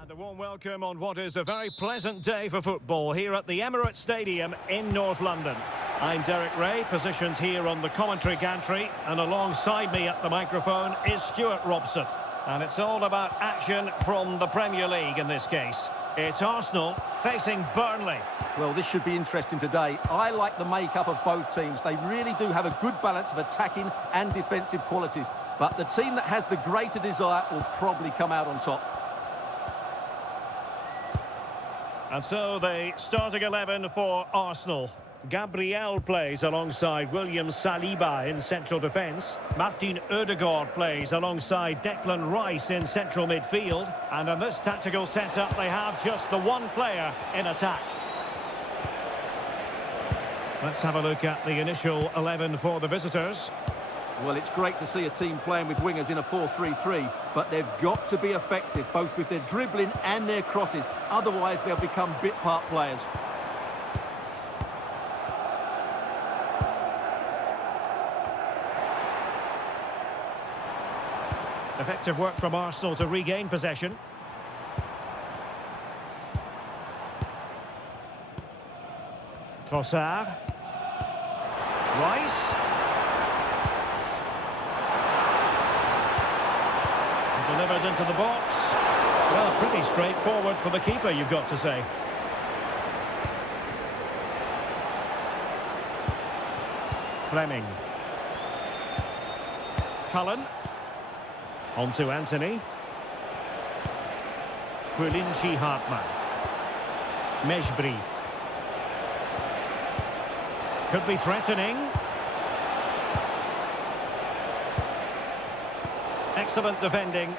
And a warm welcome on what is a very pleasant day for football here at the Emirates Stadium in North London. I'm Derek Ray, positioned here on the commentary gantry, and alongside me at the microphone is Stuart Robson. And it's all about action from the Premier League in this case. It's Arsenal facing Burnley. Well, this should be interesting today. I like the makeup of both teams. They really do have a good balance of attacking and defensive qualities. But the team that has the greater desire will probably come out on top. And so the starting 11 for Arsenal. Gabriel plays alongside William Saliba in central defence. Martin Ødegaard plays alongside Declan Rice in central midfield. And in this tactical setup, they have just the one player in attack. Let's have a look at the initial 11 for the visitors. Well, it's great to see a team playing with wingers in a 4-3-3, but they've got to be effective, both with their dribbling and their crosses. Otherwise, they'll become bit-part players. Effective work from Arsenal to regain possession. Trossard. Rice. Delivered into the box. Well, pretty straightforward for the keeper, you've got to say. Fleming. Cullen. On to Anthony. Quillinci Hartman. Mejbri. Could be threatening. Excellent defending.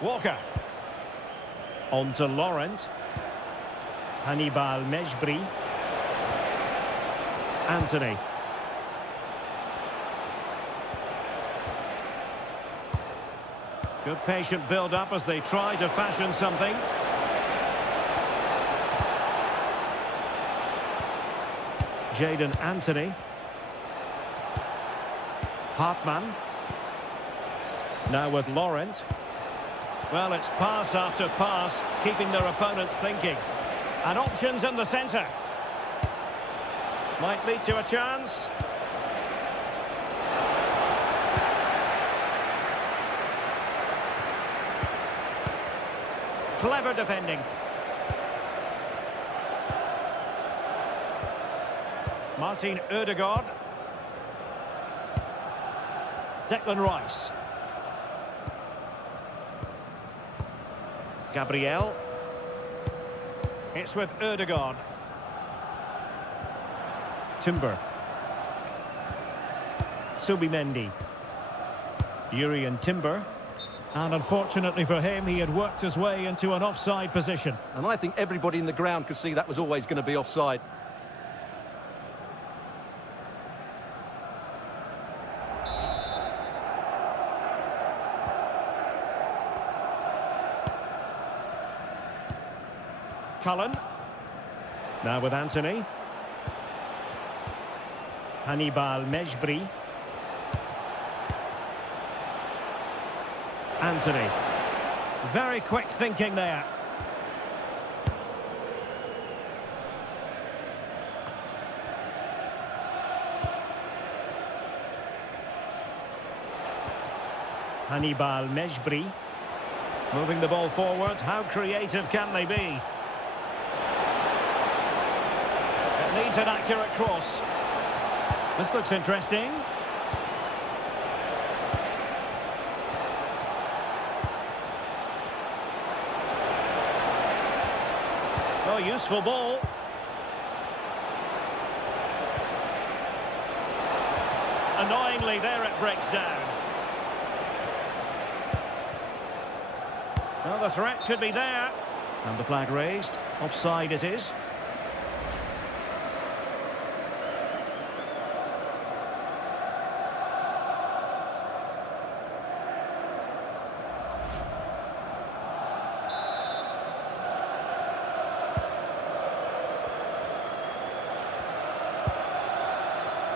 Walker. On to Laurent. Hannibal Mejbri. Anthony. Good patient build-up as they try to fashion something. Jadon Anthony. Hartman. Now with Laurent. Well, it's pass after pass, keeping their opponents thinking. And options in the centre. Might lead to a chance. Clever defending. Martin Ødegaard. Declan Rice. Gabriel. It's with Ødegaard. Timber. Subimendi. Urian Timber. And unfortunately for him, he had worked his way into an offside position. And I think everybody in the ground could see that was always going to be offside. Cullen. Now with Anthony. Hannibal Mejbri. Anthony. Very quick thinking there. Hannibal Mejbri. Moving the ball forward. How creative can they be? It needs an accurate cross. This looks interesting. Oh, useful ball. Annoyingly, there it breaks down. Well, the threat could be there. And the flag raised. Offside it is.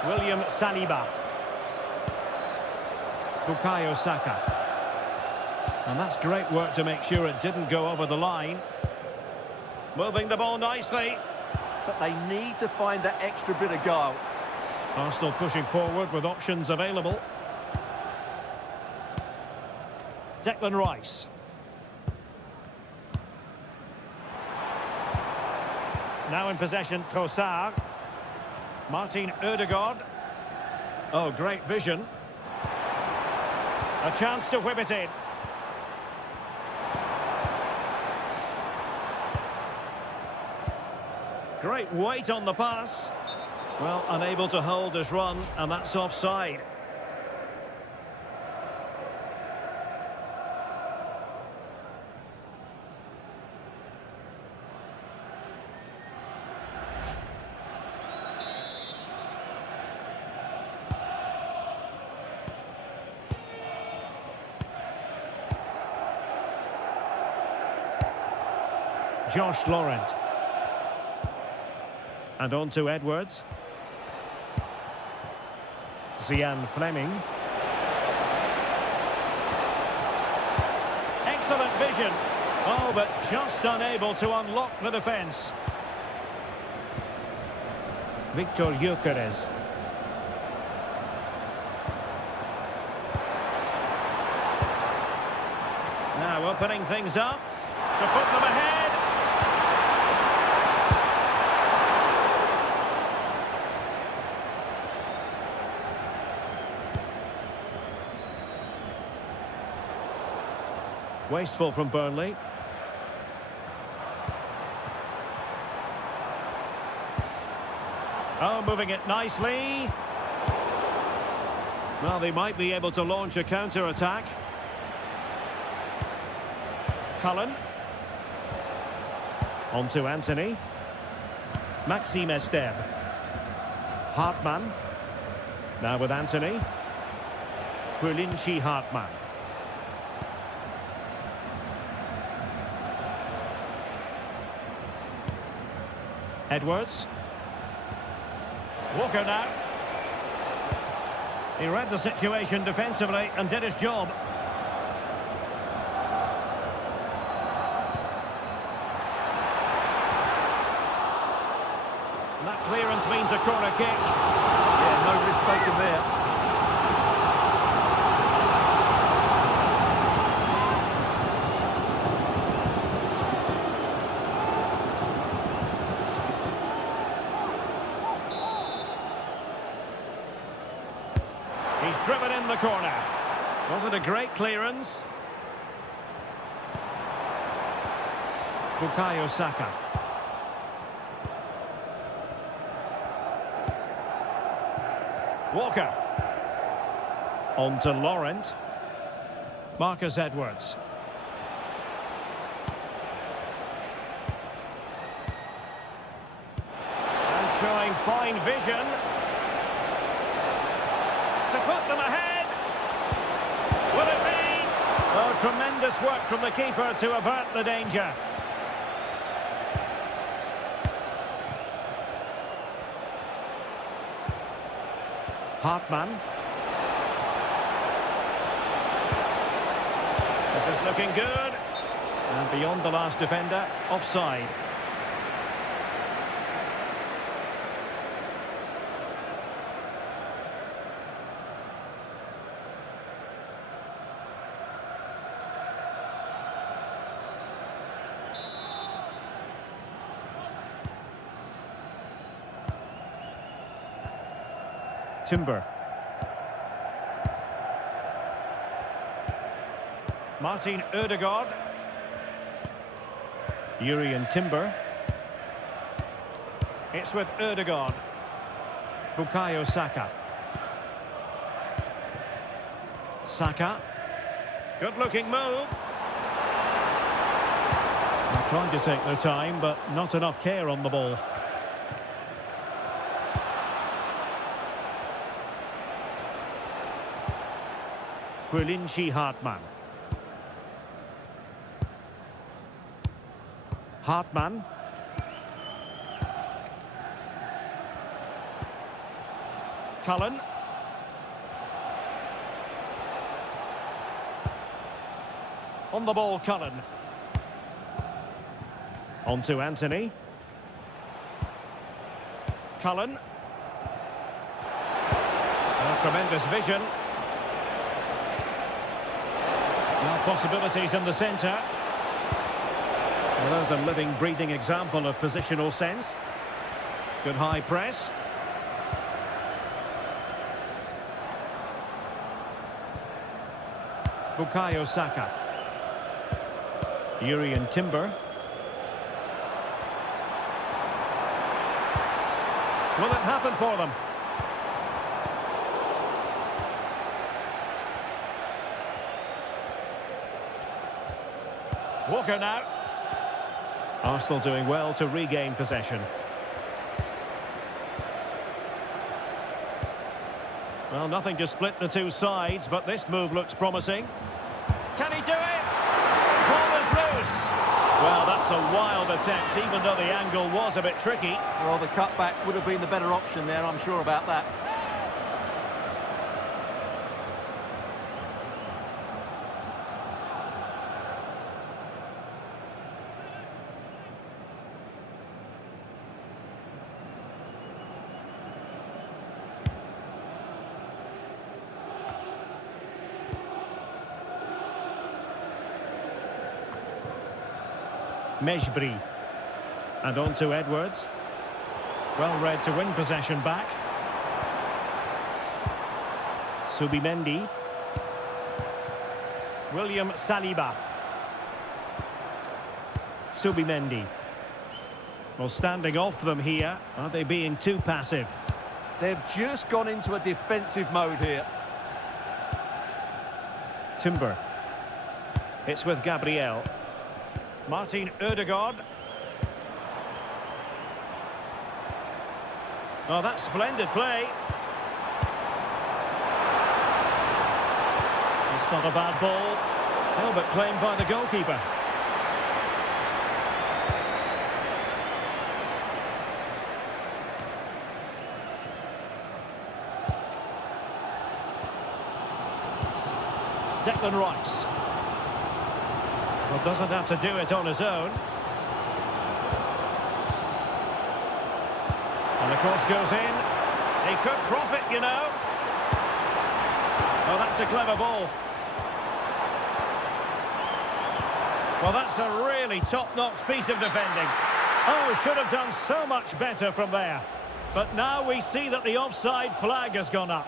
William Saliba. Bukayo Saka. And that's great work to make sure it didn't go over the line. Moving the ball nicely. But they need to find that extra bit of goal. Arsenal pushing forward with options available. Declan Rice. Now in possession, Trossard. Martin Ødegaard. Oh, great vision. A chance to whip it in. Great weight on the pass. Well, unable to hold his run, and that's offside. Josh Laurent. And on to Edwards. Zian Fleming. Excellent vision. Oh, but just unable to unlock the defence. Victor Gyökeres. Now opening things up to put them ahead. Wasteful from Burnley. Oh, moving it nicely. Well, they might be able to launch a counter-attack. Cullen. On to Anthony. Maxime Esteve. Hartmann. Now with Anthony. Kulinchi Hartmann. Edwards. Walker now. He read the situation defensively and did his job. And that clearance means a corner kick. Yeah, no risk taken there. He's driven in the corner. Was it a great clearance? Bukayo Saka. Walker. On to Laurent. Marcus Edwards. And showing fine vision. To put them ahead. Will it be? Oh, tremendous work from the keeper to avert the danger. Hartmann. This is looking good. And beyond the last defender, offside. Timber. Martin Ødegaard. Jurriën Timber. It's with Ødegaard. Bukayo Saka. Saka. Good looking move. They're trying to take their time, but not enough care on the ball. Kulinchi Hartmann. Hartmann. Cullen. On the ball, Cullen. On to Anthony. Cullen. Tremendous vision. Now possibilities in the centre. Well, there's a living, breathing example of positional sense. Good high press. Bukayo Saka. Urian Timber. Will it happen for them? Walker now. Arsenal doing well to regain possession. Well, nothing to split the two sides, but this move looks promising. Can he do it? Ball is loose. Well, that's a wild attempt, even though the angle was a bit tricky. Well, the cutback would have been the better option there, I'm sure about that. Mejbri. And on to Edwards. Well read to win possession back. Subimendi. William Saliba. Subimendi. Well, standing off them here. Are they being too passive? They've just gone into a defensive mode here. Timber. It's with Gabriel. Martin Ødegaard. Oh, that's splendid play. It's not a bad ball. Oh, but claimed by the goalkeeper. Declan Rice. Well, doesn't have to do it on his own. And the cross goes in. He could profit, you know. Oh, that's a clever ball. Well, that's a really top-notch piece of defending. Oh, should have done so much better from there. But now we see that the offside flag has gone up.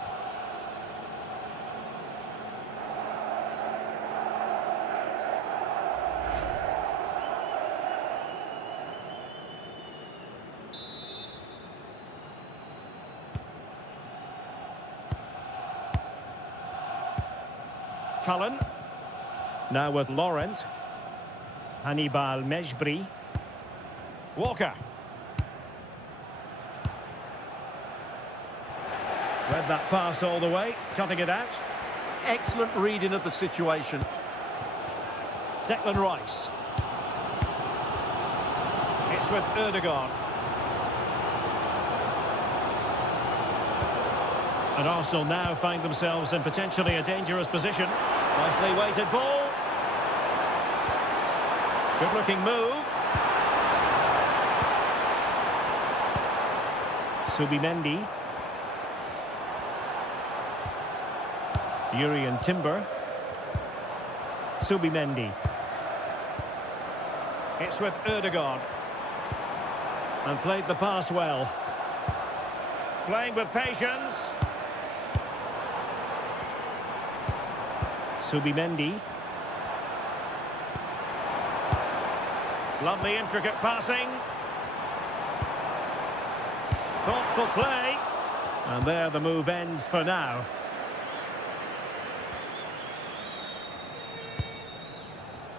Cullen. Now with Laurent. Hannibal Mejbri. Walker. Read that pass all the way, cutting it out. Excellent reading of the situation. Declan Rice. It's with Ødegaard. And Arsenal now find themselves in potentially a dangerous position. Nicely weighted ball. Good looking move. Subimendi. Urian Timber. Subimendi. It's with Ødegaard. And played the pass well. Playing with patience. Subimendi. Lovely intricate passing. Thoughtful play. And there the move ends for now.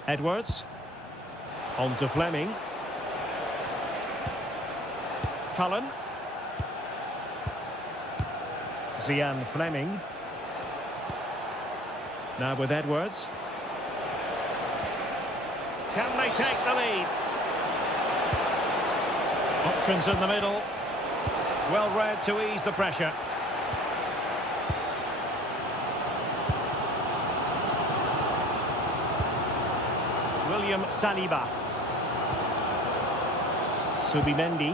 Edwards. On to Fleming. Cullen. Zian Fleming. Now with Edwards. Can they take the lead? Options in the middle. Well read to ease the pressure. William Saliba. Subimendi.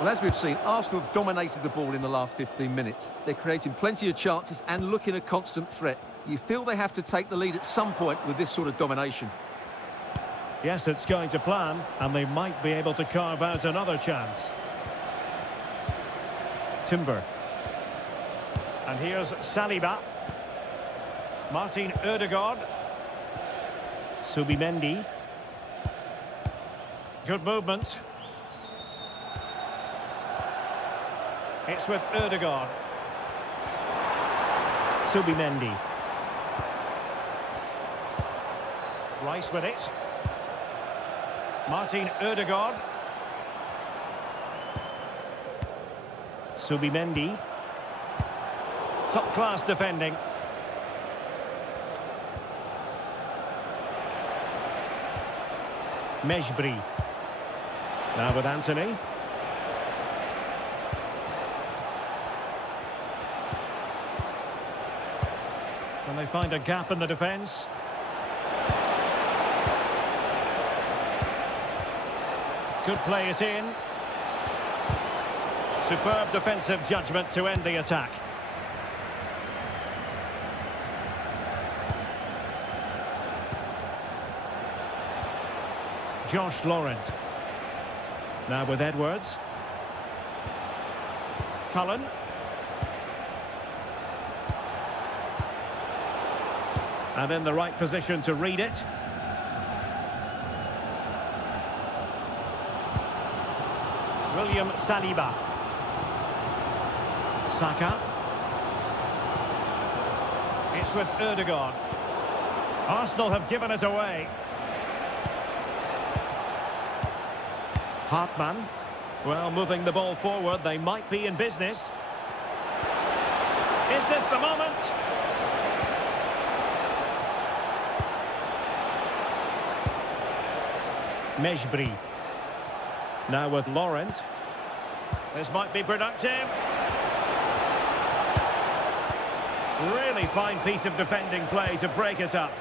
Well, as we've seen, Arsenal have dominated the ball in the last 15 minutes. They're creating plenty of chances and looking a constant threat. You feel they have to take the lead at some point with this sort of domination. Yes, it's going to plan, and they might be able to carve out another chance. Timber. And here's Saliba. Martin Ødegaard. Subimendi. Good movement. It's with Ødegaard. Subimendi. Rice with it. Martin Ødegaard. Subimendi. Top-class defending. Mejbri. Now with Anthony. Can they find a gap in the defence? Could play it in. Superb defensive judgment to end the attack. Josh Laurent. Now with Edwards. Cullen. And in the right position to read it. William Saliba. Saka. It's with Ødegaard. Arsenal have given it away. Hartmann. Well, moving the ball forward, they might be in business. Is this the moment? Mejbri. Now with Laurent. This might be productive. Really fine piece of defending play to break it up.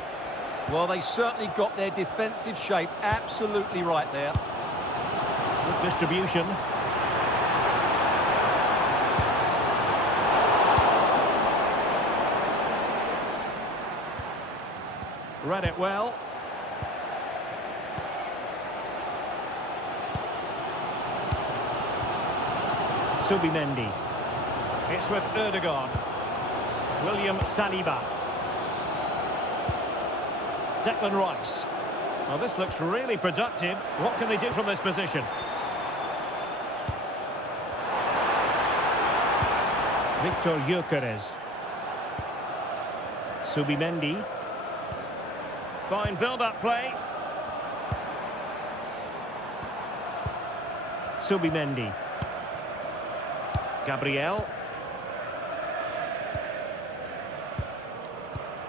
Well, they certainly got their defensive shape absolutely right there. Good distribution. Read it well. Subimendi. It's with Ødegaard. William Saliba. Declan Rice. Well, this looks really productive. What can they do from this position? Victor Gyökeres. Subimendi. Fine build-up play. Subimendi. Gabriel.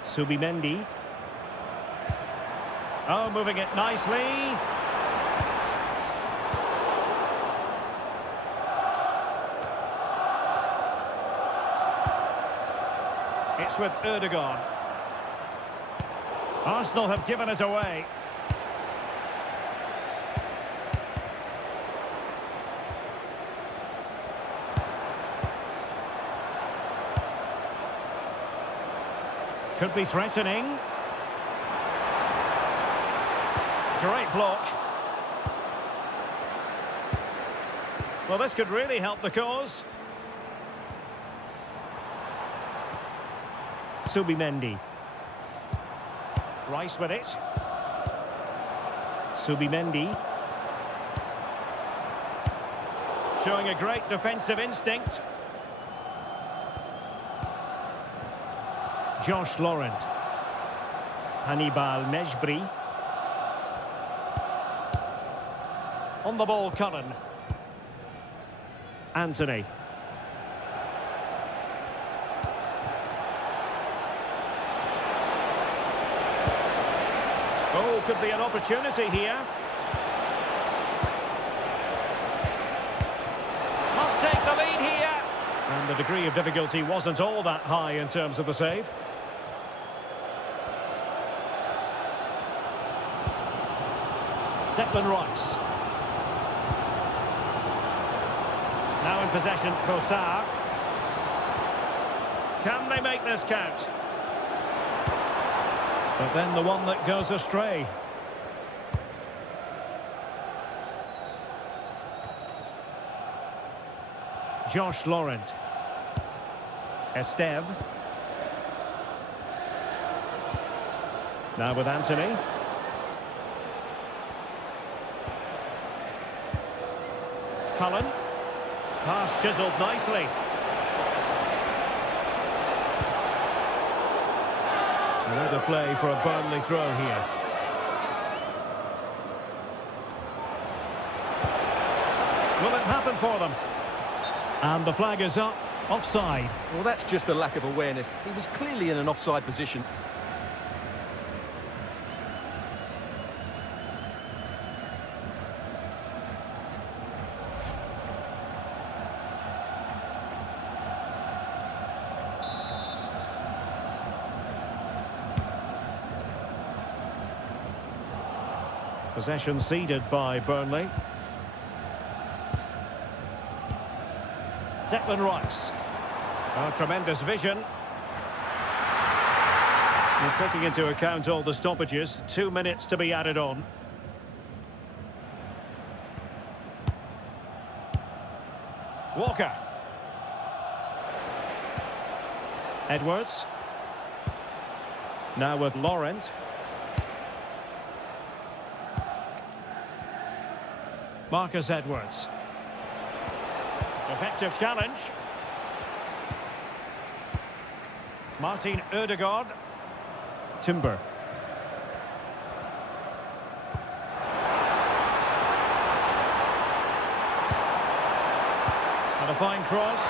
Subimendi. Oh, moving it nicely. It's with Ødegaard. Arsenal have given it away. Could be threatening. Great block. Well, this could really help the cause. Subimendi. Rice with it. Subimendi. Showing a great defensive instinct. Josh Laurent. Hannibal Mejbri. On the ball, Cullen. Anthony. Oh, could be an opportunity here. Must take the lead here. And the degree of difficulty wasn't all that high in terms of the save. Declan Rice. Now in possession, Trossard. Can they make this count? But then the one that goes astray. Josh Laurent. Esteve. Now with Anthony. Cullen. Pass chiselled nicely. Another play for a Burnley throw here. Will it happen for them? And the flag is up. Offside. Well, that's just a lack of awareness. He was clearly in an offside position. Possession ceded by Burnley. Declan Rice. Oh, tremendous vision. We're taking into account all the stoppages. 2 minutes to be added on. Walker. Edwards. Now with Laurent. Marcus Edwards. Effective challenge. Martin Ødegaard. Timber. And a fine cross.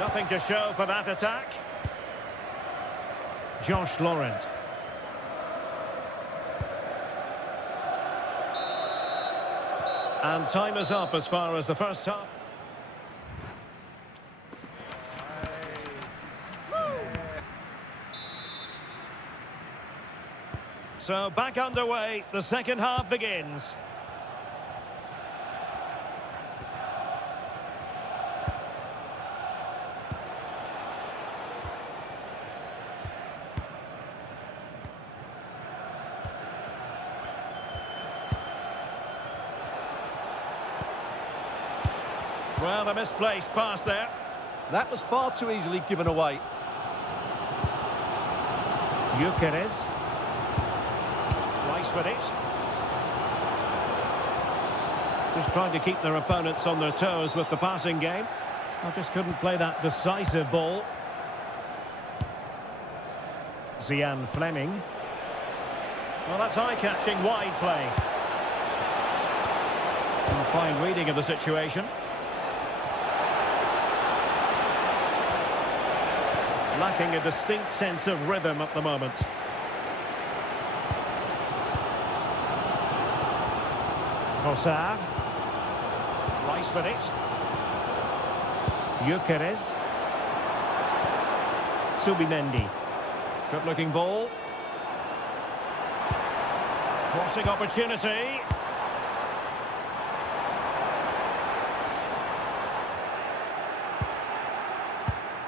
Nothing to show for that attack. Josh Laurent. And time is up as far as the first half. So back underway, the second half begins. Well, a misplaced pass there. That was far too easily given away. Gyökeres. Rice with it. Just trying to keep their opponents on their toes with the passing game. I just couldn't play that decisive ball. Zian Fleming. Well, that's eye-catching wide play. And a fine reading of the situation. Lacking a distinct sense of rhythm at the moment. Trossard. Rice with it. Gyökeres. Subimendi. Good looking ball. Crossing opportunity.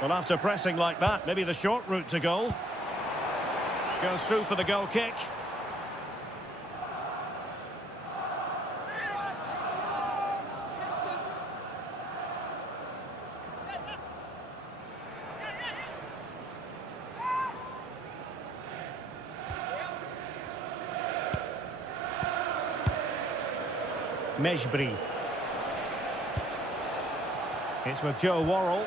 Well, after pressing like that, maybe the short route to goal. Goes through for the goal kick. Mejbri. It's with Joe Worrell.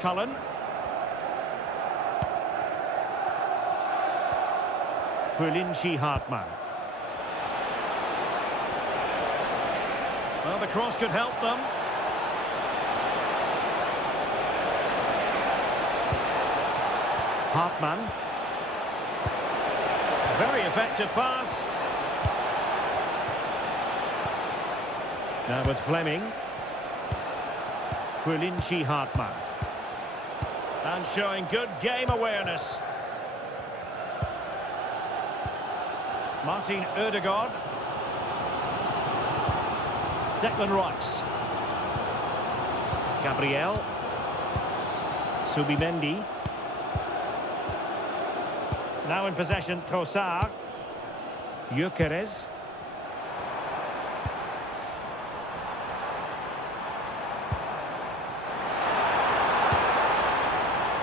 Cullen. Quillinchi Hartmann. Well, the cross could help them. Hartmann. Very effective pass. Now with Fleming. Quillinchi Hartmann. And showing good game awareness. Martin Ødegaard. Declan Rice. Gabriel. Subimendi. Now in possession, Trossard. Gyökeres.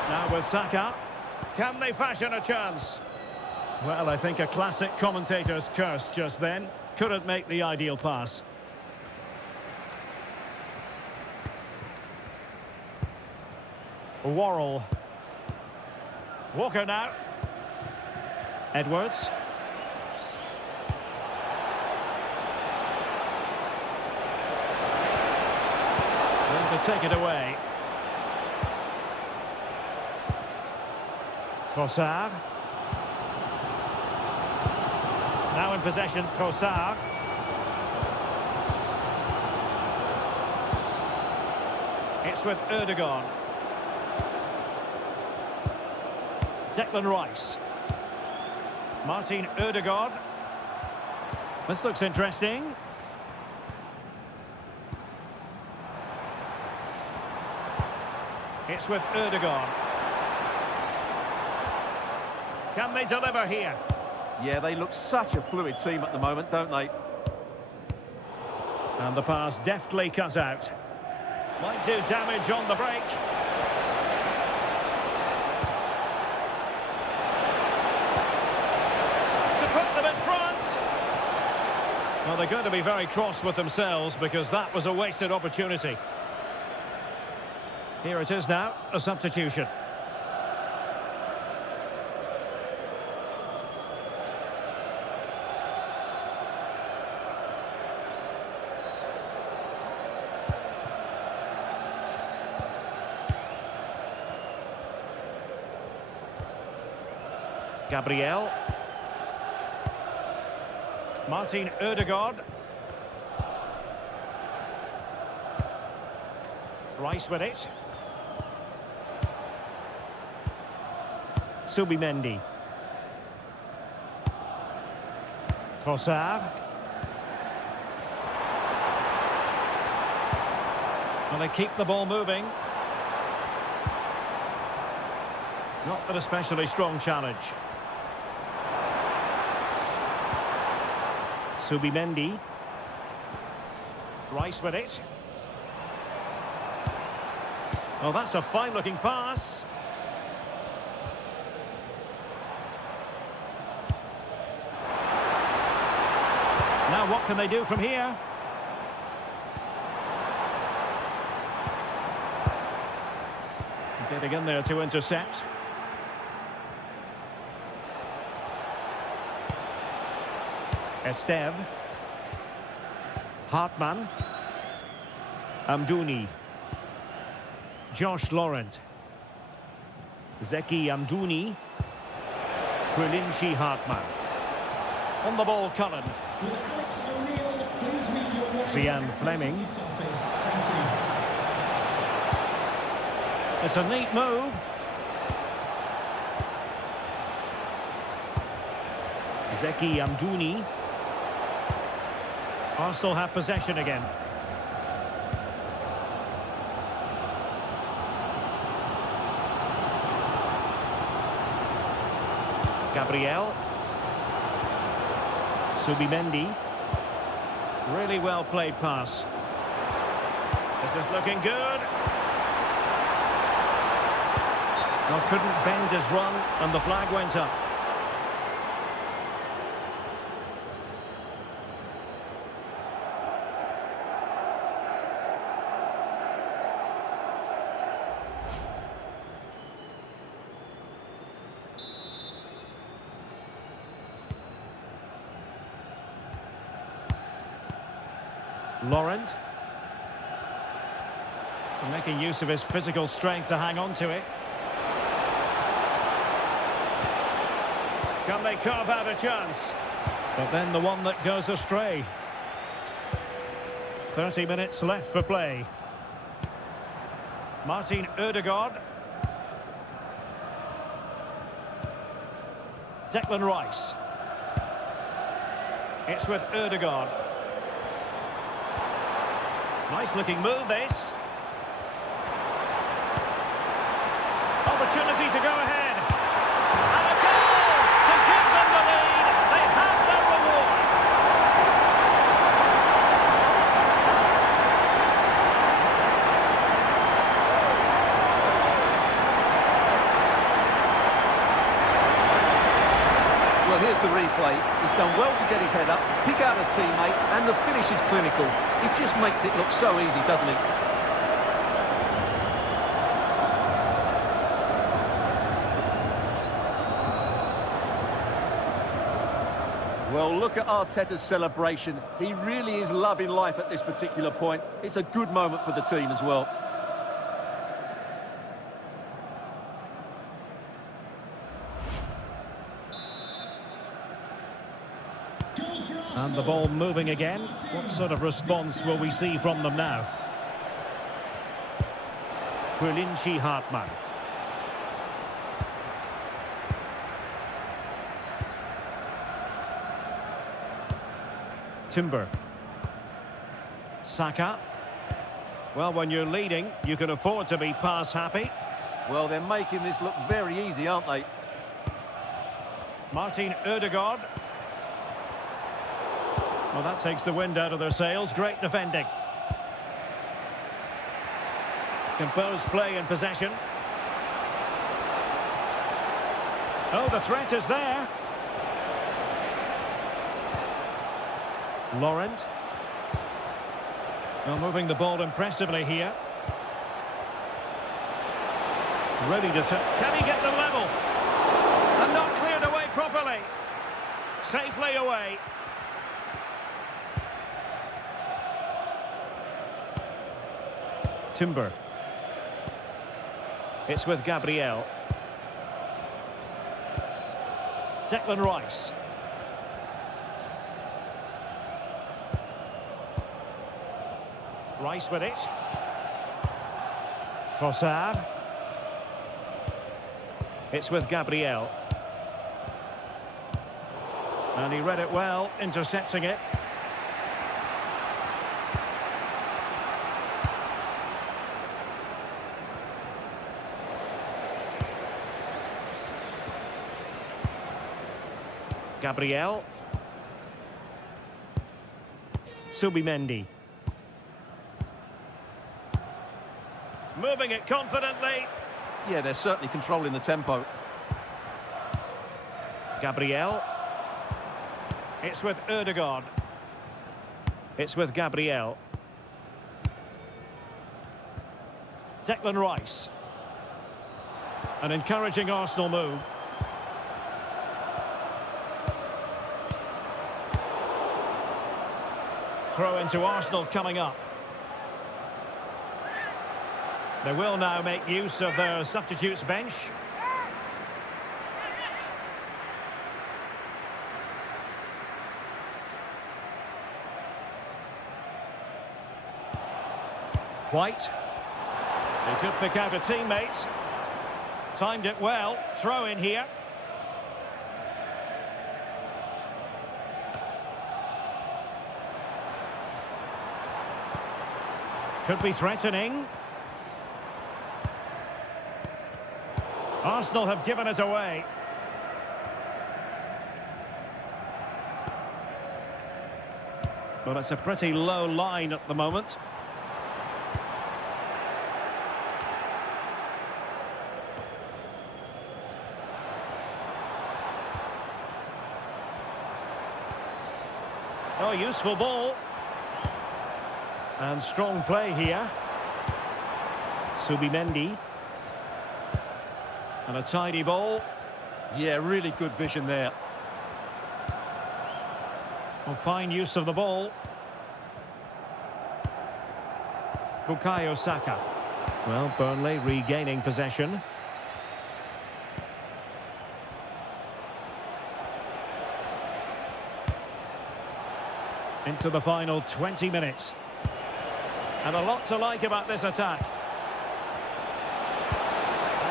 Now with Saka. Can they fashion a chance? Well, I think a classic commentator's curse just then. Couldn't make the ideal pass. Worrell. Walker now. Edwards. Then to take it away. Trossard. Now in possession, Trossard. It's with Ødegaard. Declan Rice. Martin Ødegaard. This looks interesting. It's with Ødegaard. Can they deliver here? Yeah, they look such a fluid team at the moment, don't they? And the pass deftly cut out. Might do damage on the break. Well, they're going to be very cross with themselves because that was a wasted opportunity. Here it is now, a substitution. Gabriel. Martin Ødegaard. Rice with it. Subimendi. Trossard. Well, they keep the ball moving. Not an especially strong challenge. Subimendi. Rice with it. Oh, that's a fine-looking pass. Now what can they do from here? Getting in there to intercept. Esteve. Hartmann. Amdouni. Josh Laurent. Zeki Amdouni. Krilinci Hartmann. On the ball, Cullen. Zian Fleming. It's a neat move. Zeki Amdouni. Arsenal have possession again. Gabriel. Subimendi. Really well played pass. This is looking good. Well, couldn't bend his run and the flag went up. Laurent. Making use of his physical strength to hang on to it. Can they carve out a chance? But then the one that goes astray. 30 minutes left for play. Martin Ødegaard. Declan Rice. It's with Ødegaard. Nice looking move, this. Opportunity to go ahead. And a goal to give them the lead. They have their reward. Well, here's the replay. He's done well to get his head up, pick out a teammate, and the finish is clinical. It just makes it look so easy, doesn't it? Well, look at Arteta's celebration. He really is loving life at this particular point. It's a good moment for the team as well. And the ball moving again. What sort of response will we see from them now? Lindsay Hartmann. Timber. Saka. Well, when you're leading, you can afford to be pass happy. Well, they're making this look very easy, aren't they? Martin Ødegaard. Well, that takes the wind out of their sails. Great defending. Composed play in possession. Oh, the threat is there. Laurent. Well, moving the ball impressively here. Ready to turn. Can he get the level? And not cleared away properly. Safely away. Timber. It's with Gabriel. Declan Rice. Rice with it. Trossard. It's with Gabriel. And he read it well, intercepting it. Gabriel. Subimendi. Moving it confidently. Yeah, they're certainly controlling the tempo. Gabriel. It's with Ødegaard. It's with Gabriel. Declan Rice. An encouraging Arsenal move. Throw into Arsenal coming up. They will now make use of their substitutes bench. White. They could pick out a teammate. Timed it well. Throw in here. Could be threatening. Arsenal have given it away. Well, it's a pretty low line at the moment. Oh, useful ball. And strong play here. Subimendi. And a tidy ball. Yeah, really good vision there. Well, fine use of the ball. Bukayo Saka. Well, Burnley regaining possession. Into the final 20 minutes. And a lot to like about this attack.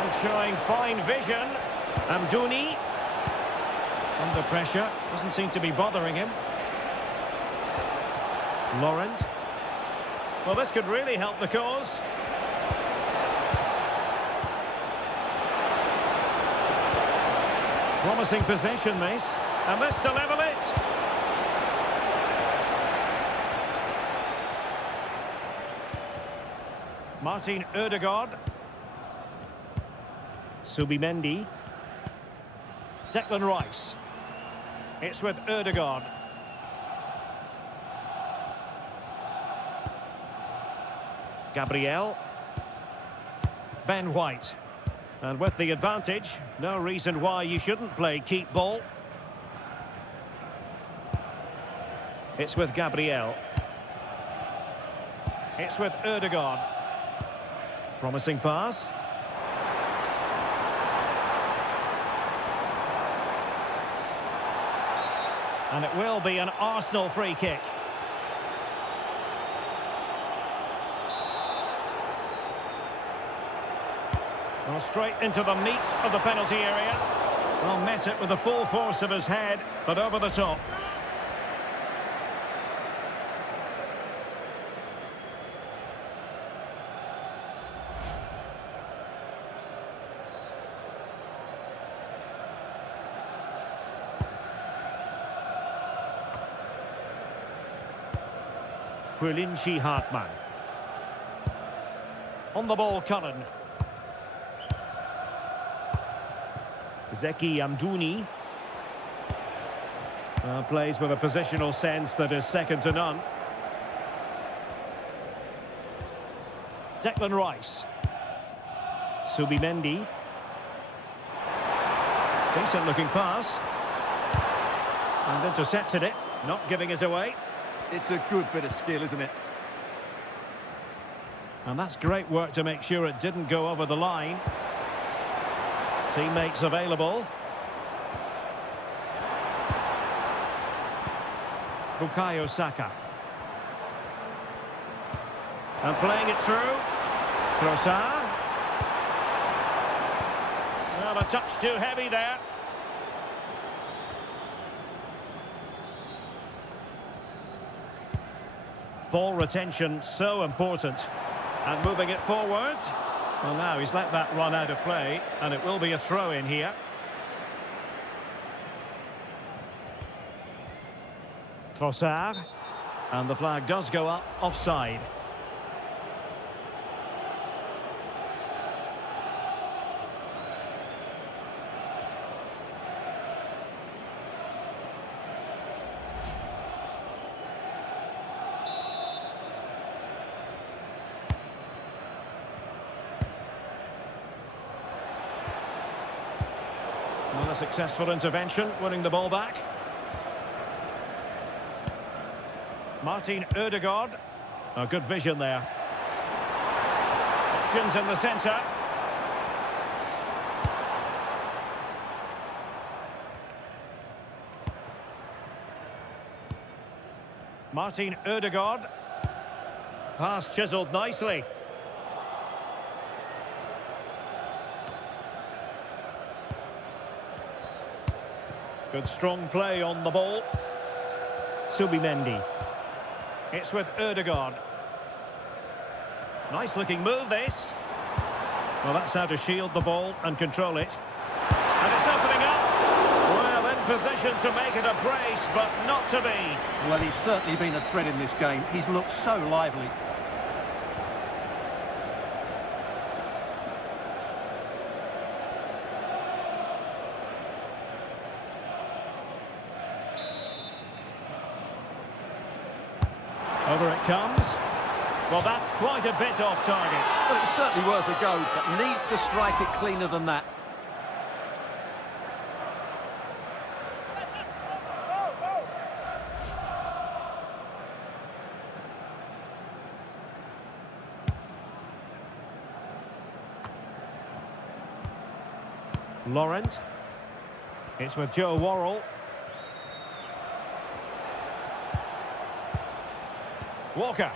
And showing fine vision. Amdouni. Under pressure. Doesn't seem to be bothering him. Laurent. Well, this could really help the cause. Promising possession, this. And this to level it. Martin Ødegaard. Subimendi. Declan Rice. It's with Ødegaard. Gabriel. Ben White. And with the advantage, no reason why you shouldn't play keep ball. It's with Gabriel. It's with Ødegaard. Promising pass. And it will be an Arsenal free kick. Well, straight into the meat of the penalty area. Well, met it with the full force of his head, but over the top. Quilinci Hartmann. On the ball, Cullen. Zeki Amdouni. Plays with a positional sense that is second to none. Declan Rice. Subimendi. Decent looking pass. And intercepted it, not giving it away. It's a good bit of skill, isn't it? And that's great work to make sure it didn't go over the line. Teammates available. Bukayo Saka. And playing it through. Trossard. Well, a touch too heavy there. Ball retention so important. And moving it forward. Well, now he's let that run out of play, and it will be a throw in here. Trossard. And the flag does go up offside. Well, a successful intervention, winning the ball back. Martin Ødegaard. Oh, good vision there. Options in the centre. Martin Ødegaard. Pass chiselled nicely. Good strong play on the ball. Subimendi. It's with Ødegaard. Nice looking move, this. Well, that's how to shield the ball and control it. And it's opening up. Well, in position to make it a brace, but not to be. Well, he's certainly been a threat in this game. He's looked so lively. Over it comes. Well, that's quite a bit off target. Well, it's certainly worth a go, but needs to strike it cleaner than that. Laurent. It's with Joe Worrell. Walker.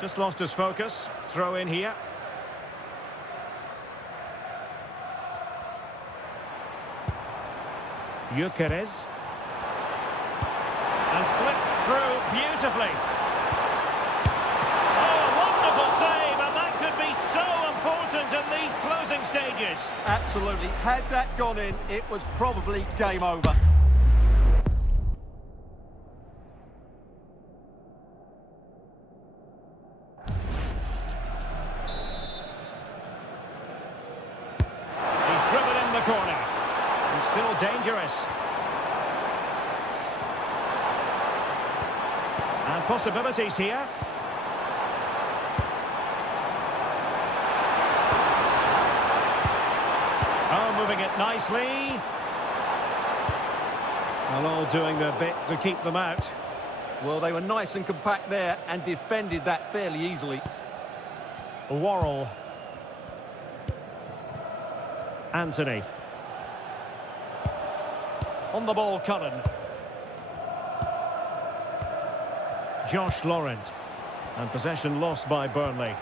Just lost his focus. Throw in here. Gyökeres. And slipped through beautifully. Oh, wonderful save, and that could be so important in these closing stages. Absolutely. Had that gone in, it was probably game over. He's driven in the corner. And still dangerous. And possibilities here. Oh, moving it nicely. Well, all doing their bit to keep them out. Well, they were nice and compact there and defended that fairly easily. Worrell. Anthony. On the ball, Cullen. Josh Laurent. And possession lost by Burnley.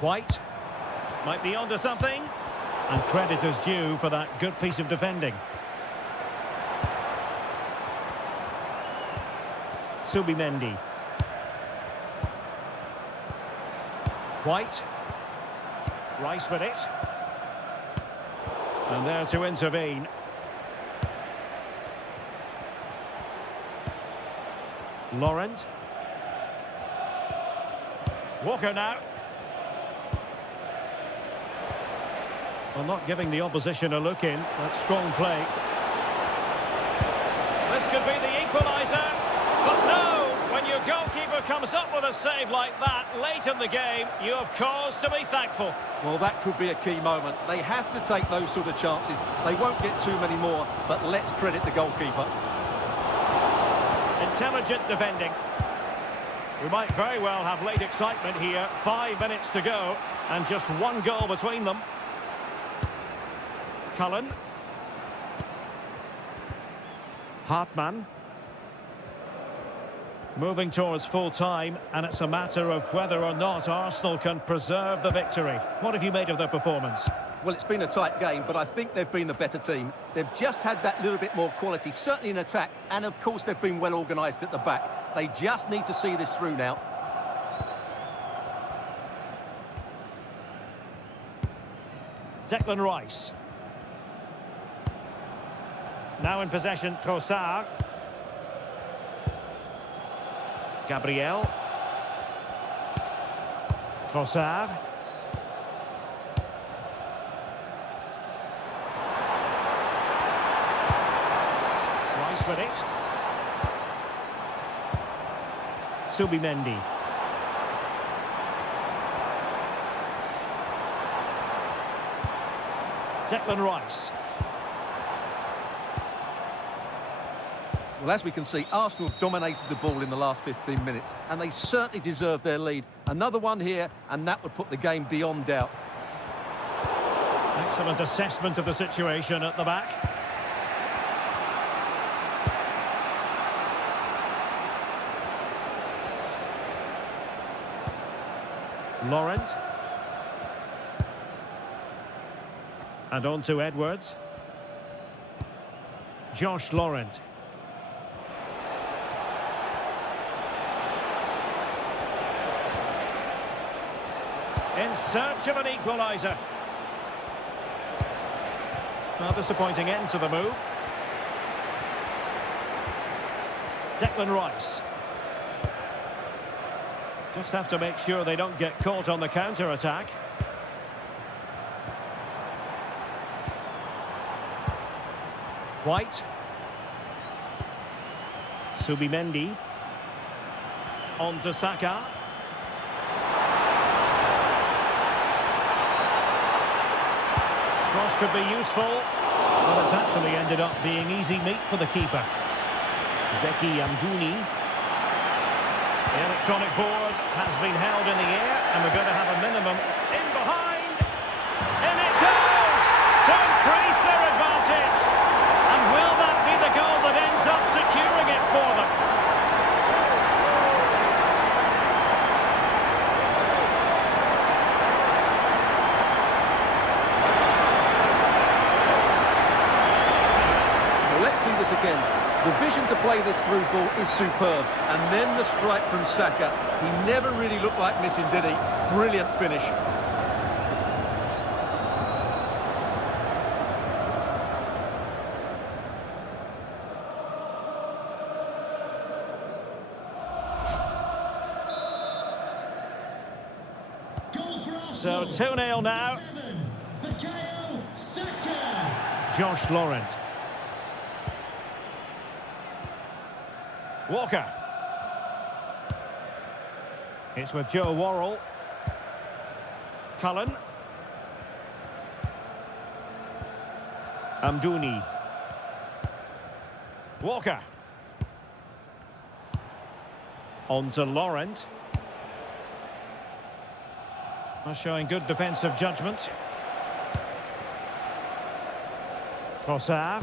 White. Might be onto something. And credit is due for that good piece of defending. Subimendi. White. Rice with it. And there to intervene. Laurent. Walker now. Well, not giving the opposition a look in. That's strong play. This could be the equaliser. But no, when your goalkeeper comes up with a save like that late in the game, you have cause to be thankful. Well, that could be a key moment. They have to take those sort of chances. They won't get too many more, but let's credit the goalkeeper. Intelligent defending. We might very well have late excitement here. 5 minutes to go, and just one goal between them. Cullen. Hartmann. Moving towards full time, and it's a matter of whether or not Arsenal can preserve the victory. What have you made of their performance? Well, it's been a tight game, but I think they've been the better team. They've just had that little bit more quality, certainly in attack, and of course they've been well organised at the back. They just need to see this through now. Declan Rice. Now in possession, Trossard. Gabriel. Trossard. Rice with it. Subimendi. Declan Rice. Well, as we can see, Arsenal dominated the ball in the last 15 minutes, and they certainly deserve their lead. Another one here, and that would put the game beyond doubt. Excellent assessment of the situation at the back. Laurent. And on to Edwards. Josh Laurent. In search of an equaliser. Well, disappointing end to the move. Declan Rice. Just have to make sure they don't get caught on the counter-attack. White. Subimendi. On to Saka. Cross could be useful, but it's actually ended up being easy meat for the keeper. Zeki Amdouni. The electronic board has been held in the air, and we're going to have a minimum in behind. In it goes to increase their advantage. And will that be the goal that ends up securing it for them? The vision to play this through ball is superb. And then the strike from Saka. He never really looked like missing, did he? Brilliant finish. So 2-0 now. Josh Laurent. Walker. It's with Joe Worrell. Cullen. Amdouni. Walker. On to Laurent. Showing good defensive judgment. Trossard.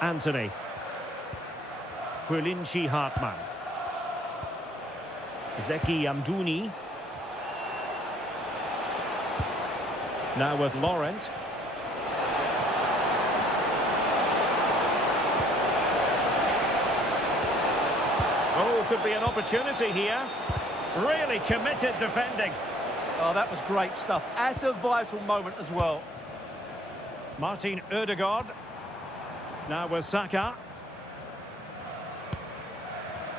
Anthony. Quilinci Hartmann. Zeki Amdouni. Now with Laurent. Oh, could be an opportunity here. Really committed defending. Oh, that was great stuff. At a vital moment as well. Martin Ødegaard. Now with Saka.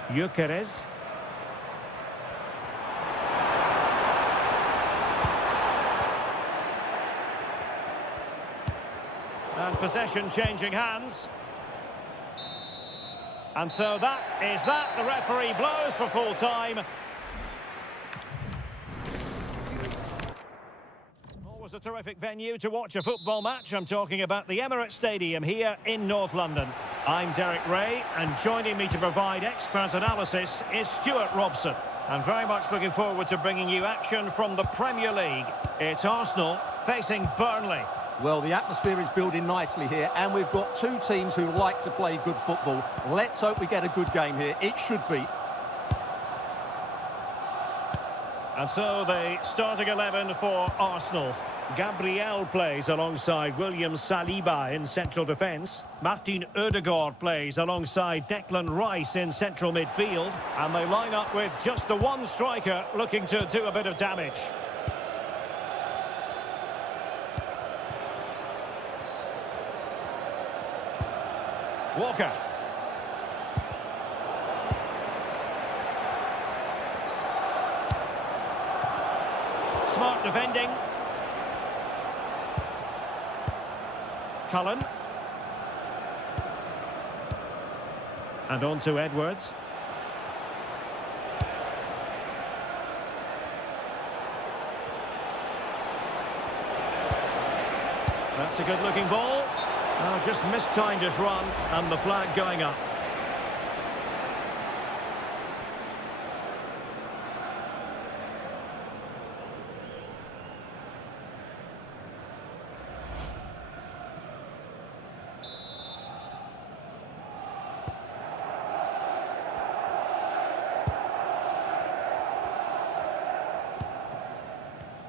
Gyökeres. And possession changing hands. And so that is that. The referee blows for full time. Always a terrific venue to watch a football match. I'm talking about the Emirates Stadium here in North London. I'm Derek Ray, and joining me to provide expert analysis is Stuart Robson. I'm very much looking forward to bringing you action from the Premier League. It's Arsenal facing Burnley. Well, the atmosphere is building nicely here, and we've got two teams who like to play good football. Let's hope we get a good game here. It should be. And so the starting 11 for Arsenal. Gabriel plays alongside William Saliba in central defence. Martin Ødegaard plays alongside Declan Rice in central midfield. And they line up with just the one striker looking to do a bit of damage. Walker. Smart defending. Cullen. And on to Edwards. That's a good-looking ball. Oh, just mistimed his run, and the flag going up.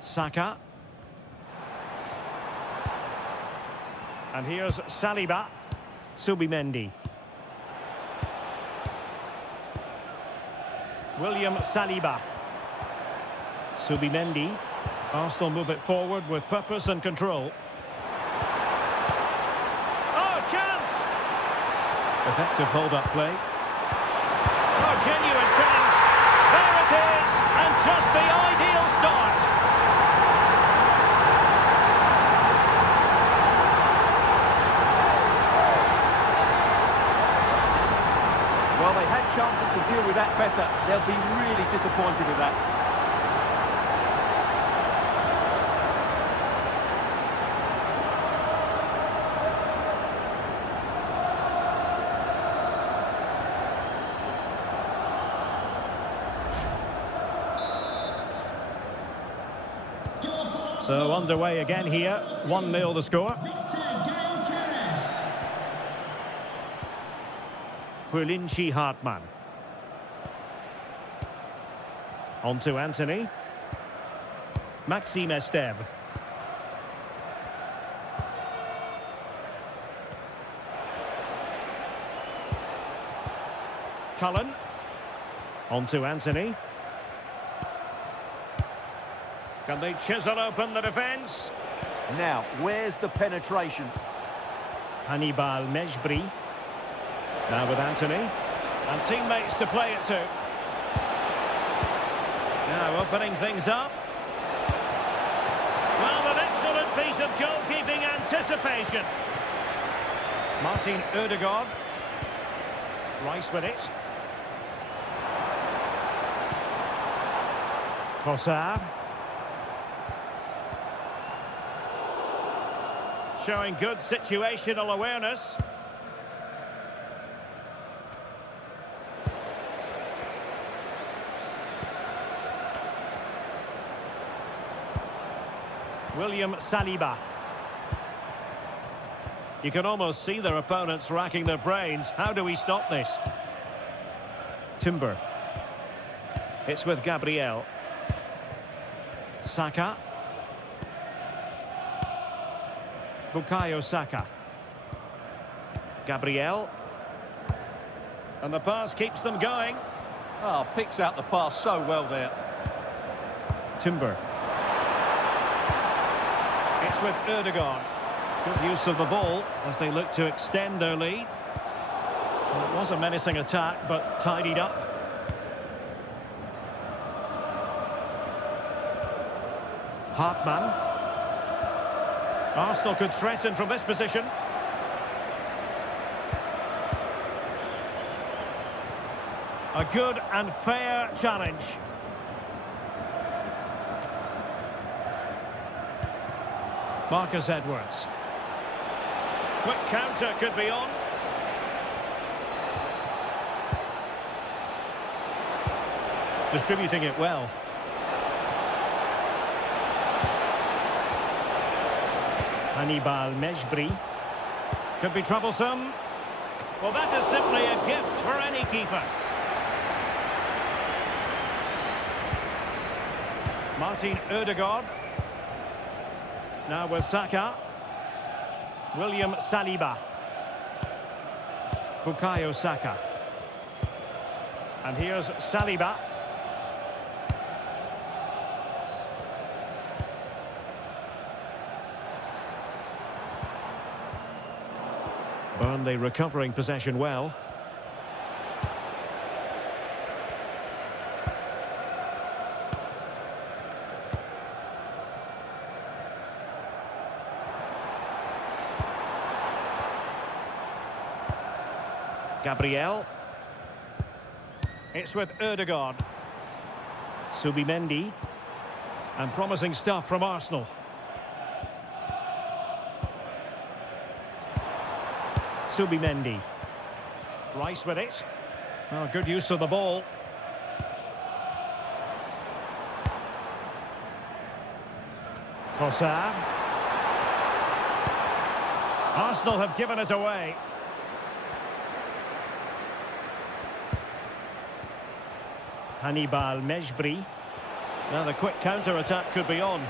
Saka. And here's Saliba. Subimendi. William Saliba. Subimendi. Arsenal move it forward with purpose and control. Oh, chance! Effective hold-up play. Oh, genuine chance. There it is! And just the ideal start. Well, they had chances to deal with that better. They'll be really disappointed with that. So underway again here. 1-0 the score. Quilinci Hartmann. On to Anthony. Maxime Esteve. Cullen. On to Anthony. Can they chisel open the defence? Now, where's the penetration? Hannibal Mejbri. Now with Anthony. And teammates to play it to. Now opening things up. Well, an excellent piece of goalkeeping anticipation. Martin Ødegaard. Rice with it. Trossard. Showing good situational awareness. William Saliba. You can almost see their opponents racking their brains. How do we stop this? Timber. It's with Gabriel. Saka. Bukayo Saka. Gabriel. And the pass keeps them going. Oh, picks out the pass so well there. Timber. It's with Ødegaard. Good use of the ball as they look to extend their lead. Well, it was a menacing attack, but tidied up. Hartmann. Arsenal could threaten from this position. A good and fair challenge. Marcus Edwards. Quick counter could be on. Distributing it well. Hannibal Mejbri. Could be troublesome. Well, that is simply a gift for any keeper. Martin Ødegaard. Now with Saka. William Saliba. Bukayo Saka. And here's Saliba. Burnley recovering possession well. Gabriel. It's with Ødegaard. Subimendi. And promising stuff from Arsenal. Subimendi. Rice with it. Oh, good use of the ball. Trossard. Arsenal have given it away. Hannibal Mejbri. Now the quick counter-attack could be on.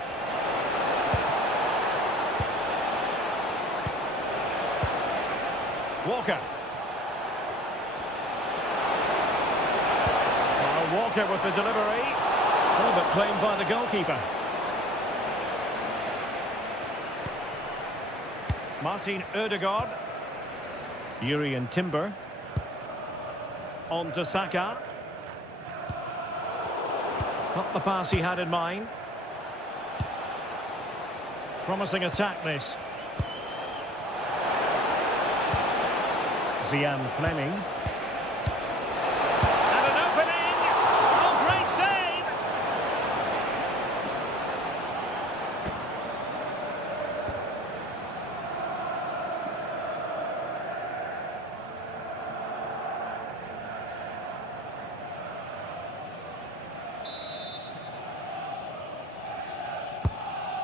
Walker. Well, Walker with the delivery. Oh, but claimed by the goalkeeper. Martin Ødegaard. Urian Timber. On to Saka. Not the pass he had in mind. Promising attack this. Zian Fleming. And an opening! Oh, great save!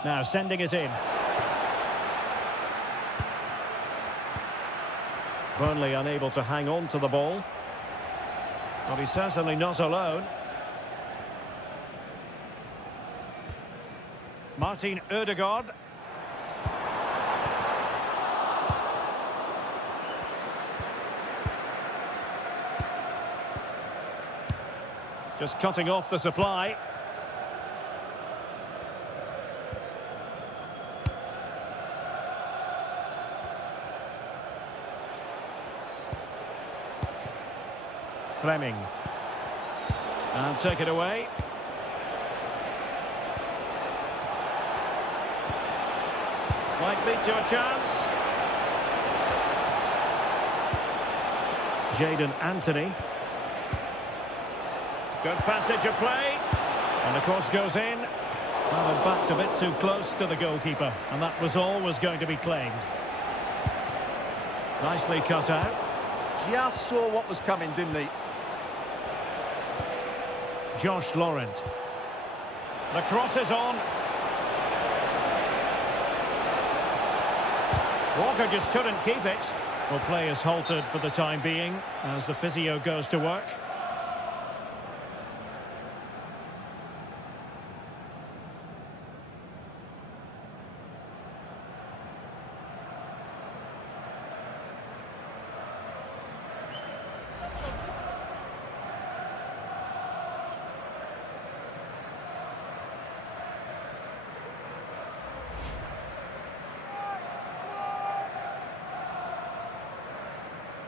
Now sending it in. Burnley unable to hang on to the ball. But he's certainly not alone. Martin Ødegaard. Just cutting off the supply. Fleming. And take it away. Might lead to a chance. Jadon Anthony. Good passage of play. And the cross goes in. Well, in fact, a bit too close to the goalkeeper. And that was always going to be claimed. Nicely cut out. Just saw what was coming, didn't he? Josh Laurent. The cross is on. Walker just couldn't keep it. Well, play is halted for the time being as the physio goes to work.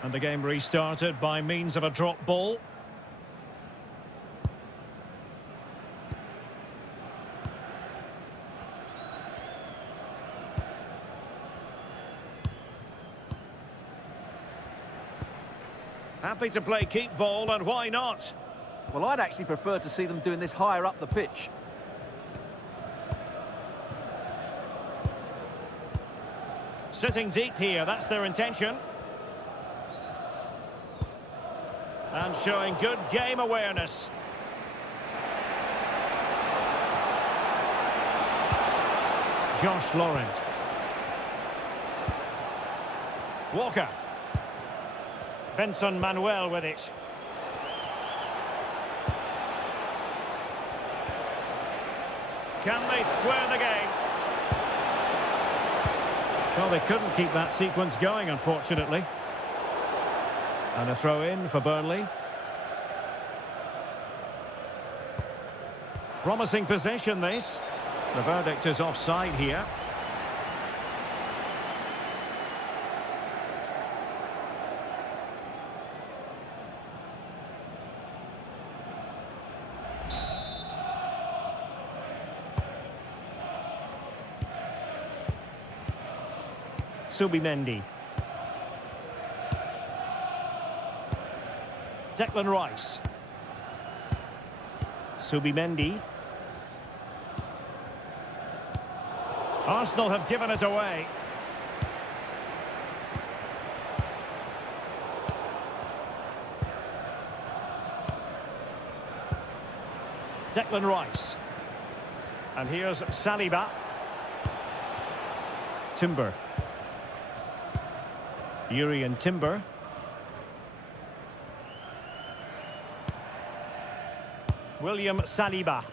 And the game restarted by means of a drop ball. Happy to play keep ball, and why not? Well, I'd actually prefer to see them doing this higher up the pitch. Sitting deep here, that's their intention. And showing good game awareness. Josh Laurent. Walker. Benson Manuel with it. Can they square the game? Well, they couldn't keep that sequence going, unfortunately. And a throw-in for Burnley. Promising possession, this. The verdict is offside here. Subimendi. Declan Rice. Subimendi. Arsenal have given it away. Declan Rice. And here's Saliba. Timber. Urian Timber. William Saliba.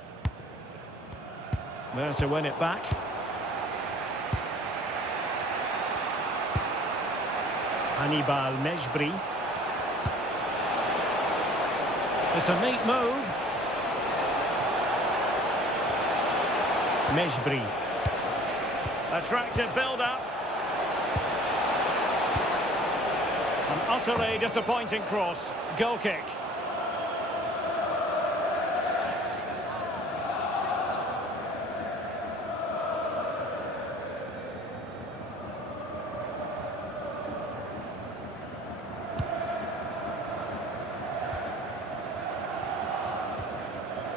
There to win it back. Hannibal Mejbri. It's a neat move. Mejbri. Attractive build-up. An utterly disappointing cross. Goal kick.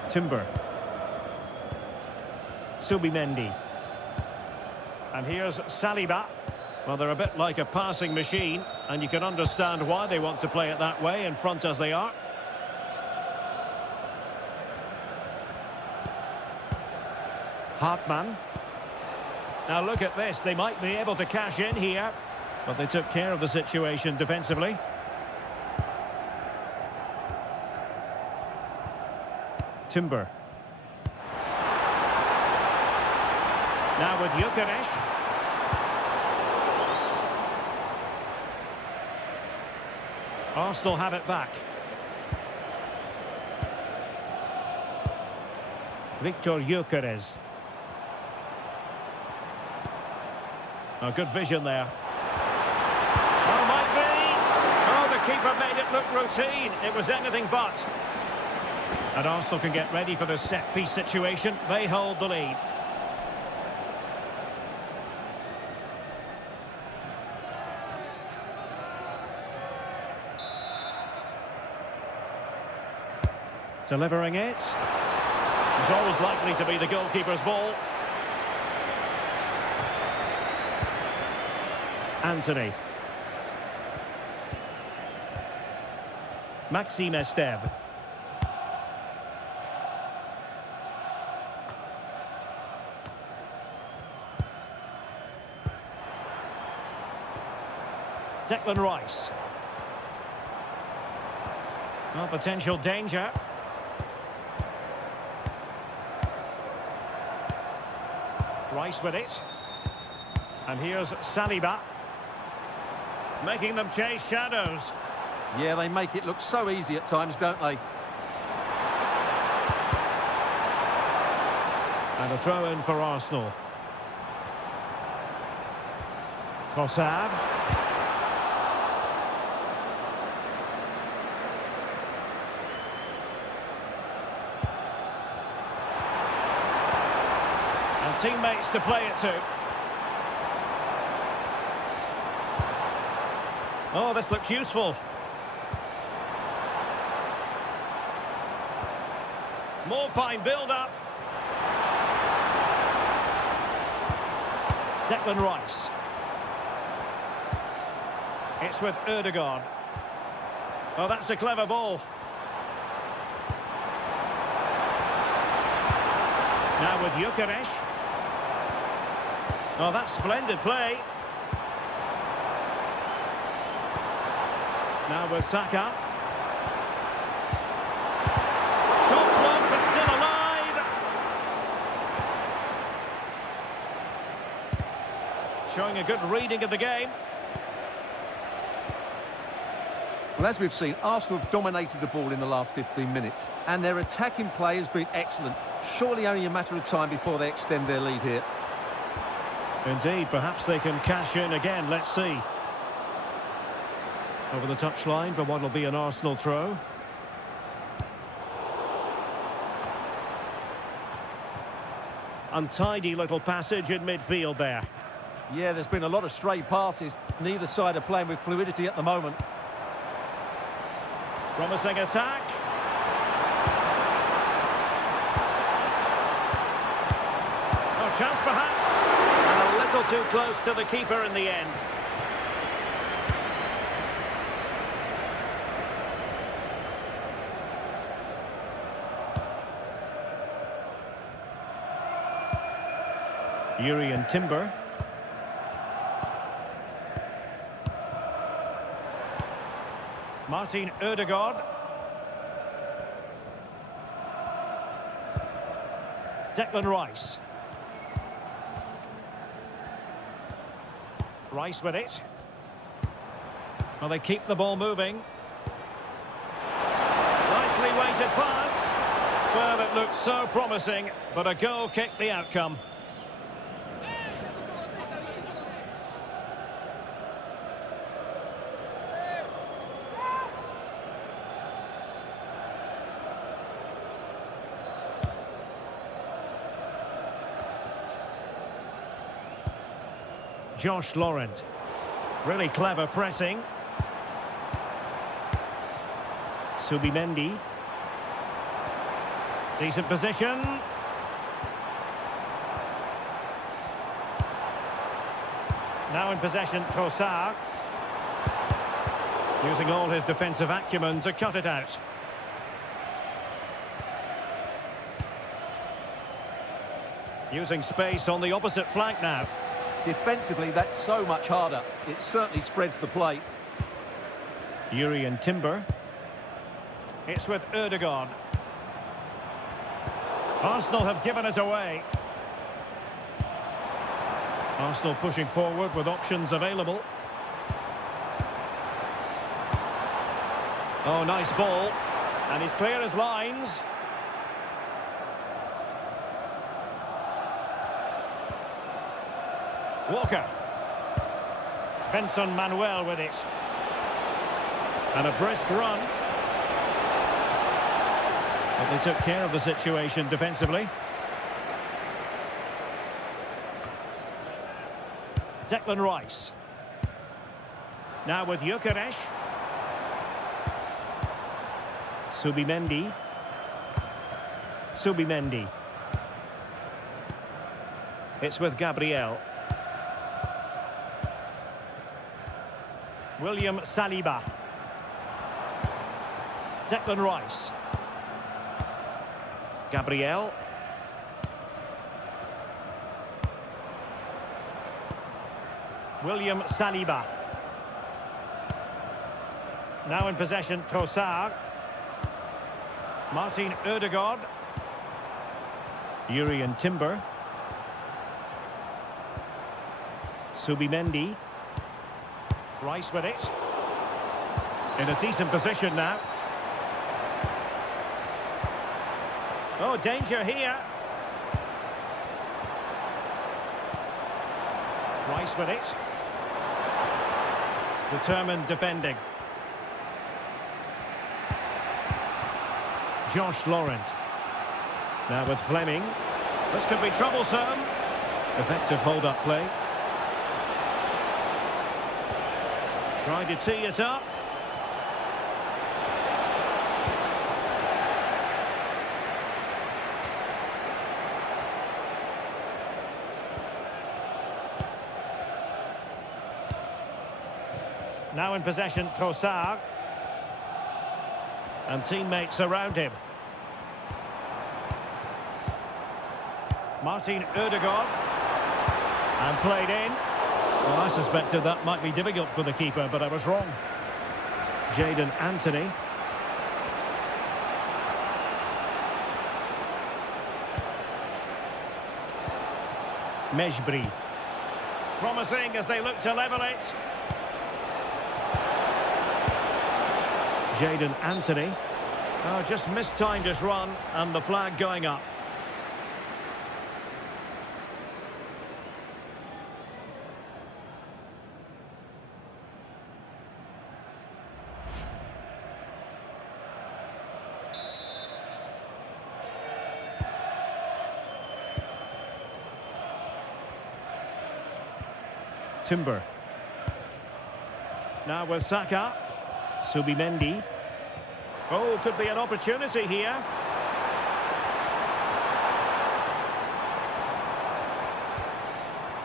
Timber. Subimendi. And here's Saliba. Well, they're a bit like a passing machine, and you can understand why they want to play it that way, in front as they are. Hartmann. Now look at this, they might be able to cash in here, but they took care of the situation defensively. Now with Gyökeres. Arsenal have it back. Victor Gyökeres. Oh, good vision there. Oh, might be. Oh, the keeper made it look routine. It was anything but. And Arsenal can get ready for the set-piece situation. They hold the lead. Delivering it. It's always likely to be the goalkeeper's ball. Anthony. Maxime Esteve. Declan Rice. Well, potential danger. Rice with it. And here's Saliba. Making them chase shadows. Yeah, they make it look so easy at times, don't they? And a throw-in for Arsenal. Trossard. And teammates to play it to. Oh, this looks useful. More fine build-up. Declan Rice. It's with Ødegaard. Oh, that's a clever ball. Now with Gyökeres. Oh, that's splendid play. Now with Saka. Shot blocked, but still alive. Showing a good reading of the game. Well, as we've seen, Arsenal have dominated the ball in the last 15 minutes, and their attacking play has been excellent. Surely only a matter of time before they extend their lead here. Indeed, perhaps they can cash in again. Let's see. Over the touchline for what will be an Arsenal throw. Untidy little passage in midfield there. Yeah, there's been a lot of stray passes. Neither side are playing with fluidity at the moment. Promising attack. Oh, chance perhaps. And a little too close to the keeper in the end. Jurrien Timber. Martin Ødegaard. Declan Rice. Rice with it. Well, they keep the ball moving. Nicely weighted pass. Well, it looked so promising, but a goal kicked the outcome. Josh Laurent. Really clever pressing. Subimendi. Decent position. Now in possession, Trossard. Using all his defensive acumen to cut it out. Using space on the opposite flank now. Defensively, that's so much harder. It certainly spreads the play. Jurrien Timber. It's with Ødegaard. Arsenal have given us away. Arsenal pushing forward with options available. Oh, nice ball. And he's clear as lines. Walker. Benson Manuel with it. And a brisk run. But they took care of the situation defensively. Declan Rice. Now with Gyökeres. Subimendi. It's with Gabriel. William Saliba. Declan Rice. Gabriel. William Saliba. Now in possession, Trossard. Martin Ødegaard. Jurriën Timber. Subimendi. Rice with it. In a decent position now. Oh, danger here. Rice with it. Determined defending. Josh Laurent. Now with Fleming. This could be troublesome. Effective hold-up play. Trying to tee it up. Now in possession, Trossard. And teammates around him. Martin Ødegaard. And played in. Well, I suspected that might be difficult for the keeper, but I was wrong. Jadon Anthony. Mejbri. Promising as they look to level it. Jadon Anthony. Oh, just mistimed his run, and the flag going up. Timber. Now with Saka. Subimendi. Oh, could be an opportunity here.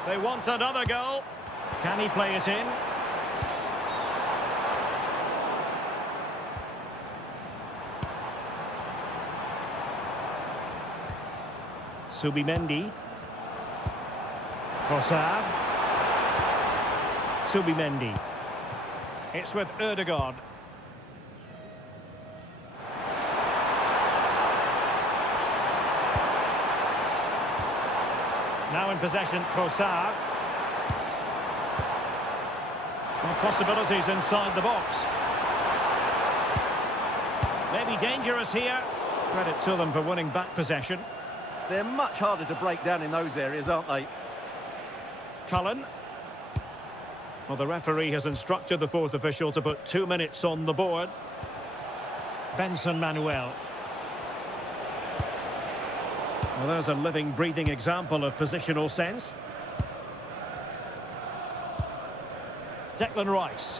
They want another goal. Can he play it in? Subimendi. Trossard. Subimendi. It's with Ødegaard. Now in possession, Trossard. Well, possibilities inside the box. Maybe dangerous here. Credit to them for winning back possession. They're much harder to break down in those areas, aren't they? Cullen. Well, the referee has instructed the fourth official to put 2 minutes on the board. Benson Manuel. Well, there's a living, breathing example of positional sense. Declan Rice.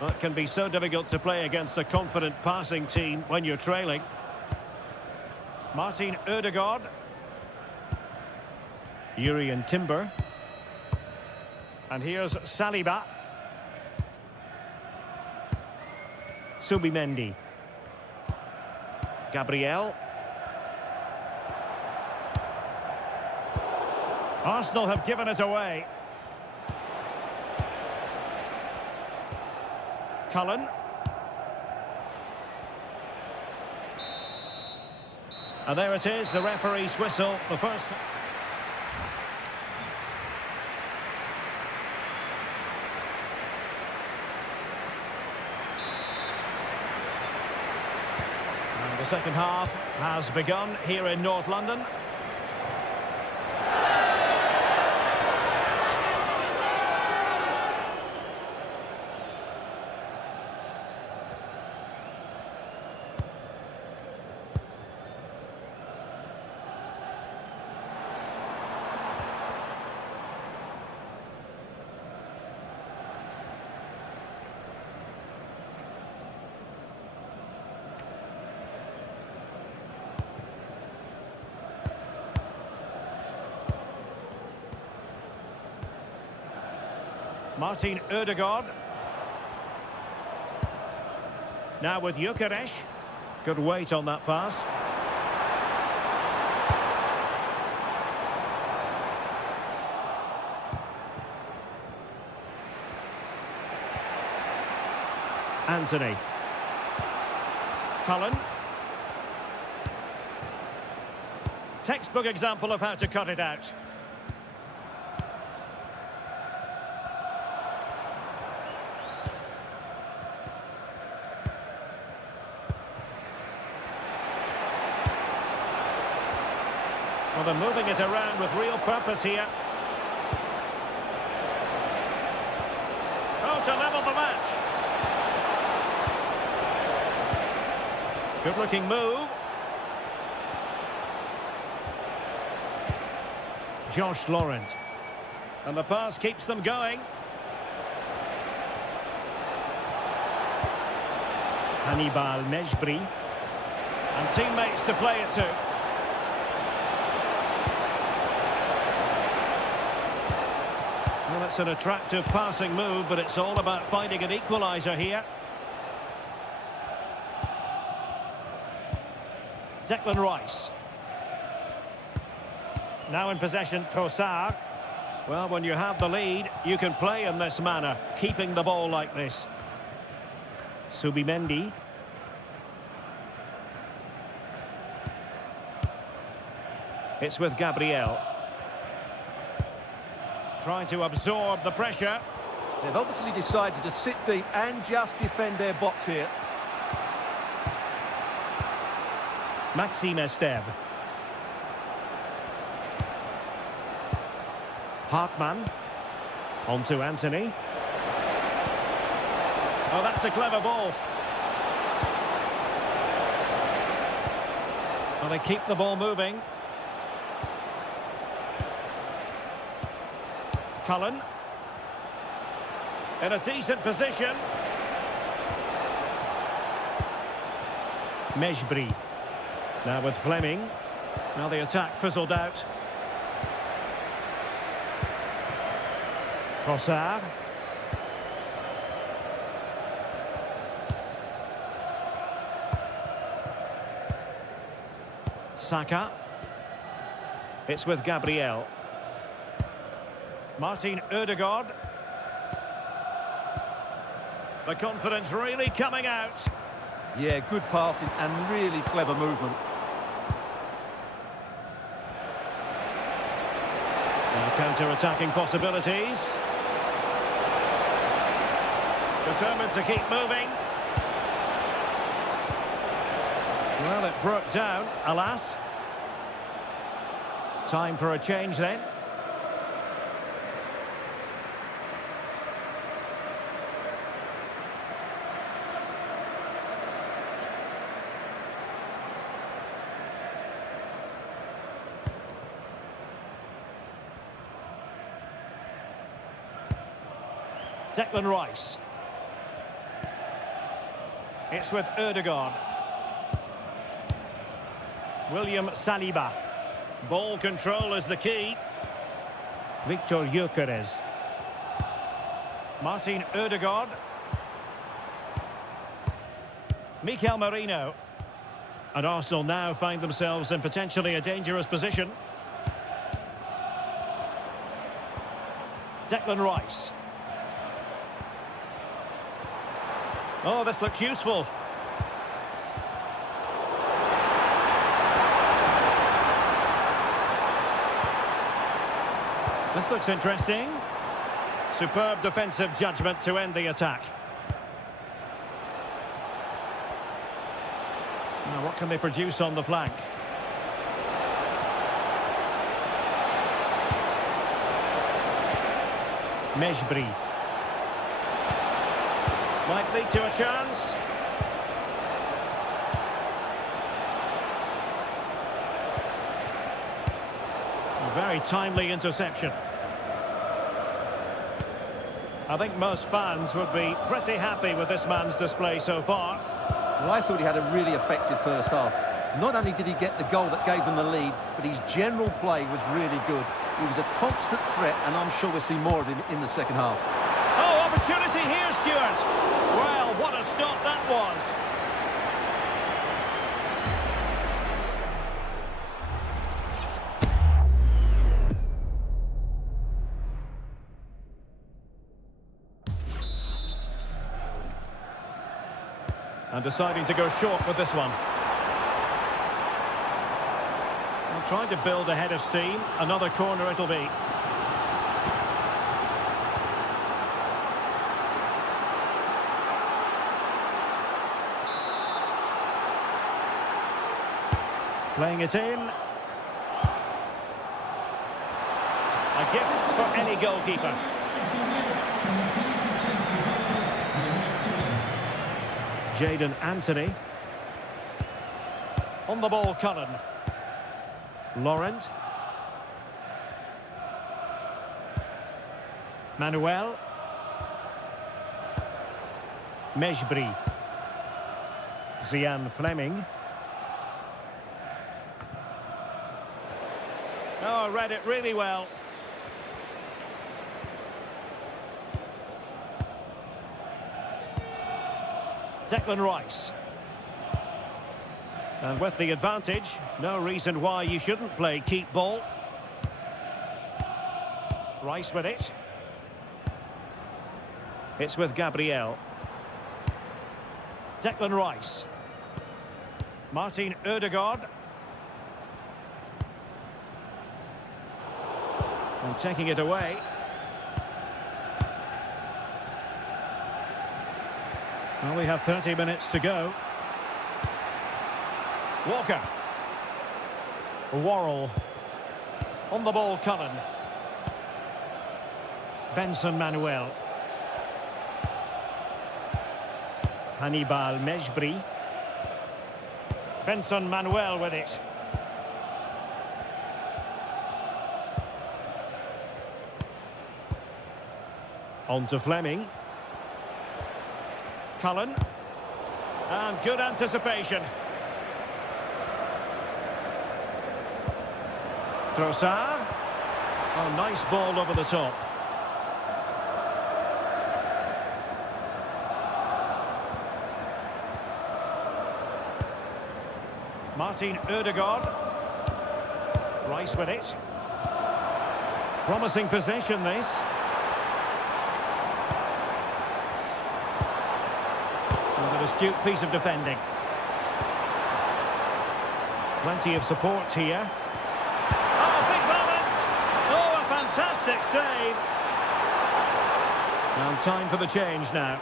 Well, it can be so difficult to play against a confident passing team when you're trailing. Martin Ødegaard. Jurriën Timber. And here's Saliba. Subimendi. Gabriel. Arsenal have given it away. Cullen. And there it is, the referee's whistle. The first... second half has begun here in North London. Martin Ødegaard. Now with Gyökeres. Good weight on that pass. Anthony. Cullen. Textbook example of how to cut it out. Well, they're moving it around with real purpose here. Oh, to level the match. Good-looking move. Josh Laurent. And the pass keeps them going. Hannibal Mejbri. And teammates to play it to. Well, it's an attractive passing move, but it's all about finding an equaliser here. Declan Rice. Now in possession, Trossard. Well, when you have the lead, you can play in this manner, keeping the ball like this. Subimendi. It's with Gabriel. Trying to absorb the pressure. They've obviously decided to sit deep and just defend their box here. Maxime Esteve. Hartmann. On to Anthony. Oh, that's a clever ball. Well, they keep the ball moving. Cullen. In a decent position. Mejbri. Now with Fleming. Now the attack fizzled out. Trossard. Saka. It's with Gabriel. Martin Ødegaard. The confidence really coming out. Yeah, good passing and really clever movement. Now counter-attacking possibilities. Determined to keep moving. Well, it broke down, alas. Time for a change then. Declan Rice. It's with Ødegaard. William Saliba. Ball control is the key. Victor Gyökeres. Martin Ødegaard. Mikel Merino. And Arsenal now find themselves in potentially a dangerous position. Declan Rice. Oh, this looks useful. This looks interesting. Superb defensive judgment to end the attack. Now, what can they produce on the flank? Mejbri. Might lead to a chance. A very timely interception. I think most fans would be pretty happy with this man's display so far. Well, I thought he had a really effective first half. Not only did he get the goal that gave them the lead, but his general play was really good. He was a constant threat, and I'm sure we'll see more of him in the second half. Oh, opportunity here, Stuart. Well, what a stop that was. And deciding to go short with this one. And trying to build a head of steam. Another corner it'll be. Playing it in. A gift for any goalkeeper. Jadon Anthony. On the ball, Cullen. Laurent. Manuel. Mejbri. Zian Fleming. Oh, read it really well. Declan Rice. And with the advantage, no reason why you shouldn't play keep ball. Rice with it. It's with Gabriel. Declan Rice. Martin Ødegaard. And taking it away. Well, we have 30 minutes to go. Walker. Worrell. On the ball, Cullen. Benson Manuel. Hannibal Mejbri. Benson Manuel with it. On to Fleming. Cullen. And good anticipation. Trossard. Oh, nice ball over the top. Martin Ødegaard. Rice with it. Promising possession, this. An astute piece of defending. Plenty of support here. Oh, big moment! Oh, a fantastic save. And time for the change now.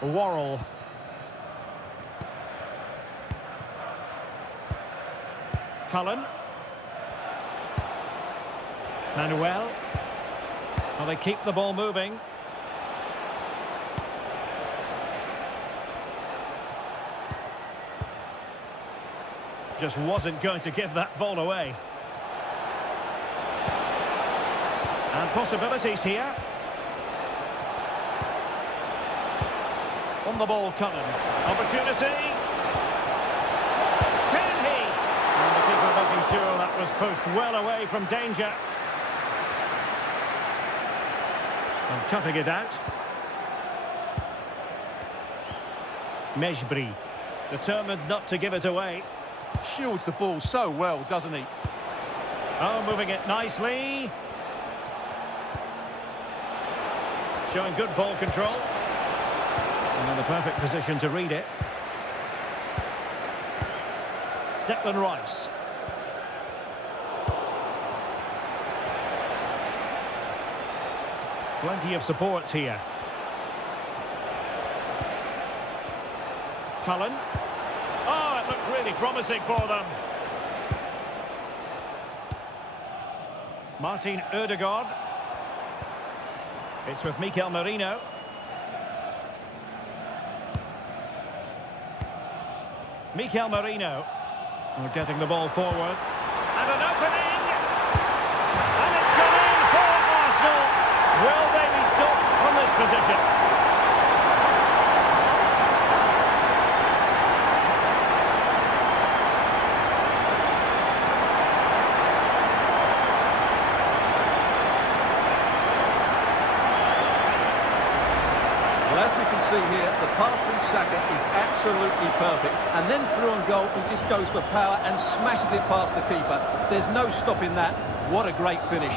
Worrell. Cullen. Manuel. Well, they keep the ball moving. Just wasn't going to give that ball away. And possibilities here. On the ball, Cullen. Opportunity. Can he? And the keeper making sure that was pushed well away from danger. And cutting it out. Mejbri. Determined not to give it away. Shields the ball so well, doesn't he? Oh, moving it nicely. Showing good ball control. And in the perfect position to read it. Declan Rice. Plenty of support here. Cullen. Oh, it looked really promising for them. Martin Ødegaard. It's with Mikel Merino. Mikel Merino. We're getting the ball forward. And an opening! And it's gone in for Arsenal. Will they be stopped from this position? Well, as we can see here, the pass from Saka is absolutely perfect. And then through on goal, he just goes for power and smashes it past the keeper. There's no stopping that. What a great finish.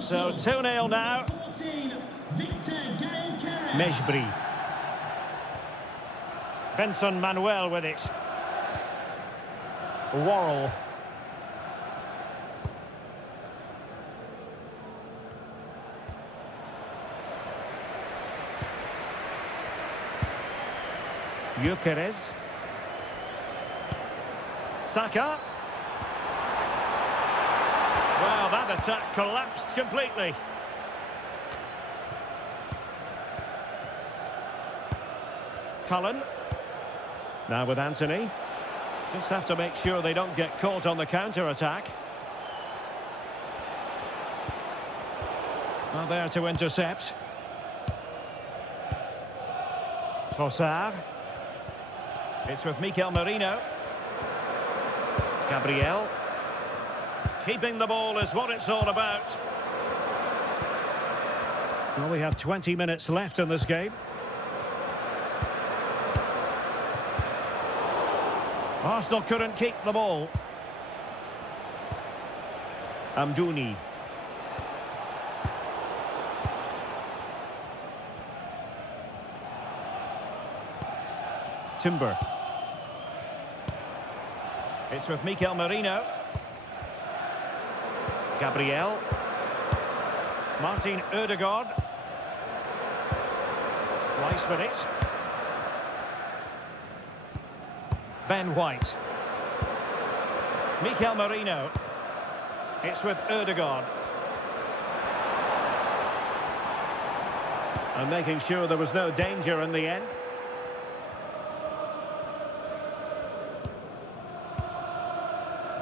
So 2-0 now. Mejbri. Benson Manuel with it. Worrell. Gyökeres. Saka. Well, that attack collapsed completely. Cullen. Now with Anthony. Just have to make sure they don't get caught on the counter-attack. Well, there to intercept. Trossard. It's with Mikel Merino. Gabriel. Keeping the ball is what it's all about. Well, we have 20 minutes left in this game. Arsenal couldn't keep the ball. Amdouni. Timber. It's with Mikel Merino. Gabriel. Martin Ødegaard. Rice with it. Ben White. Mikel Merino. It's with Ødegaard. And making sure there was no danger in the end.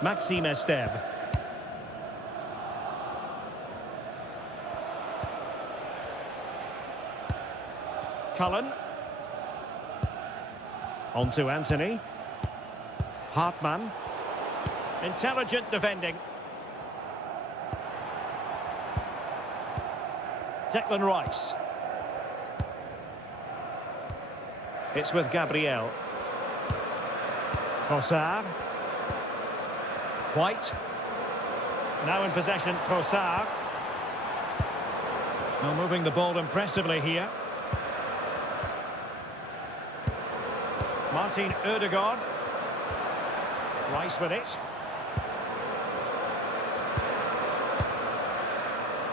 Maxime Esteve. Cullen. On to Anthony. Hartman. Intelligent defending. Declan Rice. It's with Gabriel. Trossard. White. Now in possession, Trossard. Well, moving the ball impressively here. Martin Ødegaard. Rice with it.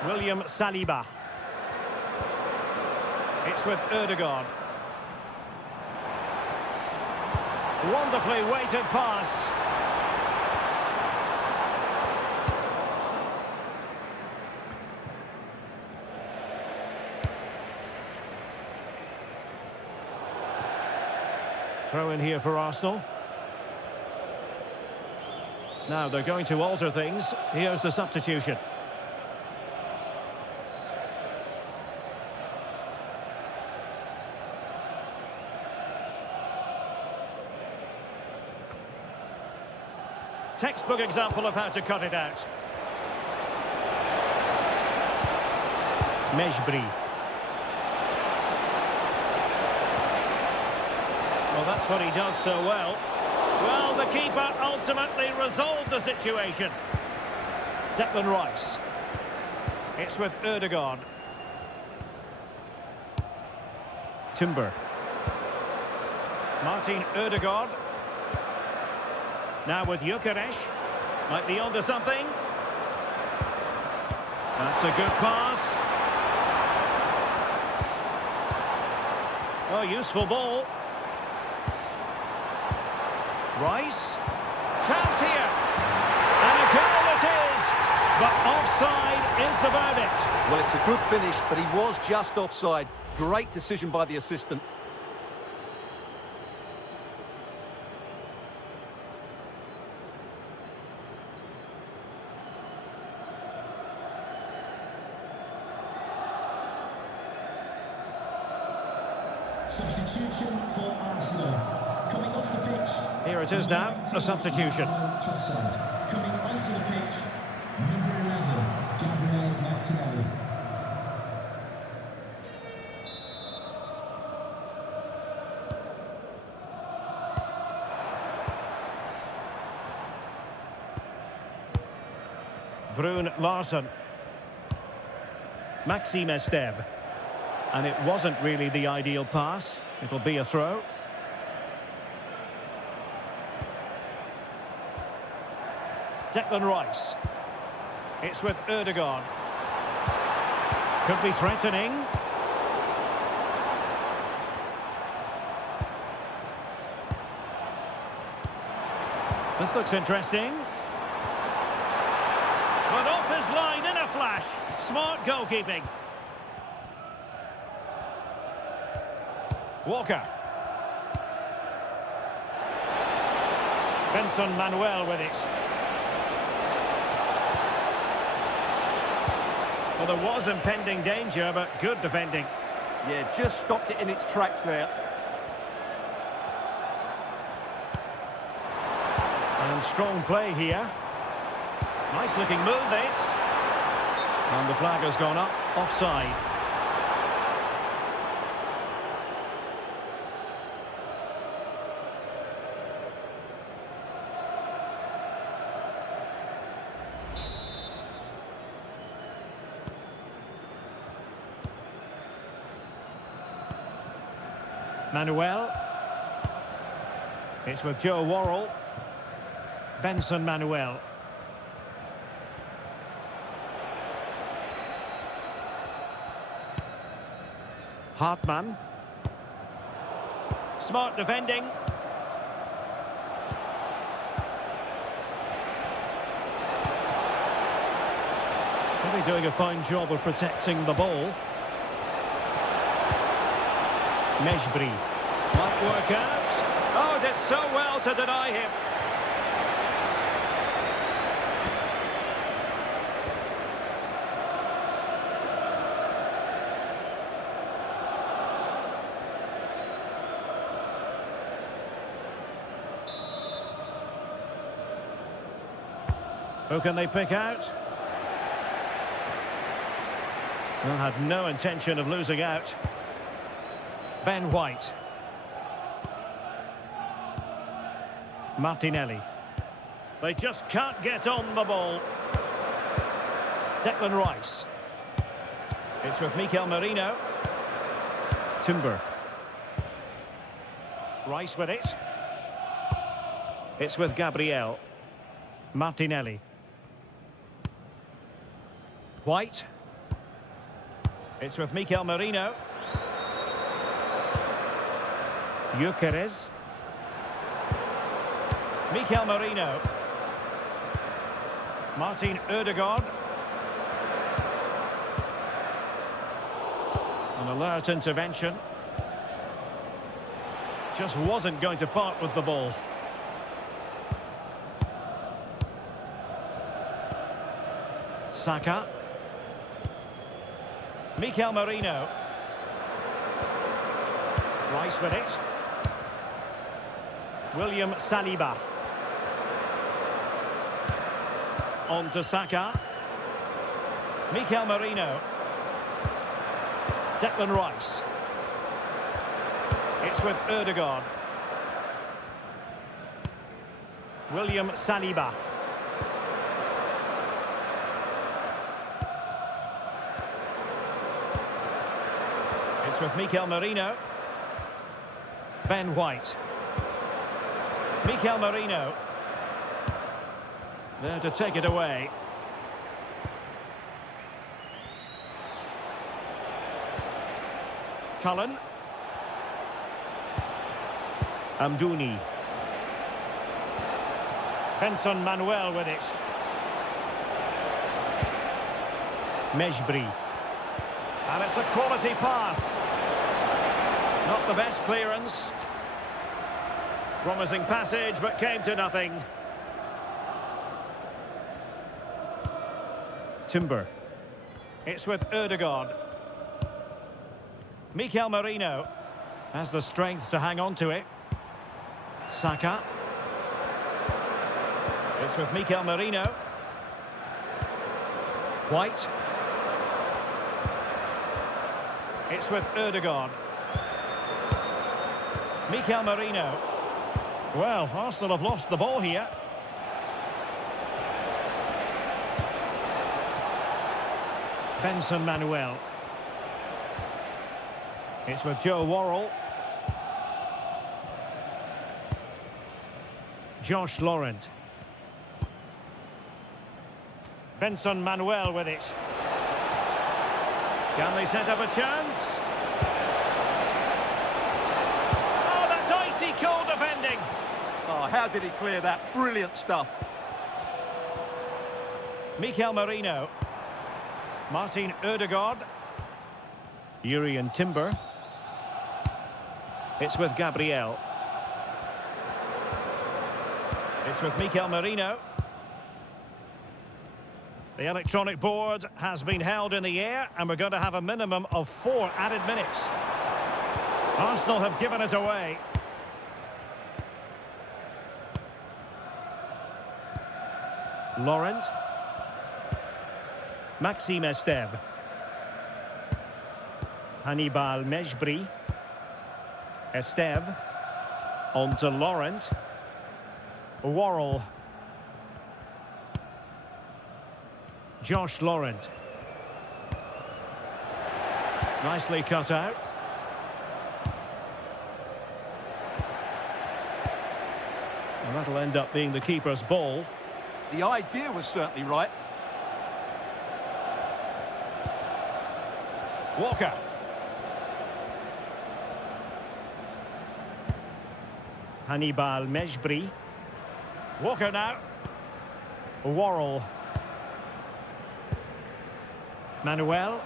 William Saliba. It's with Ødegaard. Wonderfully weighted pass. Throw in here for Arsenal. Now they're going to alter things. Here's the substitution. Textbook example of how to cut it out. Mejbri. Well, that's what he does so well. Well, the keeper ultimately resolved the situation. Declan Rice. It's with Ødegaard. Timber. Martin Ødegaard. Now with Gyökeres. Might be onto something. That's a good pass. Oh, useful ball. Rice. Chance here. And a goal it is. But offside is the verdict. Well, it's a good finish, but he was just offside. Great decision by the assistant. Substitution for Arsenal. Coming off the pitch. Here it is now, a substitution. Coming onto the pitch, number 11, Gabriel Martinelli. Brun Larsen. Maxime Esteve. And it wasn't really the ideal pass. It'll be a throw. Declan Rice. It's with Ødegaard. Could be threatening. This looks interesting. But off his line in a flash. Smart goalkeeping. Walker. Benson Manuel with it. Well, there was impending danger, but good defending. Yeah, just stopped it in its tracks there. And strong play here. Nice looking move this. And the flag has gone up, offside. Manuel. It's with Joe Worrell. Benson Manuel. Hartmann. Smart defending. Really doing a fine job of protecting the ball. Mejbri. Might work out. Oh, did so well to deny him. Who can they pick out? Well, had no intention of losing out. Ben White. Martinelli. They just can't get on the ball. Declan Rice. It's with Mikel Merino. Timber. Rice with it. It's with Gabriel. Martinelli. White. It's with Mikel Merino. Gyökeres. Mikel Merino. Martin Ødegaard. An alert intervention. Just wasn't going to part with the ball. Saka. Mikel Merino. Rice with it. William Saliba. On to Saka. Mikel Merino. Declan Rice. It's with Ødegaard. William Saliba. It's with Mikel Merino. Ben White. Mikel Merino. There to take it away. Cullen. Amdouni. Benson Manuel with it. Mejbri. And it's a quality pass. Not the best clearance. Promising passage, but came to nothing. Timber. It's with Ødegaard. Mikel Merino has the strength to hang on to it. Saka. It's with Mikel Merino. White. It's with Ødegaard. Mikel Merino. Well, Arsenal have lost the ball here. Benson Manuel. It's with Joe Worrell. Josh Laurent. Benson Manuel with it. Can they set up a chance? Oh, that's icy cold defending. Oh, how did he clear that? Brilliant stuff. Mikel Merino. Martin Ødegaard. Urian Timber. It's with Gabriel. It's with Mikel Merino. The electronic board has been held in the air, and we're going to have a minimum of 4 added minutes. Arsenal have given us away. Laurent. Maxime Esteve. Hannibal Mejbri. Esteve. On to Laurent. Worrell. Josh Laurent. Nicely cut out. And that'll end up being the keeper's ball. The idea was certainly right. Walker. Hannibal Mejbri. Walker now. Worrell. Manuel.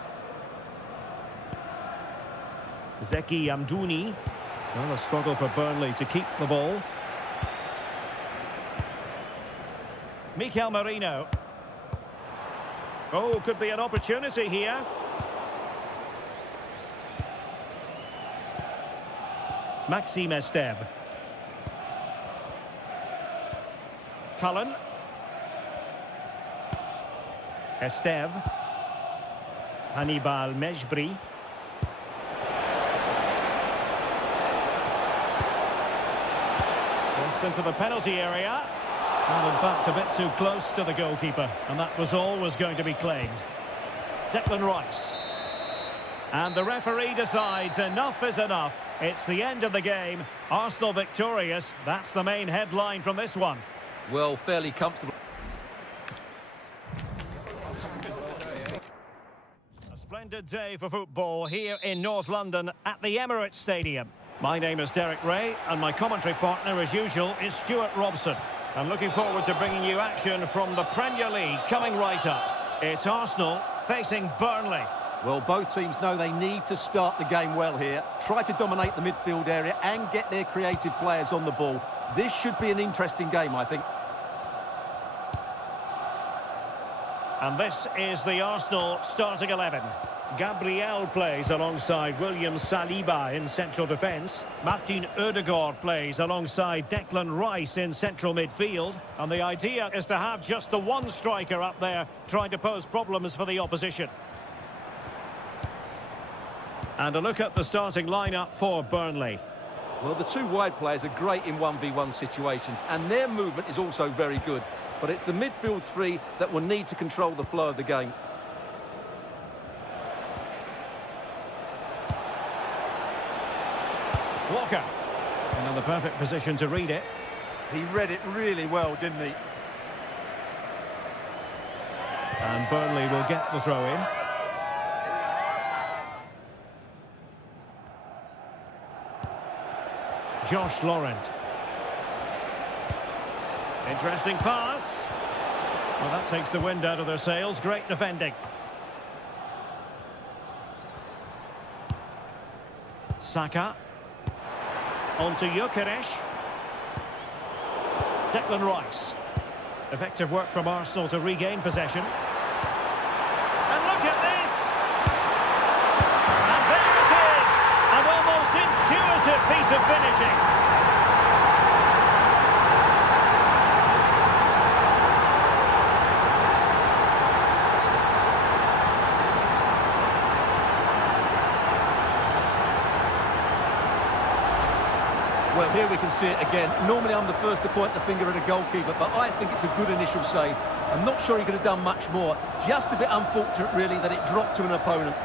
Zeki Amdouni. Well, a struggle for Burnley to keep the ball. Mikel Merino. Oh, could be an opportunity here. Maxime Esteve. Cullen. Esteve. Hannibal Mejbri. Crossed into the penalty area. And in fact, a bit too close to the goalkeeper. And that was always going to be claimed. Declan Rice. And the referee decides enough is enough. It's the end of the game. Arsenal victorious. That's the main headline from this one. Well, fairly comfortable. A splendid day for football here in North London at the Emirates Stadium. My name is Derek Ray, and my commentary partner, as usual, is Stuart Robson. I'm looking forward to bringing you action from the Premier League coming right up. It's Arsenal facing Burnley. Well, both teams know they need to start the game well here. Try to dominate the midfield area and get their creative players on the ball. This should be an interesting game, I think. And this is the Arsenal starting 11. Gabriel plays alongside William Saliba in central defence. Martin Ødegaard plays alongside Declan Rice in central midfield. And the idea is to have just the one striker up there trying to pose problems for the opposition. And a look at the starting lineup for Burnley. Well, the two wide players are great in 1v1 situations, and their movement is also very good. But it's the midfield three that will need to control the flow of the game. Walker. And in the perfect position to read it. He read it really well, didn't he? And Burnley will get the throw in. Josh Laurent. Interesting pass. Well, that takes the wind out of their sails. Great defending. Saka. On to Gyökeres. Declan Rice. Effective work from Arsenal to regain possession. And look at this! And there it is! An almost intuitive piece of finishing. Well, here we can see it again. Normally I'm the first to point the finger at a goalkeeper, but I think it's a good initial save. I'm not sure he could have done much more. Just a bit unfortunate, really, that it dropped to an opponent.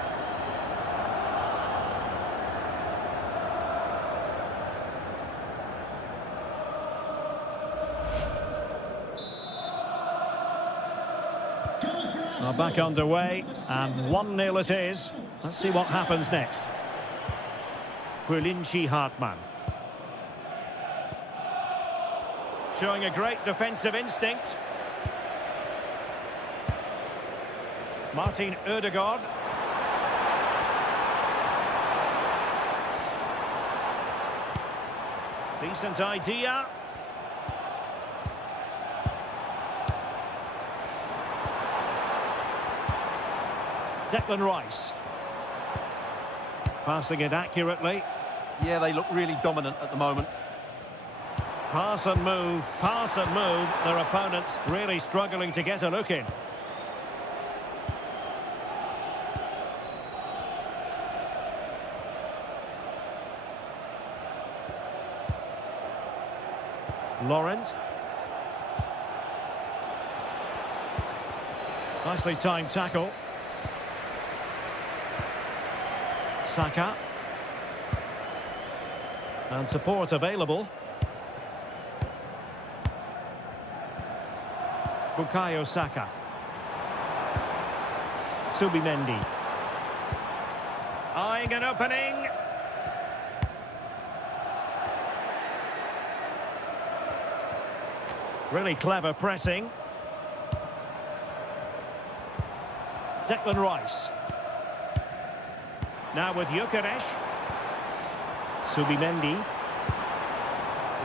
Well, back underway, and 1-0 it is. Let's see what happens next. Quillinchi Hartmann. Showing a great defensive instinct. Martin Ødegaard. Decent idea. Declan Rice. Passing it accurately. Yeah, they look really dominant at the moment. Pass and move, pass and move. Their opponents really struggling to get a look in. Laurent. Nicely timed tackle. Saka. And support available. Bukayo Saka. Subimendi. Eyeing an opening. Really clever pressing. Declan Rice. Now with Gyökeres. Subimendi.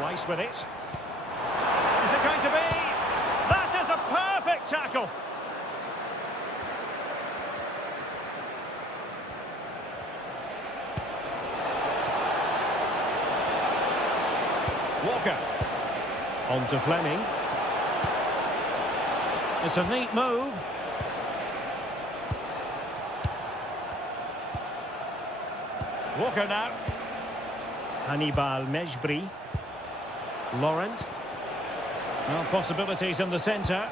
Rice with it. Is it going to be? That is a perfect tackle. Walker. On to Fleming. It's a neat move. Walker now. Hannibal Mejbri. Laurent. Well, possibilities in the centre.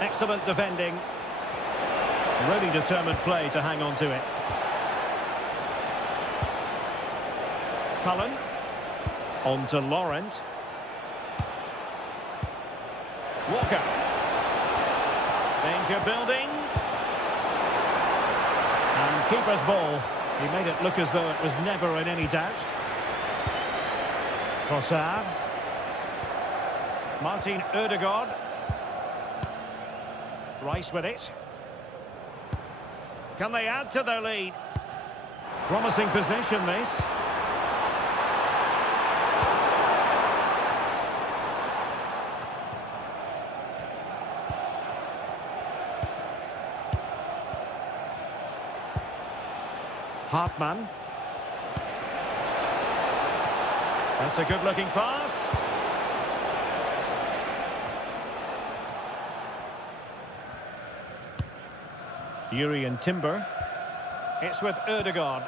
Excellent defending. Really determined play to hang on to it. Cullen. On to Laurent. Walker. Danger building. And keeper's ball. He made it look as though it was never in any doubt. Trossard. Martin Ødegaard. Rice with it. Can they add to their lead? Promising possession, this. Hartmann. That's a good-looking pass. Jurriën Timber. It's with Ødegaard.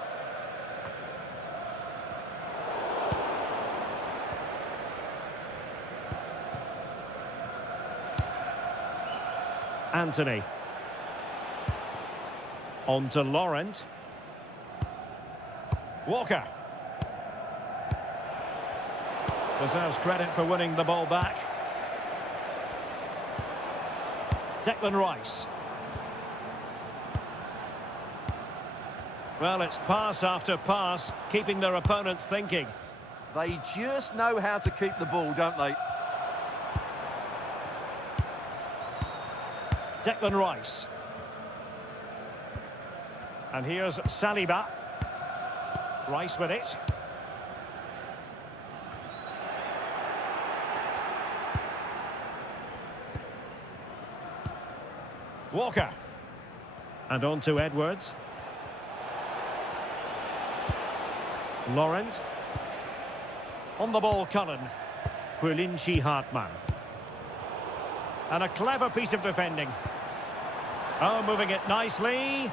Anthony. On to Laurent. Walker. Deserves credit for winning the ball back. Declan Rice. Well, it's pass after pass, keeping their opponents thinking. They just know how to keep the ball, don't they? Declan Rice. And here's Saliba. Rice with it. Walker. And on to Edwards. Laurent. On the ball, Cullen. Quillinchi Hartmann. And a clever piece of defending. Oh, moving it nicely.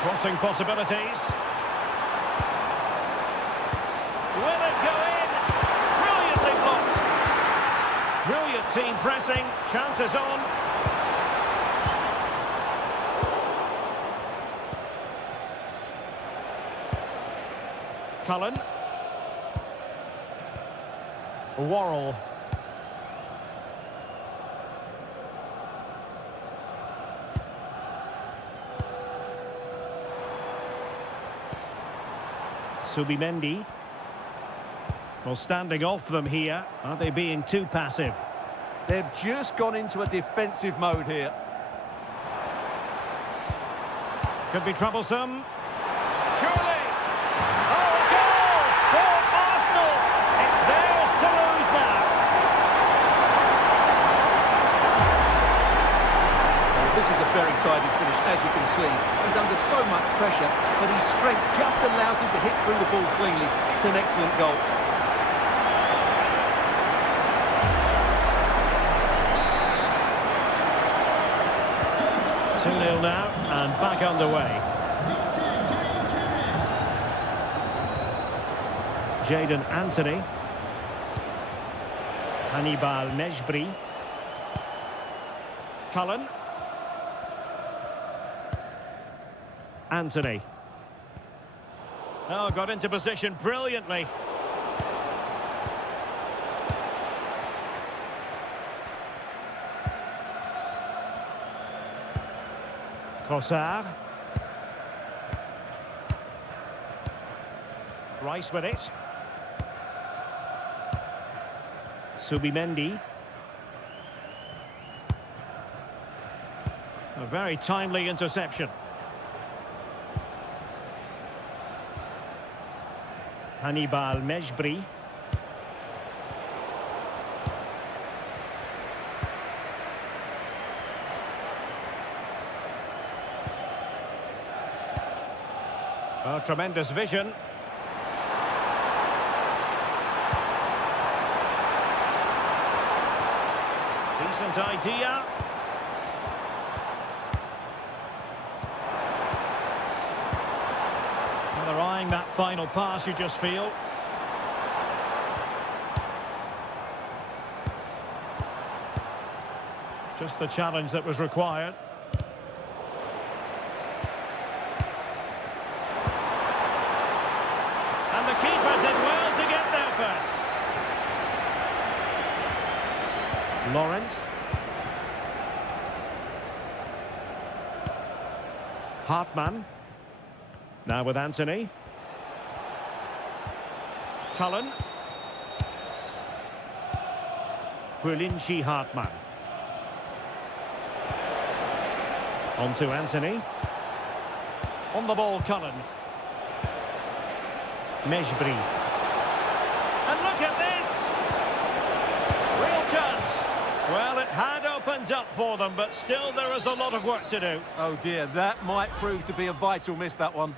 Crossing possibilities. Will it go in? Brilliantly blocked. Brilliant team pressing. Chances on. Cullen. Worrell. Subimendi. Well, standing off them here. Are they being too passive? They've just gone into a defensive mode here. Could be troublesome. Surely! Oh, a goal for Arsenal! It's theirs to lose now. This is a very tidy finish, as you can see. He's under so much pressure, but his strength just allows him to hit through the ball cleanly. It's an excellent goal. 2-0 now, and back underway. Jadon Anthony. Hannibal Mejbri. Cullen. Anthony. Oh, got into position brilliantly. Trossard. Rice with it. Subimendi. A very timely interception. Hannibal Mejbri. Oh, tremendous vision. Decent idea. Well, they're eyeing that final pass, you just feel. Just the challenge that was required. And the keeper did well to get there first. Laurent. Hartmann. Now with Anthony. Cullen. Quillinchi Hartmann. On to Anthony. On the ball, Cullen. Mejbri. And look at this! Real chance. Well, it had opened up for them, but still there is a lot of work to do. Oh dear, that might prove to be a vital miss, that one.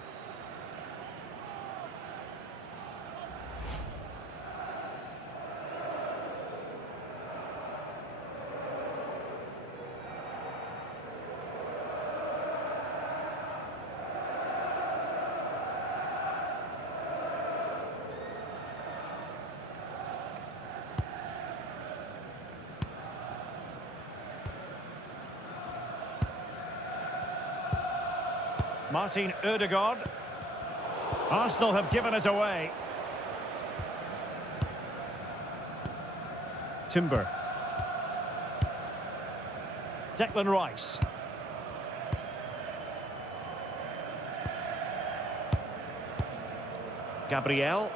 Martin Ødegaard. Arsenal have given it away. Timber. Declan Rice. Gabriel.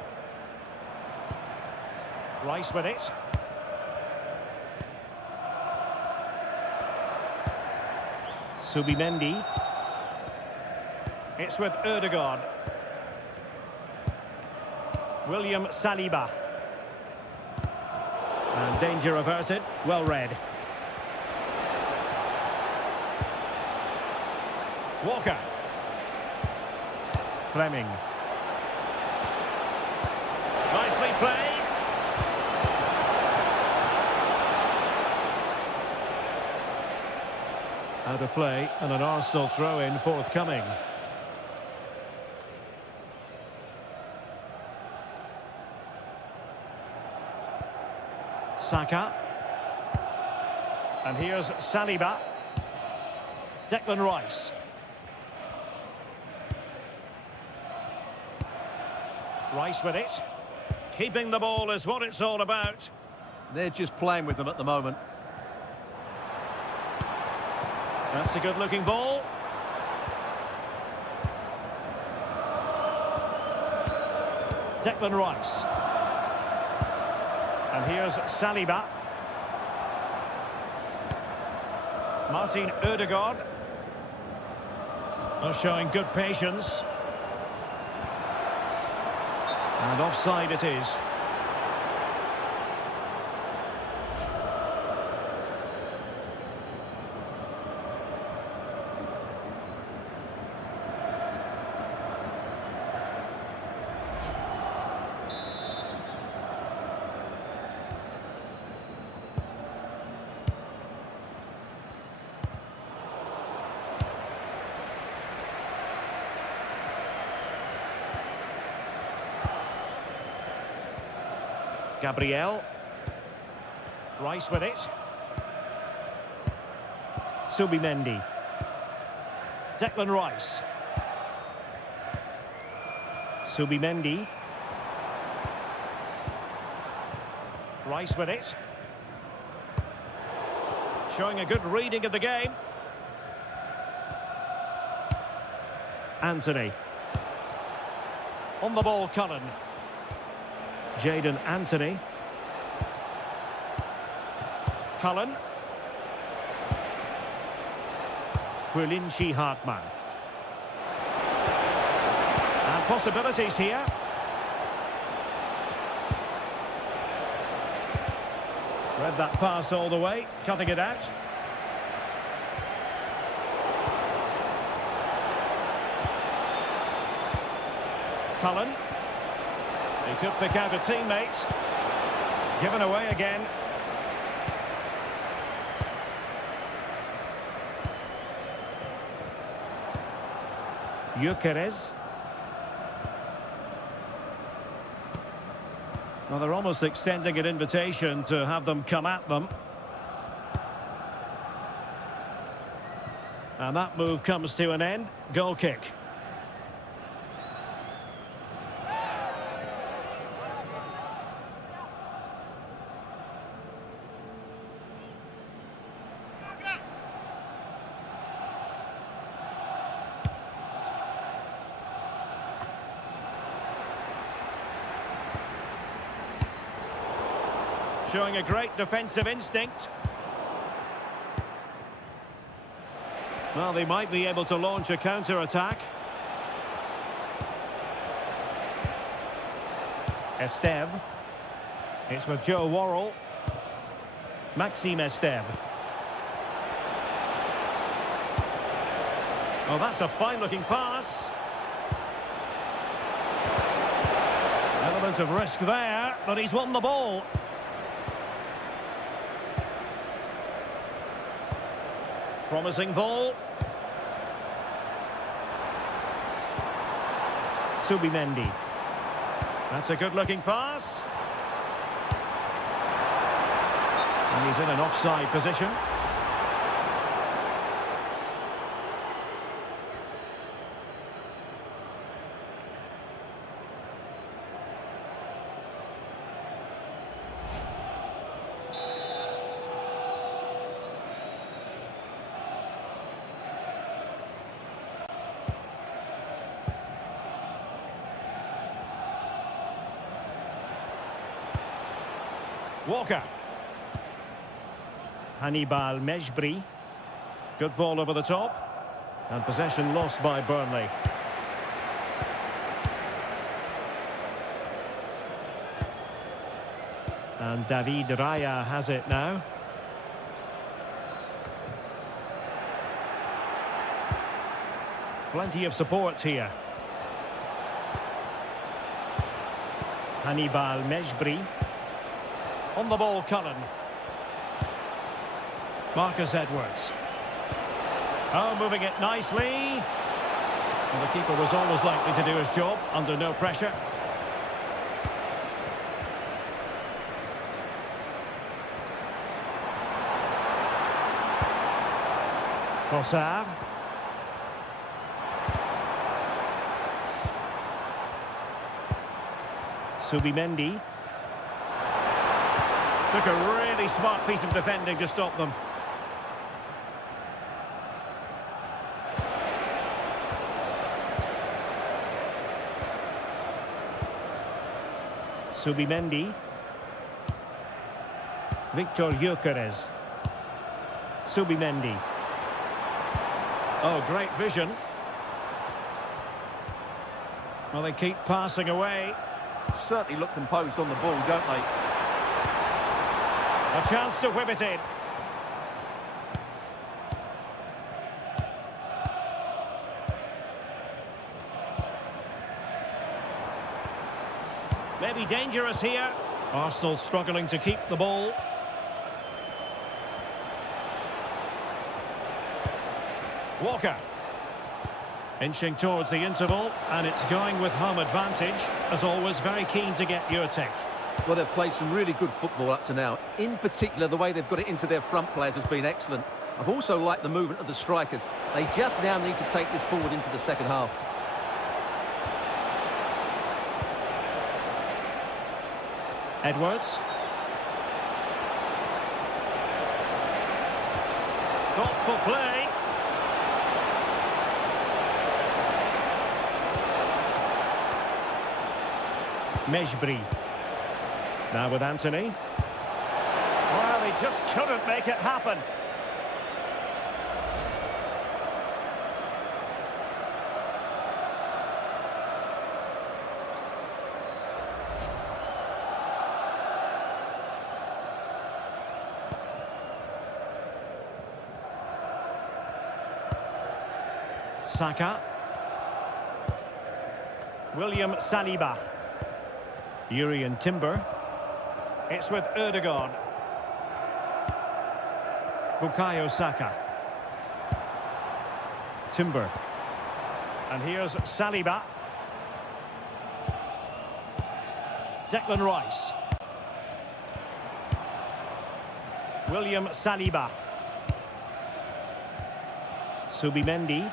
Rice with it. Subimendi. It's with Ødegaard. William Saliba. And danger averted. Well read. Walker. Fleming. Nicely played. Out of play and an Arsenal throw-in forthcoming. Saka. And here's Saliba. Declan Rice. Rice with it. Keeping the ball is what it's all about. They're just playing with them at the moment. That's a good-looking ball. Declan Rice. And here's Saliba. Martin Ødegaard. Oh, showing good patience. And offside it is. Gabriel. Rice with it. Subimendi. Declan Rice. Subimendi. Rice with it. Showing a good reading of the game. Anthony. On the ball, Cullen. Jadon Anthony. Cullen. Quillinchi Hartman. And possibilities here. Read that pass all the way, cutting it out. Cullen. He could pick out a teammate. Given away again. Gyökeres. Well, they're almost extending an invitation to have them come at them. And that move comes to an end. Goal kick. Showing a great defensive instinct. Well, they might be able to launch a counter-attack. Esteve. It's with Joe Worrell. Maxime Esteve. Oh, that's a fine-looking pass. Element of risk there, but he's won the ball. Promising ball. Subimendi. That's a good-looking pass. And he's in an offside position. Walker. Hannibal Mejbri. Good ball over the top. And possession lost by Burnley. And David Raya has it now. Plenty of support here. Hannibal Mejbri. On the ball, Cullen. Marcus Edwards. Oh, moving it nicely. And the keeper was always likely to do his job under no pressure. Trossard. Subimendi. Took a really smart piece of defending to stop them. Subimendi. Victor Gyökeres. Subimendi. Oh, great vision. Well, they keep passing away. Certainly look composed on the ball, don't they? A chance to whip it in. Maybe dangerous here. Arsenal struggling to keep the ball. Walker. Inching towards the interval, and it's going with home advantage. As always, very keen to get your take. Well, they've played some really good football up to now. In particular, the way they've got it into their front players has been excellent. I've also liked the movement of the strikers. They just now need to take this forward into the second half. Edwards. Thoughtful play. Mejbri. Now with Anthony. Well, he just couldn't make it happen. Saka. William Saliba. Urian Timber. It's with Ødegaard. Bukayo Saka. Timber. And here's Saliba. Declan Rice. William Saliba. Subimendi.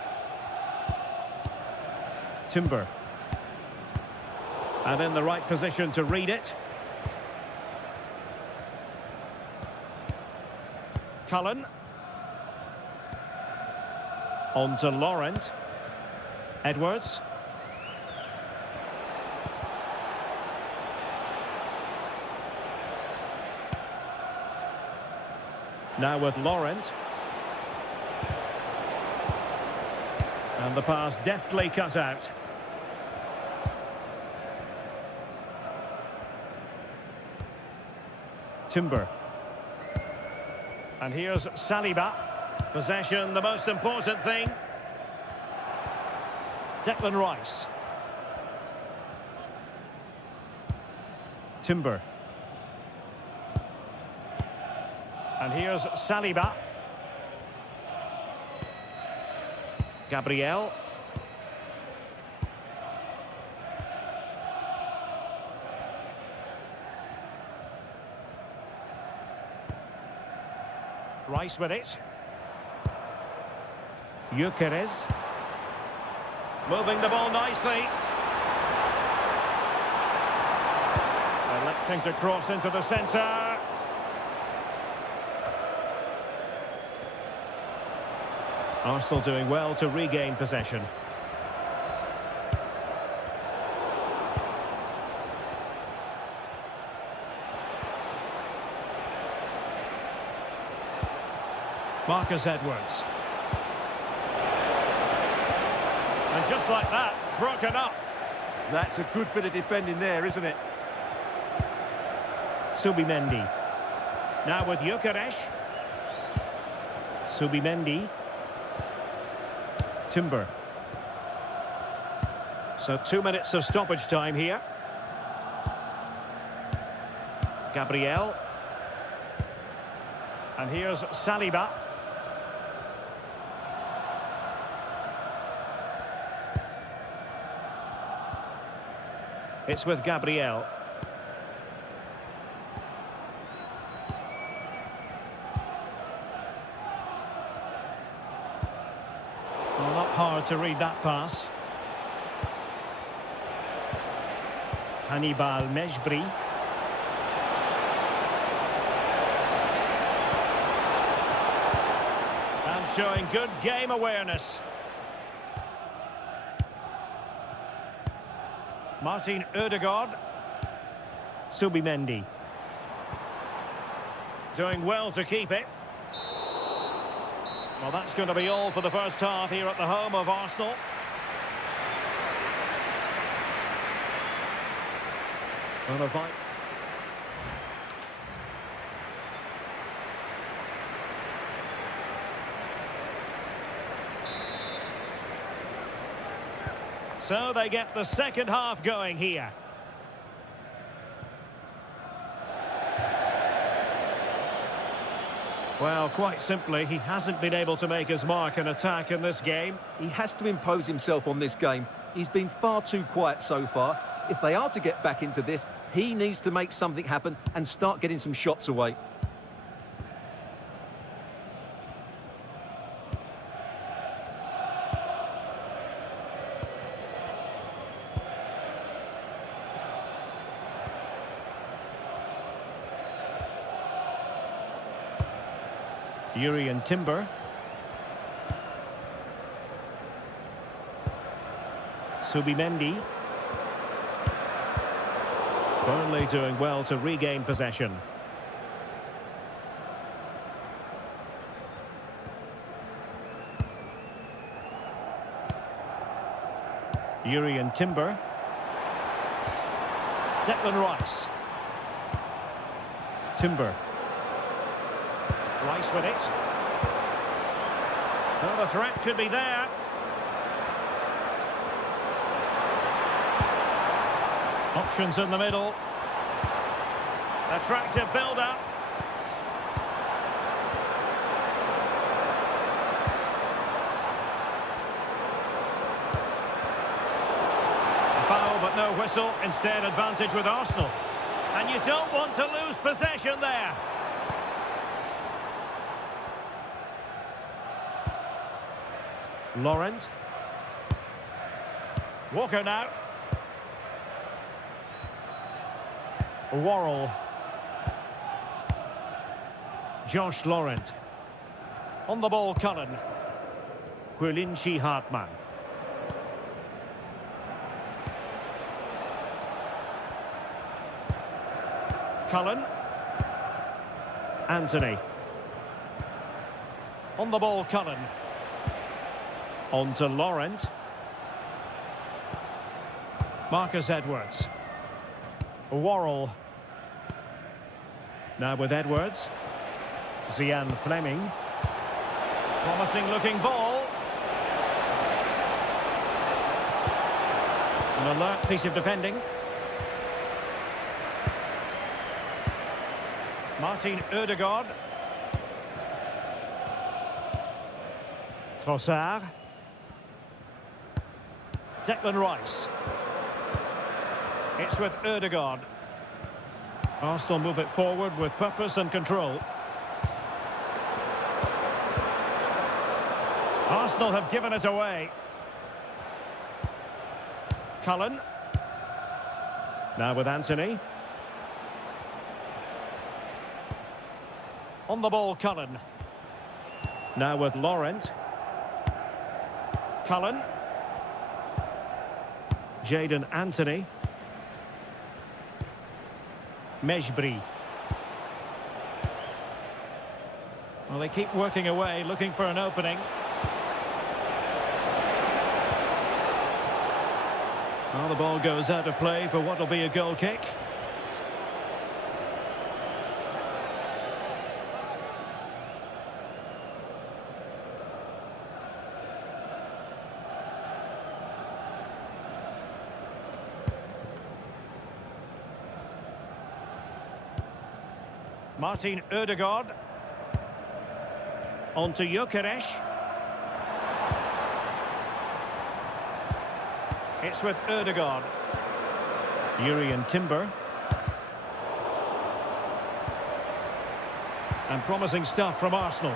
Timber. And in the right position to read it. Cullen. On to Laurent. Edwards. Now with Laurent. And the pass deftly cut out. Timber. And here's Saliba. Possession, the most important thing. Declan Rice. Timber. And here's Saliba. Gabriel. Rice with it. Gyökeres. Moving the ball nicely. Electing to cross into the centre. Arsenal doing well to regain possession. Marcus Edwards. And just like that, broken up. That's a good bit of defending there, isn't it? Subimendi. Now with Gyökeres. Subimendi. Timber. So 2 minutes of stoppage time here. Gabriel. And here's Saliba. It's with Gabriel. Well, not hard to read that pass. Hannibal Mejbri. And showing good game awareness. Martin Ødegaard. Subimendi. Doing well to keep it. Well, that's going to be all for the first half here at the home of Arsenal. Well, a fight. So they get the second half going here. Well, quite simply, he hasn't been able to make his mark in attack in this game. He has to impose himself on this game. He's been far too quiet so far. If they are to get back into this, he needs to make something happen and start getting some shots away. Urian Timber. Subimendi. Burnley doing well to regain possession. Urian Timber. Declan Rice. Timber. Rice with it. Well, the threat could be there. Options in the middle. Attractive build-up. Foul, but no whistle. Instead, advantage with Arsenal. And you don't want to lose possession there. Laurent. Walker now. Worrell. Josh Laurent. On the ball, Cullen. Quillinchi Hartmann. Cullen. Anthony. On the ball, Cullen. On to Laurent. Marcus Edwards. Worrell. Now with Edwards. Zian Fleming. Promising looking ball. An alert piece of defending. Martin Ødegaard. Trossard. Declan Rice. It's with Ødegaard. Arsenal move it forward with purpose and control. Arsenal have given it away. Cullen. Now with Anthony. On the ball, Cullen. Now with Laurent. Cullen. Jadon Anthony. Mejbri. Well, they keep working away, looking for an opening. Well, the ball goes out of play for what will be a goal kick. Martin Ødegaard. On to Gyökeres. It's with Ødegaard. Jurriën Timber. And promising stuff from Arsenal.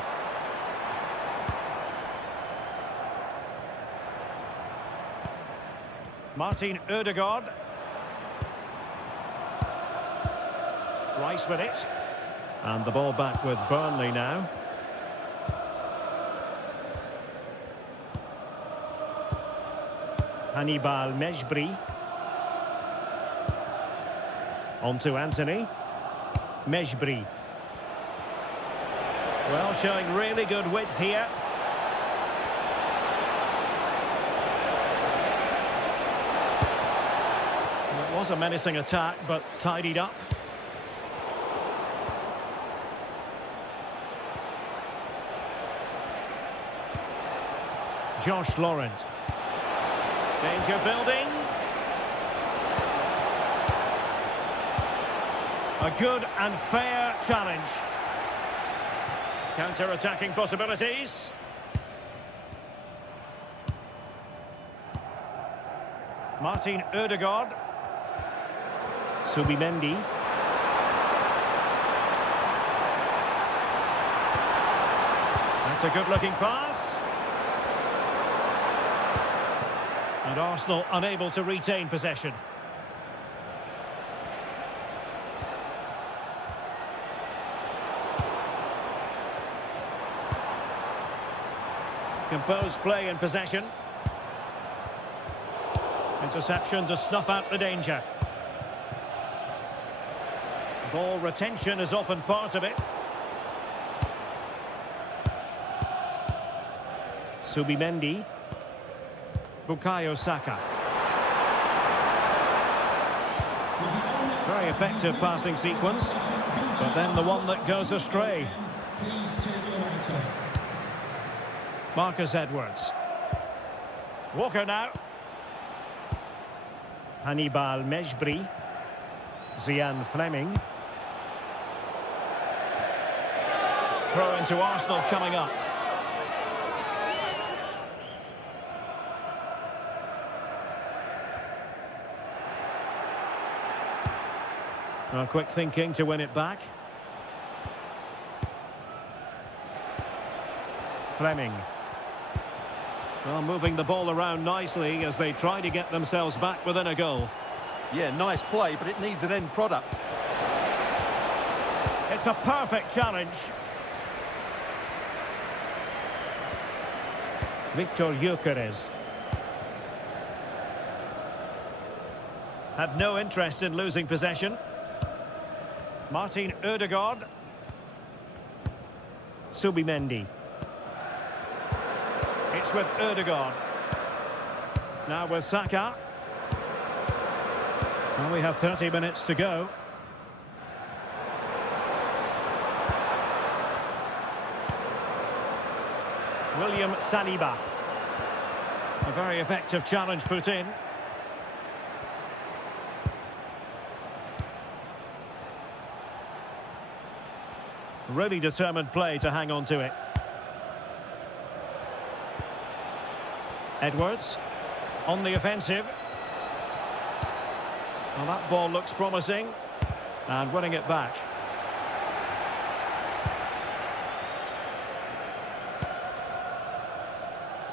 Martin Ødegaard. Rice with it. And the ball back with Burnley now. Hannibal Mejbri. On to Anthony. Mejbri. Well, showing really good width here. Well, it was a menacing attack, but tidied up. Josh Laurent. Danger building. A good and fair challenge. Counter-attacking possibilities. Martin Ødegaard. Subimendi. That's a good-looking pass. And Arsenal unable to retain possession. Composed play in possession. Interception to snuff out the danger. Ball retention is often part of it. Subimendi. Bukayo Saka. Very effective passing sequence, but then the one that goes astray. Marcus Edwards. Walker now. Hannibal Mejbri. Zian Fleming. Throw into Arsenal coming up. Well, quick thinking to win it back. Fleming. Well, moving the ball around nicely as they try to get themselves back within a goal. Yeah, nice play, but it needs an end product. It's a perfect challenge. Victor Gyökeres. Had no interest in losing possession. Martin Ødegaard. Subimendi. It's with Ødegaard. Now with Saka. Well, we have 30 minutes to go. William Saliba. A very effective challenge put in. Really determined play to hang on to it. Edwards on the offensive. Well, that ball looks promising. And winning it back.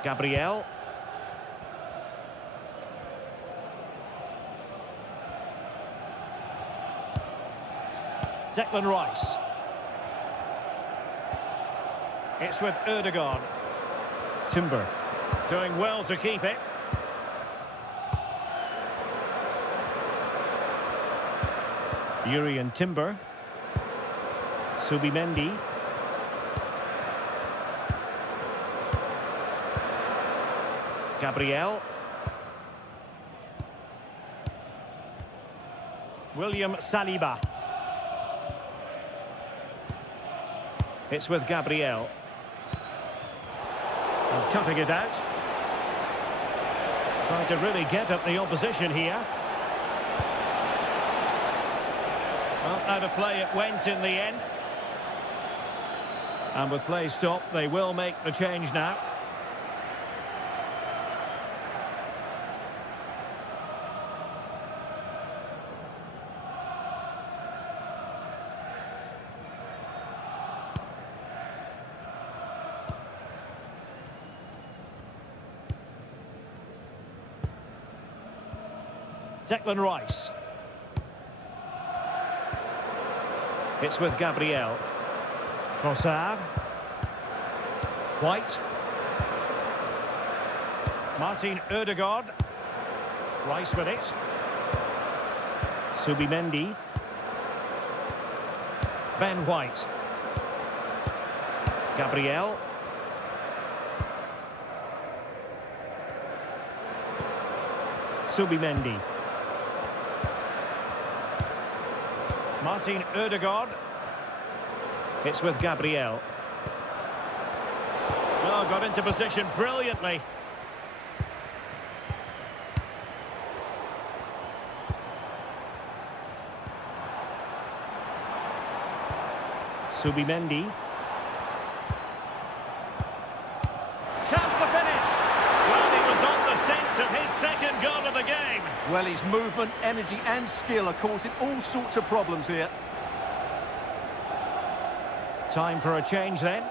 Gabriel. Declan Rice. It's with Ødegaard. Timber. Doing well to keep it. Jurriën Timber. Subimendi. Gabriel. William Saliba. It's with Gabriel. And cutting it out. Trying to really get at the opposition here. Well, out of play it went in the end. And with play stopped, they will make the change now. Declan Rice. It's with Gabriel. Trossard. White. Martin Ødegaard. Rice with it. Subimendi. Ben White. Gabriel. Subimendi. Martin Ødegaard. It's with Gabriel. Oh, got into position brilliantly. Subimendi. Chance to finish. Well, he was on the scent of his second goal of the game. Well, his movement, energy and skill are causing all sorts of problems here. Time for a change then.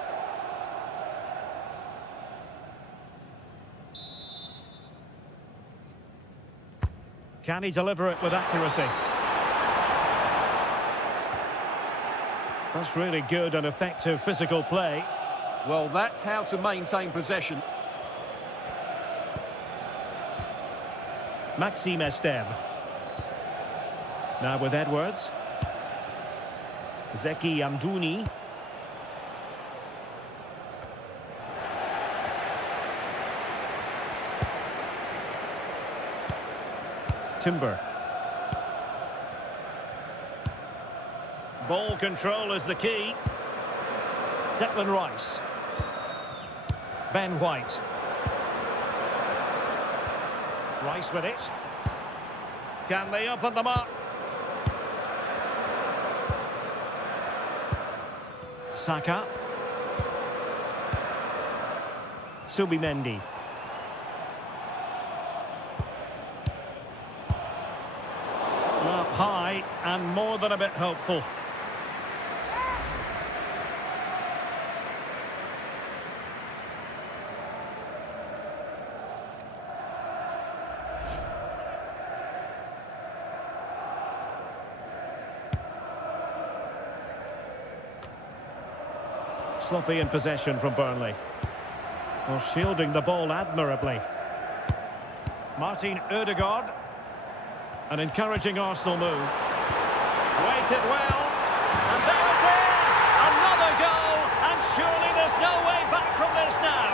Can he deliver it with accuracy? That's really good and effective physical play. Well, that's how to maintain possession. Maxime Esteve. Now with Edwards. Zeki Amdouni. Timber. Ball control is the key. Declan Rice. Ben White. Rice with it. Can they open them up? Saka. Subimendi. Up high and more than a bit hopeful. Sloppy in possession from Burnley. Well, shielding the ball admirably. Martin Ødegaard. An encouraging Arsenal move. Waited well. And there it is! Another goal! And surely there's no way back from this now.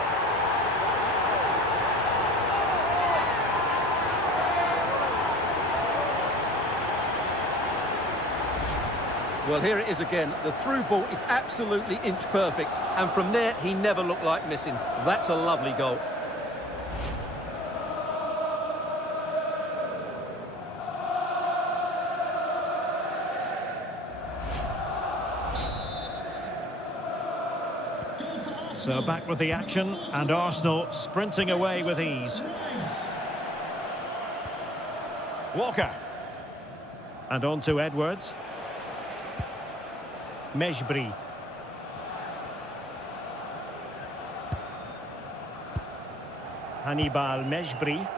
Well, here it is again. The through ball is absolutely inch perfect. And from there, he never looked like missing. That's a lovely goal. So back with the action, and Arsenal sprinting away with ease. Walker. And on to Edwards. Mejbri. Hannibal Mejbri.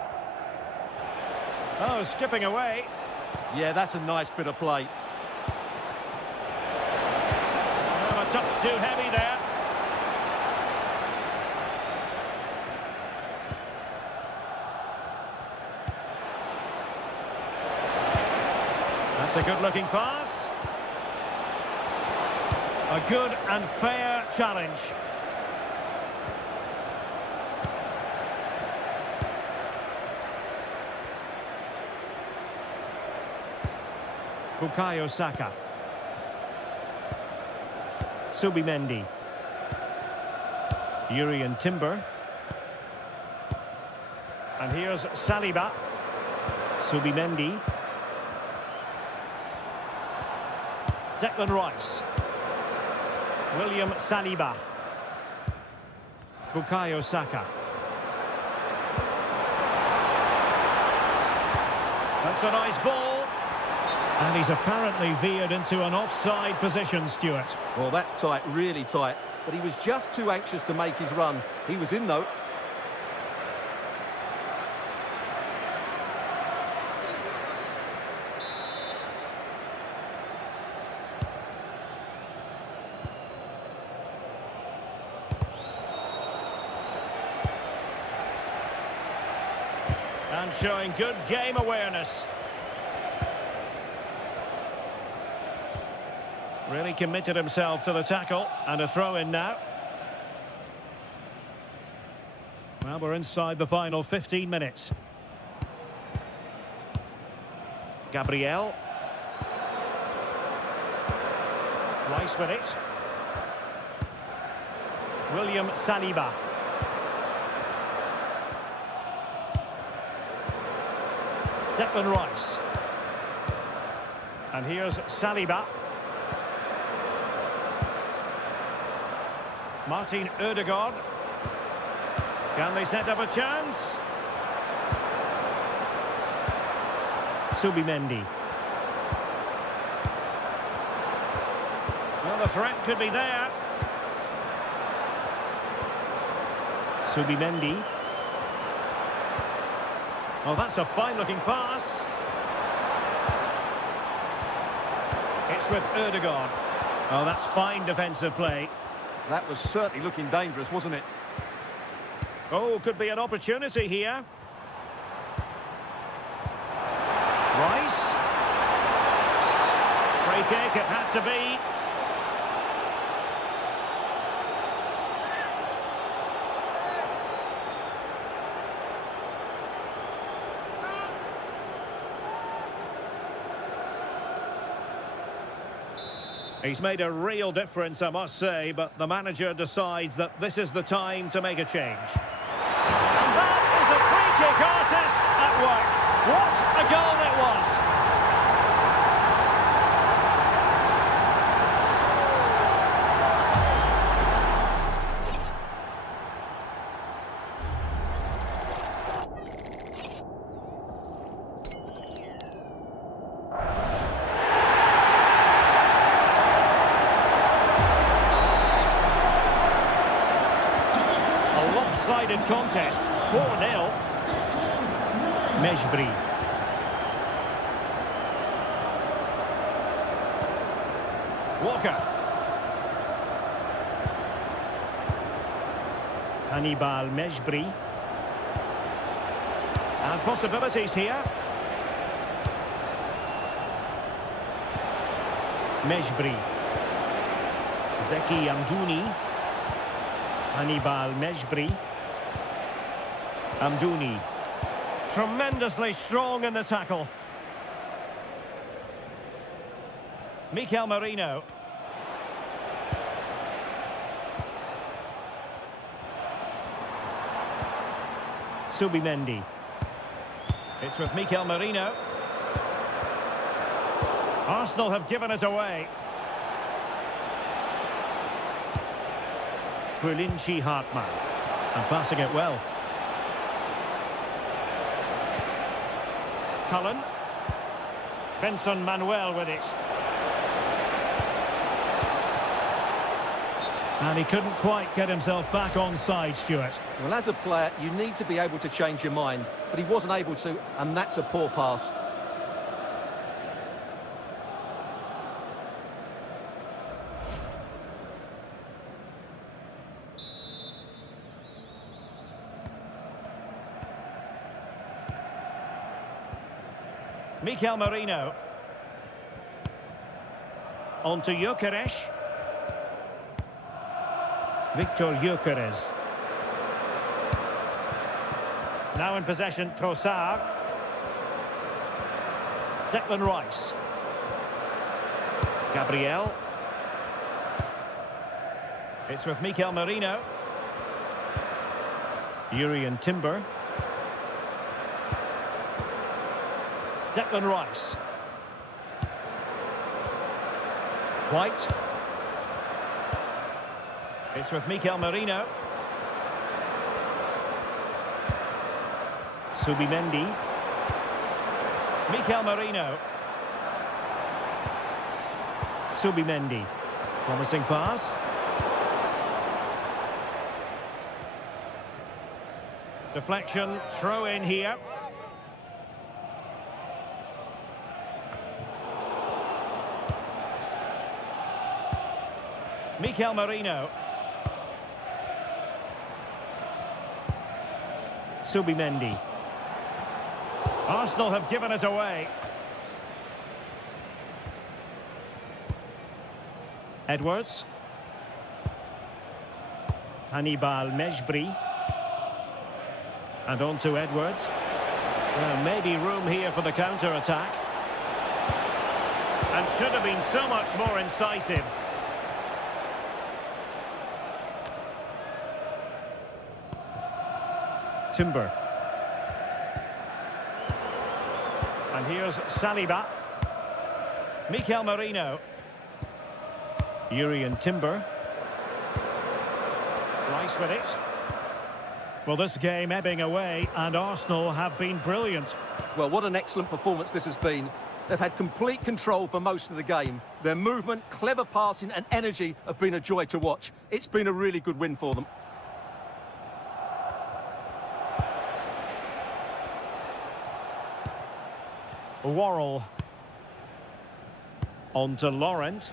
Oh, skipping away. Yeah, that's a nice bit of play. Oh, a touch too heavy there. That's a good-looking pass. A good and fair challenge. Bukayo Saka. Subimendi. Urian Timber. And here's Saliba. Subimendi. Declan Rice. William Saliba. Bukayo Saka. That's a nice ball. And he's apparently veered into an offside position, Stuart. Well, that's tight, really tight. But he was just too anxious to make his run. He was in, though. And showing good game awareness. Really committed himself to the tackle. And a throw-in now. Well, we're inside the final 15 minutes. Gabriel. Rice with it. William Saliba. Declan Rice. And here's Saliba. Martin Ødegaard. Can they set up a chance? Subimendi. Well, the threat could be there. Subimendi. Oh, that's a fine-looking pass. It's with Ødegaard. Oh, that's fine defensive play. That was certainly looking dangerous, wasn't it? Oh, could be an opportunity here. Rice. Free kick, it had to be. He's made a real difference, I must say, but the manager decides that this is the time to make a change. And that is a free-kick artist at work. What a goal it was! Lopsided contest, 4-0. Mejbri. Walker. Hannibal Mejbri. And possibilities here. Mejbri. Zeki Amdouni. Hannibal Mejbri. Amdouni. Tremendously strong in the tackle. Mikel Merino. Subimendi. It's with Mikel Merino. Arsenal have given it away. Berlinci Hartmann. And passing it well. Cullen. Benson Manuel with it. And he couldn't quite get himself back on side, Stuart. Well, as a player, you need to be able to change your mind, but he wasn't able to, and that's a poor pass. Mikel Merino. On to Gyökeres. Victor Gyökeres. Now in possession, Trossard. Declan Rice. Gabriel. It's with Mikel Merino. Urian Timber. Declan Rice. White. It's with Mikel Merino. Subimendi. Mikel Merino. Subimendi. Promising pass. Deflection, throw in here. Mikel Merino. Subimendi. Arsenal have given it away. Edwards. Hannibal Mejbri. And on to Edwards. Well, maybe room here for the counter-attack. And should have been so much more incisive. Timber. And here's Saliba. Mikel Merino. Urian Timber. Rice with it. Well, this game ebbing away, and Arsenal have been brilliant. Well, what an excellent performance this has been. They've had complete control for most of the game. Their movement, clever passing and energy have been a joy to watch. It's been a really good win for them. Worrell. On to Laurent.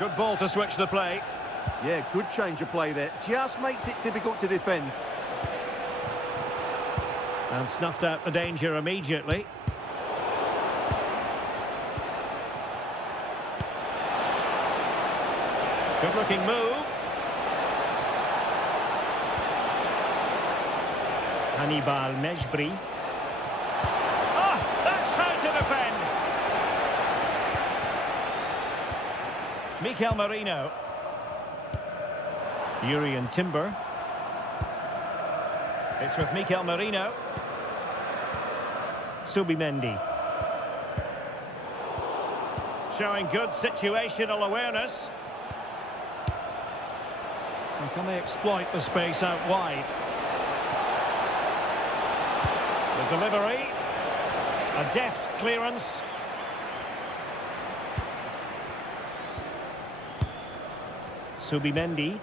Good ball to switch the play. Yeah, good change of play there. Just makes it difficult to defend. And snuffed out the danger immediately. Good looking move. Hannibal Mejbri. Ah, that's how to defend. Mikel Merino. Urian Timber. It's with Mikel Merino. Subimendi. Showing good situational awareness. And can they exploit the space out wide? The delivery. A deft clearance. Subimendi.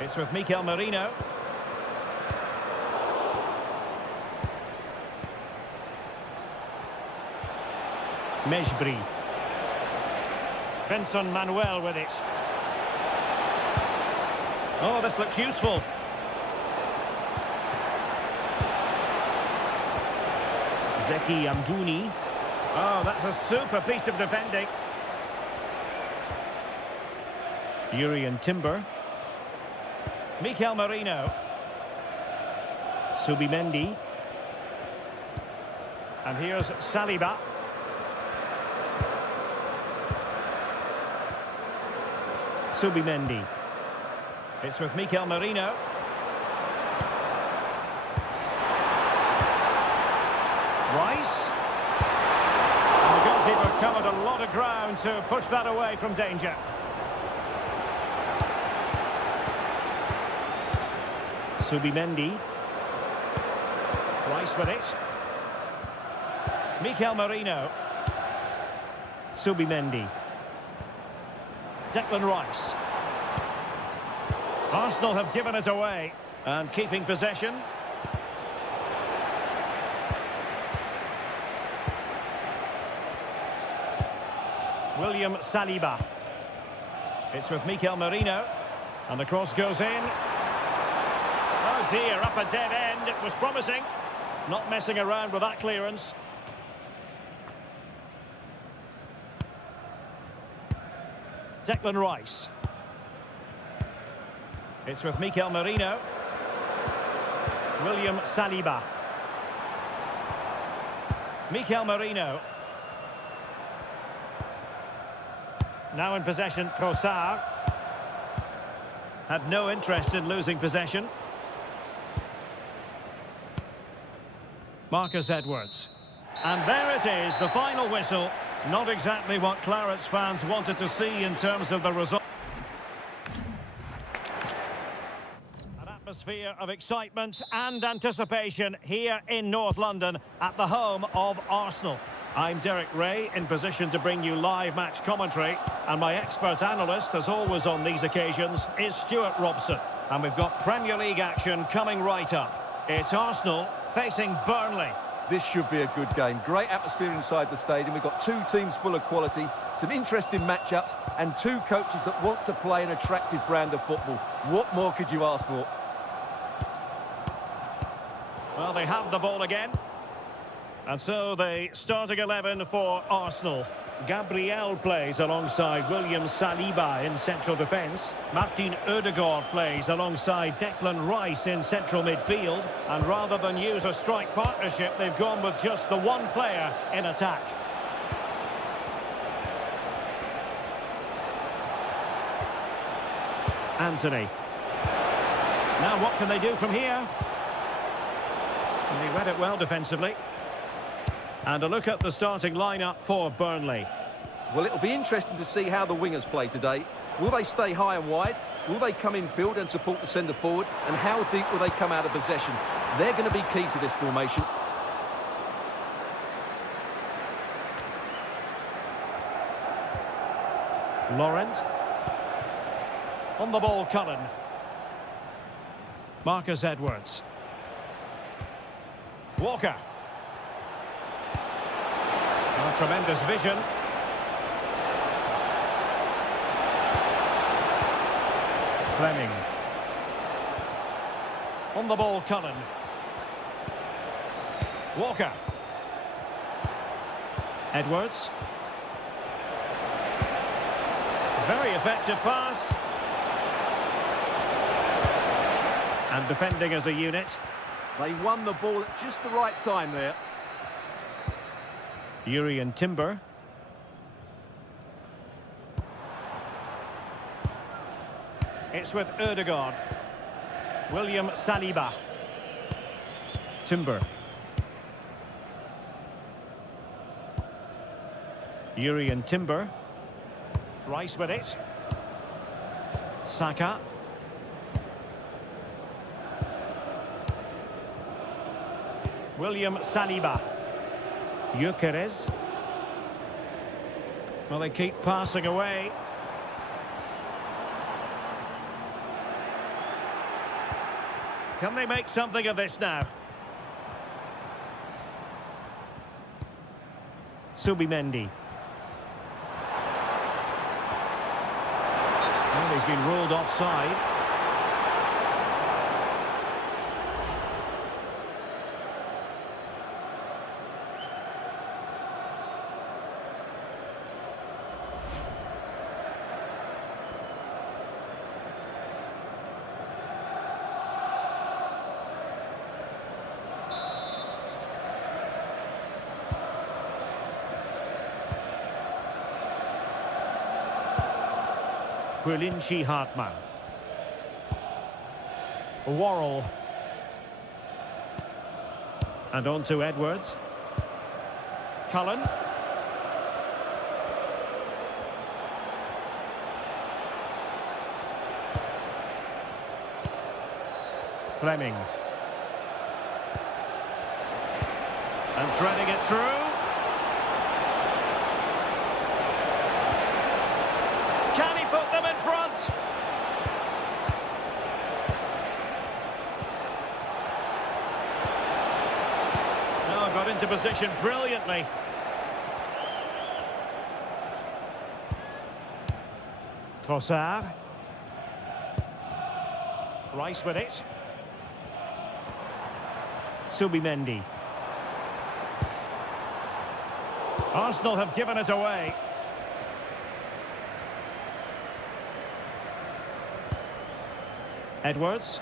It's with Mikel Merino. Mejbri. Benson Manuel with it. Oh, this looks useful. Zeki Amdouni. Oh, that's a super piece of defending. Urian Timber. Mikel Merino. Subimendi. And here's Saliba. Subimendi. It's with Mikel Merino. Rice. And the goalkeeper covered a lot of ground to push that away from danger. Subimendi. Rice with it. Mikel Merino. Subimendi. Declan Rice. Arsenal have given it away and keeping possession. William Saliba. It's with Mikel Merino. And the cross goes in. Oh dear, up a dead end. It was promising. Not messing around with that clearance. Declan Rice. It's with Mikel Merino. William Saliba. Mikel Merino. Now in possession, Trossard. Had no interest in losing possession. Marcus Edwards. And there it is, the final whistle. Not exactly what Claret's fans wanted to see in terms of the result. An atmosphere of excitement and anticipation here in North London at the home of Arsenal. I'm Derek Ray, in position to bring you live match commentary, and my expert analyst, as always on these occasions, is Stuart Robson. And we've got Premier League action coming right up. It's Arsenal facing Burnley. This should be a good game. Great atmosphere inside the stadium. We've got two teams full of quality, some interesting matchups, and two coaches that want to play an attractive brand of football. What more could you ask for? Well, they have the ball again. And so the starting 11 for Arsenal. Gabriel plays alongside William Saliba in central defence. Martin Odegaard plays alongside Declan Rice in central midfield. And rather than use a strike partnership, they've gone with just the one player in attack. Anthony. Now what can they do from here? And he read it well defensively. And a look at the starting lineup for Burnley. Well, it'll be interesting to see how the wingers play today. Will they stay high and wide? Will they come in field and support the centre forward? And how deep will they come out of possession? They're going to be key to this formation. Laurent. On the ball, Cullen. Marcus Edwards. Walker. Oh, tremendous vision. Fleming. On the ball, Cullen. Walker. Edwards. Very effective pass. And defending as a unit. They won the ball at just the right time there. Yuri and Timber. It's with Odegaard. William Saliba. Timber. Yuri and Timber. Rice with it. Saka. William Saliba. Gyökeres. Well, they keep passing away. Can they make something of this now? Subimendi. Well, he's been ruled offside. Quilinci Hartmann. Worrell. And on to Edwards. Cullen. Fleming. And threading it through. Can he put them in front? Oh, got into position brilliantly. Trossard. Rice with it. Subimendi. Arsenal have given it away. Edwards.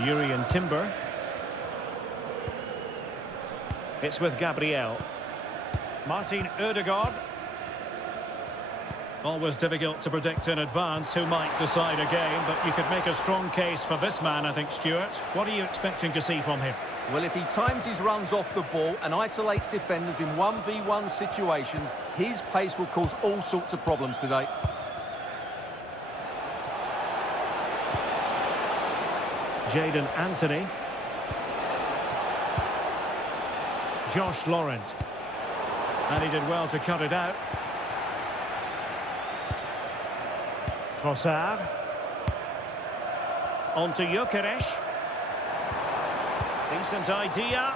Yuri Timber. It's with Gabriel. Martin Ødegaard. Always difficult to predict in advance who might decide a game, but you could make a strong case for this man, I think, Stuart. What are you expecting to see from him? Well, if he times his runs off the ball and isolates defenders in 1v1 situations, his pace will cause all sorts of problems today. Jadon Anthony. Josh Laurent. And he did well to cut it out. Trossard. On to Gyökeres. Decent idea.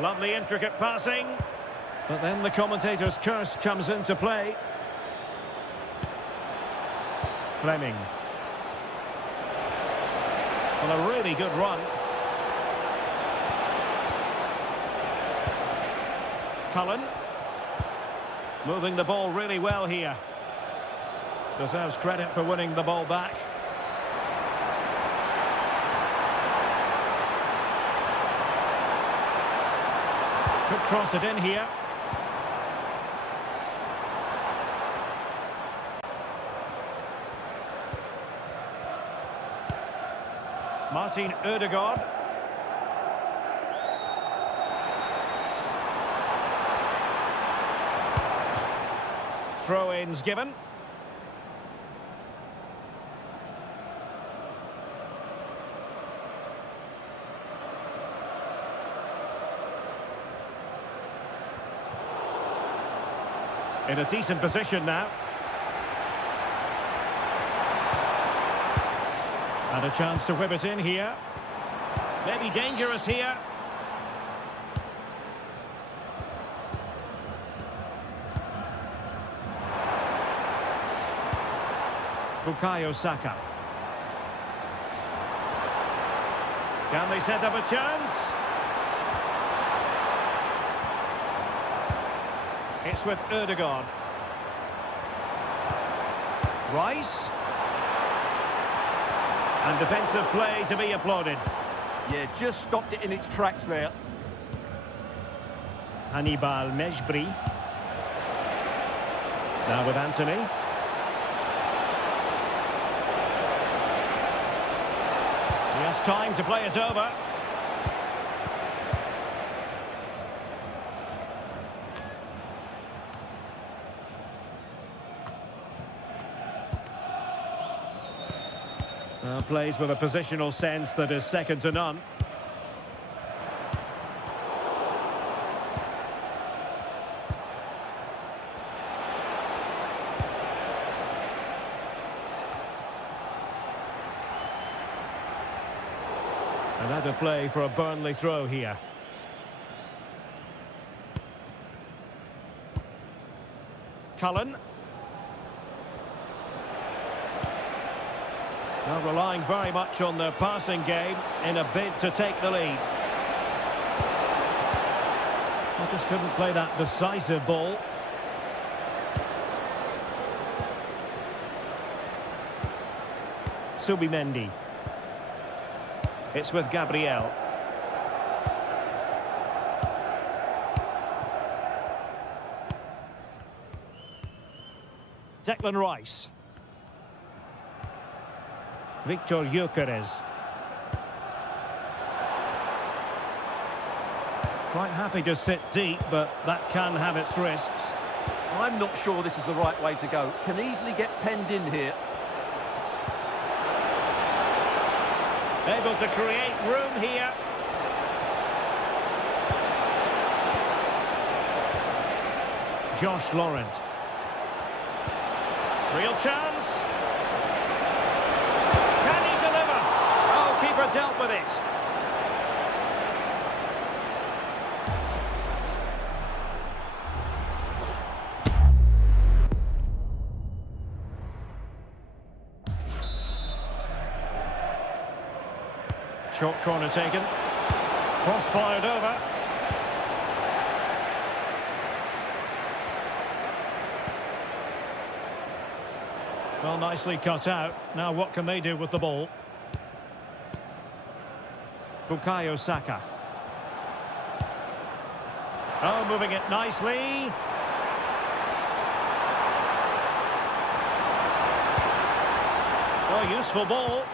Lovely intricate passing. But then the commentator's curse comes into play. Fleming. Well, a really good run. Cullen. Moving the ball really well here. Deserves credit for winning the ball back. Could cross it in here. Martin Ødegaard. Throw-ins given. In a decent position now. And a chance to whip it in here. Maybe dangerous here. Bukayo Saka. Can they set up a chance? It's with Ødegaard. Rice. And defensive play to be applauded. Yeah, just stopped it in its tracks there. Hannibal Mejbri. Now with Anthony. He has time to play it over. Plays with a positional sense that is second to none. Another play for a Burnley throw here. Cullen. Well, relying very much on their passing game in a bid to take the lead. I just couldn't play that decisive ball. Subimendi. It's with Gabriel. Declan Rice. Victor Gyökeres. Quite happy to sit deep, but that can have its risks. I'm not sure this is the right way to go. Can easily get penned in here. Able to create room here. Josh Laurent. Real chance. Can he deliver? Oh, keeper dealt with it. Short corner taken. Cross fired over. Well, nicely cut out. Now what can they do with the ball? Bukayo Saka. Oh, moving it nicely. Oh, useful ball.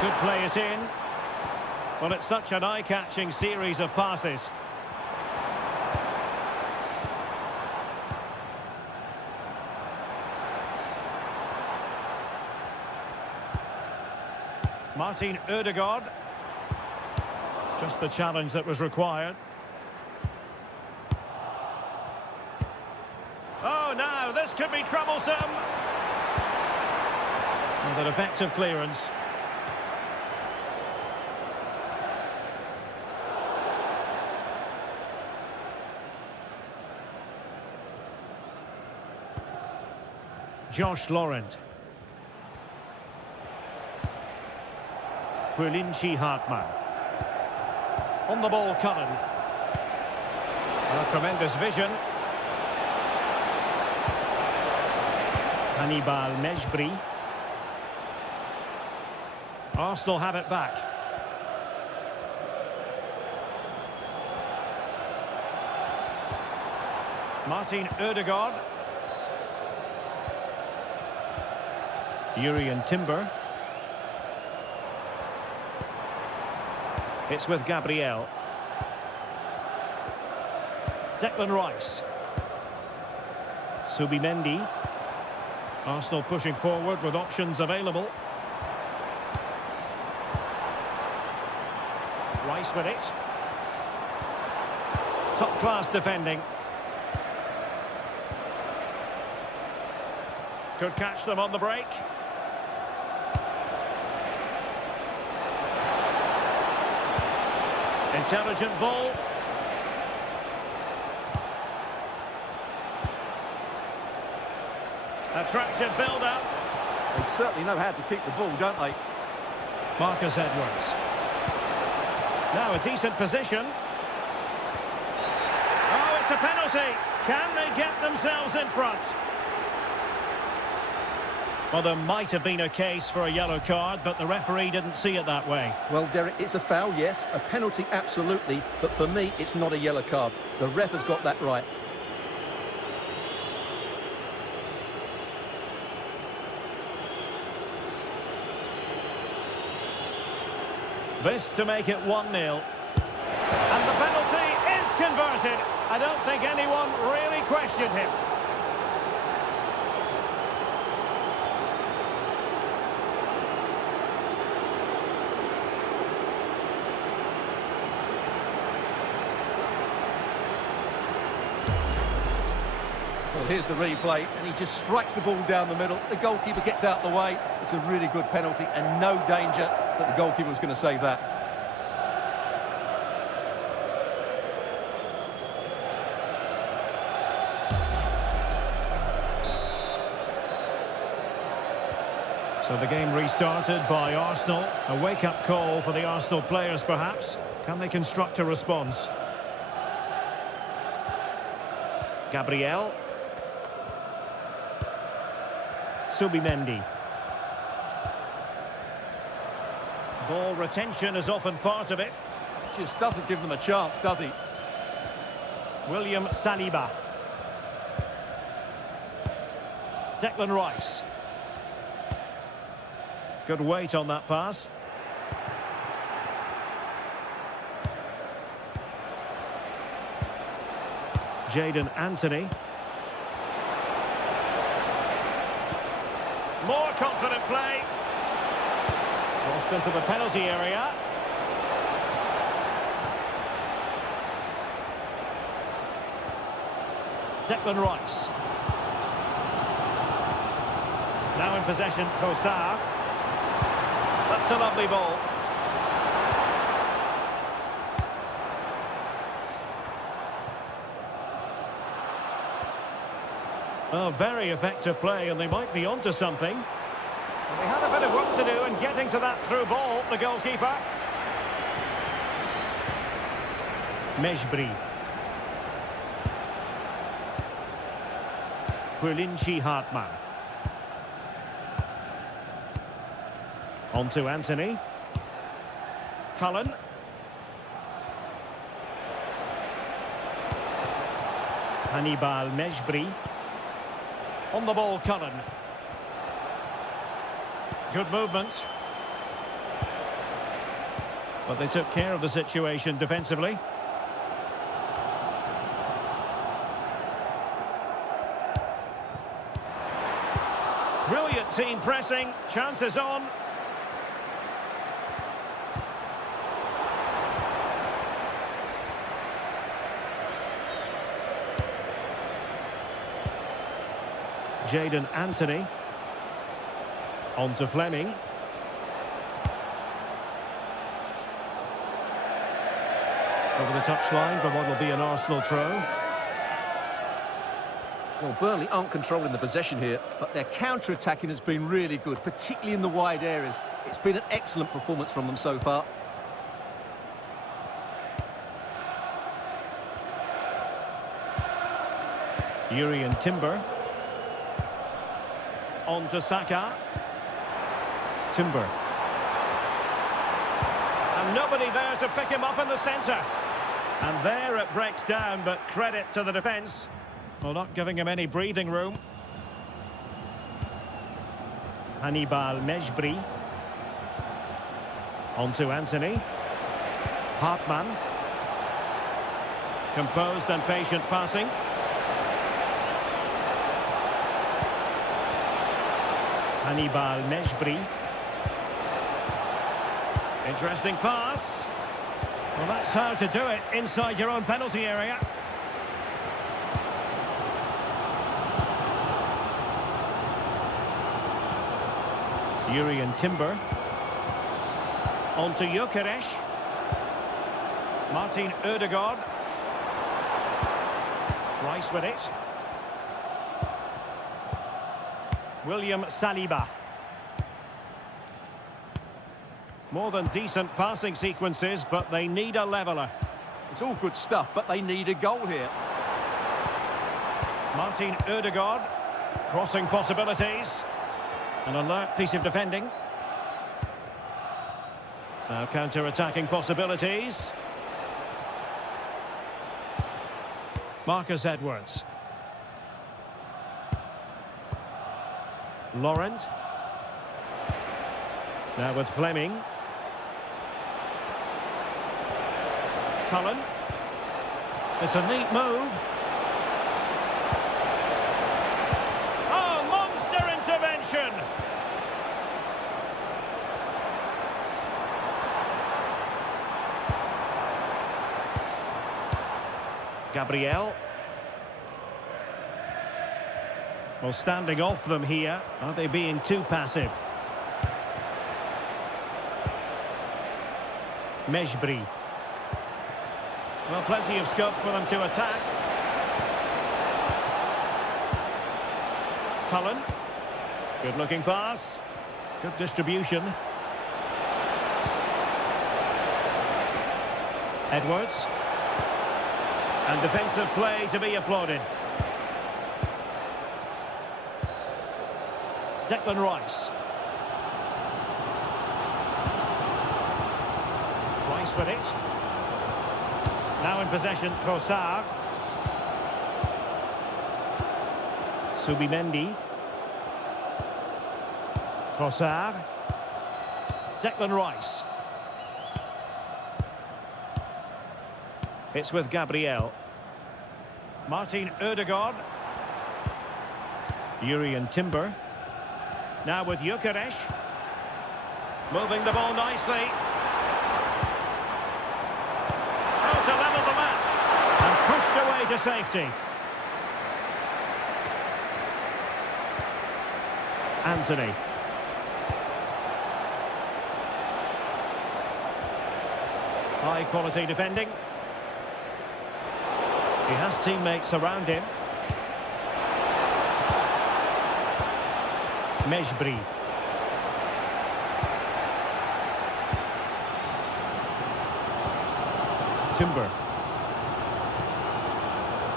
Could play it in. Well, it's such an eye-catching series of passes. Martin Ødegaard. Just the challenge that was required. Oh, now this could be troublesome. And an effective clearance. Josh Laurent. Berlinci Hartmann. On the ball, Cullen. A tremendous vision. Hannibal Mejbri. Arsenal have it back. Martin Ødegaard. Jurriën Timber. It's with Gabriel. Declan Rice. Subimendi. Arsenal pushing forward with options available. Rice with it. Top-class defending. Could catch them on the break. Intelligent ball. Attractive build-up. They certainly know how to keep the ball, don't they? Marcus Edwards. Now a decent position. Oh, it's a penalty. Can they get themselves in front? Well, there might have been a case for a yellow card, but the referee didn't see it that way. Well, Derek, it's a foul, yes. A penalty, absolutely. But for me, it's not a yellow card. The ref has got that right. This to make it 1-0. And the penalty is converted. I don't think anyone really questioned him. Well, here's the replay, and he just strikes the ball down the middle. The goalkeeper gets out of the way. It's a really good penalty, and no danger that the goalkeeper was going to save that. So the game restarted by Arsenal. A wake-up call for the Arsenal players, perhaps. Can they construct a response? Gabriel. Subimendi. Ball retention is often part of it. Just doesn't give them a chance, does he? William Saliba. Declan Rice. Good weight on that pass. Jadon Anthony. More confident play. Crossed into the penalty area. Declan Rice. Now in possession, Kosar. That's a lovely ball. Oh, very effective play, and they might be onto something. They had a bit of work to do in getting to that through ball, the goalkeeper. Mejbri. Hartmann. On to Anthony. Cullen. Hannibal Mejbri. On the ball, Cullen. Good movement. But they took care of the situation defensively. Brilliant team pressing. Chances on. Jadon Anthony. On to Fleming. Over the touchline for what will be an Arsenal throw. Well, Burnley aren't controlling the possession here, but their counter-attacking has been really good, particularly in the wide areas. It's been an excellent performance from them so far. Urian Timber. On to Saka. Timber. And nobody there to pick him up in the centre. And there it breaks down, but credit to the defence. Well, not giving him any breathing room. Hannibal Mejbri. On to Anthony. Hartmann. Composed and patient passing. Hannibal Mejbri. Interesting pass. Well, that's how to do it inside your own penalty area. Urian Timber. On to Gyökeres. Martin Ødegaard. Rice with it. William Saliba. More than decent passing sequences, but they need a leveller. It's all good stuff, but they need a goal here. Martin Ødegaard. Crossing possibilities. An alert piece of defending. Now counter-attacking possibilities. Marcus Edwards. Laurent. Now with Fleming. Cullen. It's a neat move. Oh, monster intervention! Gabriel. Well, standing off them here. Are they being too passive? Mejbri. Well, plenty of scope for them to attack. Cullen. Good-looking pass. Good distribution. Edwards. And defensive play to be applauded. Declan Rice. Rice with it. Now in possession, Trossard. Subimendi. Trossard. Declan Rice. It's with Gabriel. Martin Ødegaard. Urian Timber. Now with Gyökeres. Moving the ball nicely. Oh, to level the match. And pushed away to safety. Anthony. High quality defending. He has teammates around him. Mejbri. Timber.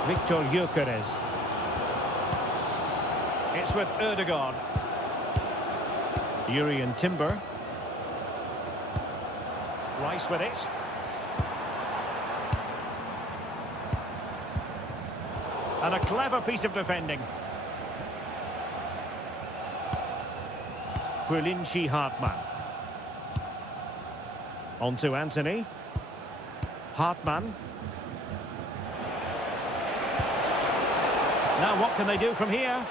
Victor Gyökeres. It's with Ødegaard. Urian Timber. Rice with it. And a clever piece of defending. Quilinci Hartmann. On to Anthony. Hartmann. Now what can they do from here?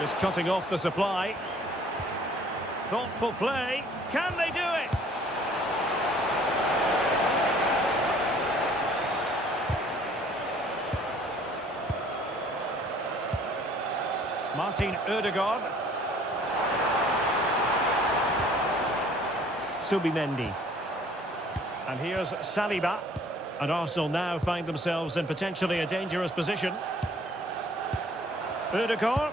Just cutting off the supply. Thoughtful play. Can they do it? Martin Ødegaard. Subimendi. And here's Saliba. And Arsenal now find themselves in potentially a dangerous position. Ødegaard.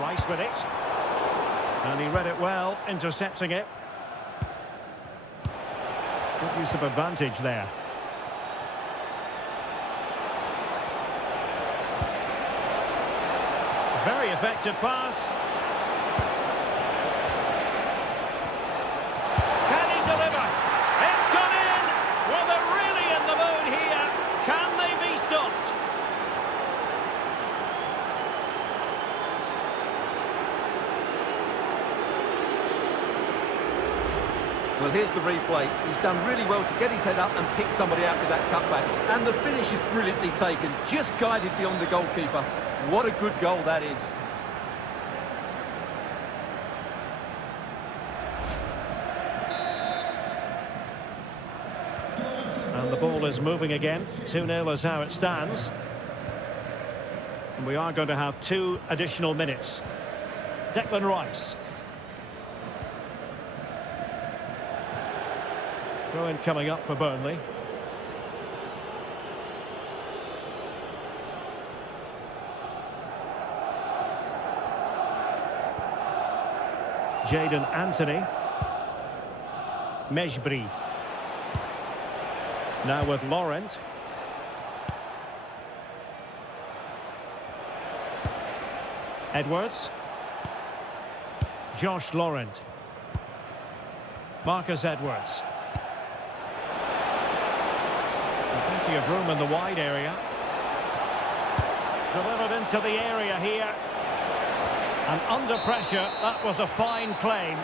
Rice with it. And he read it well, intercepting it. Good use of advantage there. Very effective pass. Can he deliver? It's gone in! Well, they're really in the mood here. Can they be stopped? Well, here's the replay. He's done really well to get his head up and pick somebody out with that cutback. And the finish is brilliantly taken, just guided beyond the goalkeeper. What a good goal that is. And the ball is moving again. 2-0 is how it stands. And we are going to have 2 additional minutes. Declan Rice. Throw-in coming up for Burnley. Jadon Anthony. Mejbri. Now with Laurent. Edwards. Josh Laurent. Marcus Edwards. Plenty of room in the wide area. Delivered into the area here. And under pressure, that was a fine claim.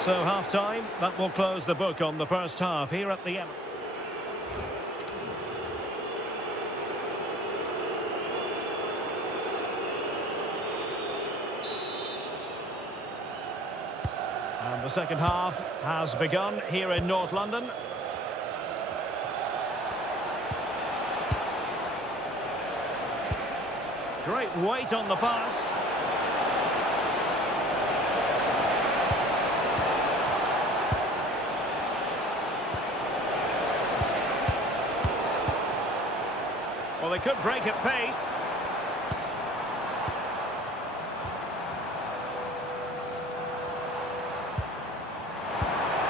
So half-time, that will close the book on the first half here at the Emirates. And the second half has begun here in North London. Great weight on the pass. Well, they could break at pace.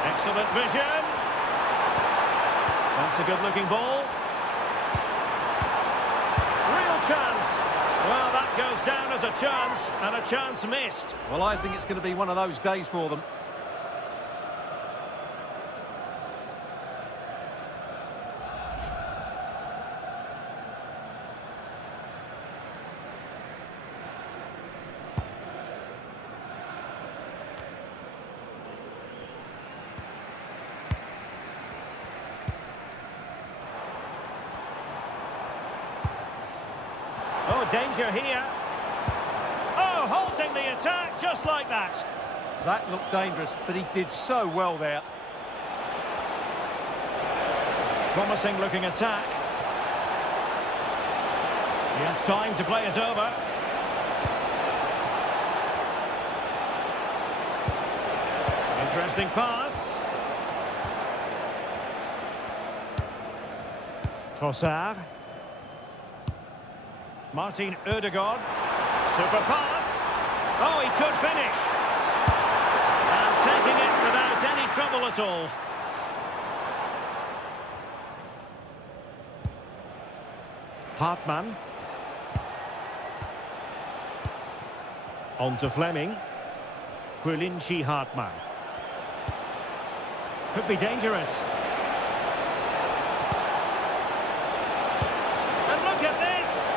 Excellent vision. That's a good-looking ball. Real chance. Well, that goes down as a chance, and a chance missed. Well, I think it's going to be one of those days for them. Oh, danger here. Oh, halting the attack just like that. That looked dangerous, but he did so well there. Promising looking attack. He has time to play it over. Interesting pass. Trossard. Martin Ødegaard. Super pass. Oh, he could finish. And taking it without any trouble at all. Hartmann. On to Fleming. Quilinci Hartmann. Could be dangerous. And look at this!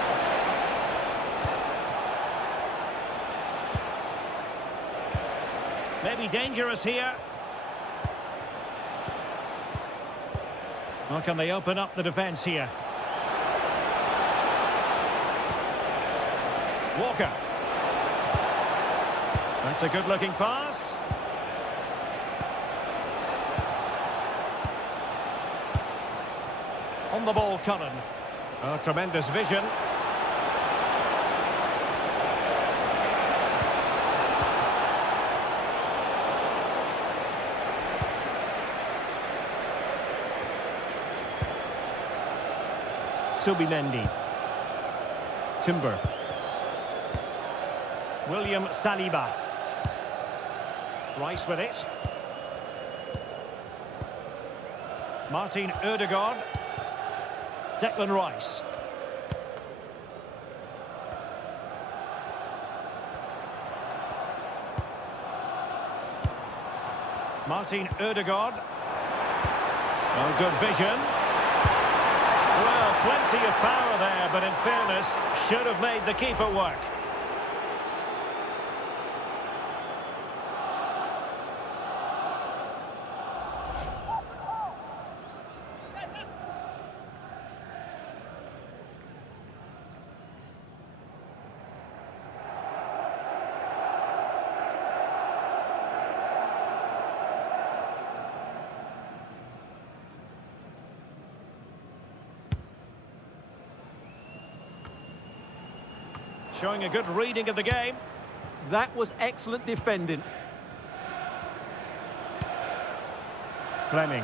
Maybe dangerous here. Or can they open up the defence here? Walker. That's a good-looking pass. On the ball, Cullen. Oh, tremendous vision. Subimendi. Timber. William Saliba. Rice with it. Martin Ødegaard. Declan Rice. Martin Ødegaard. Oh, good vision. Well, plenty of power there, but in fairness, should have made the keeper work. Showing a good reading of the game. That was excellent defending. Fleming.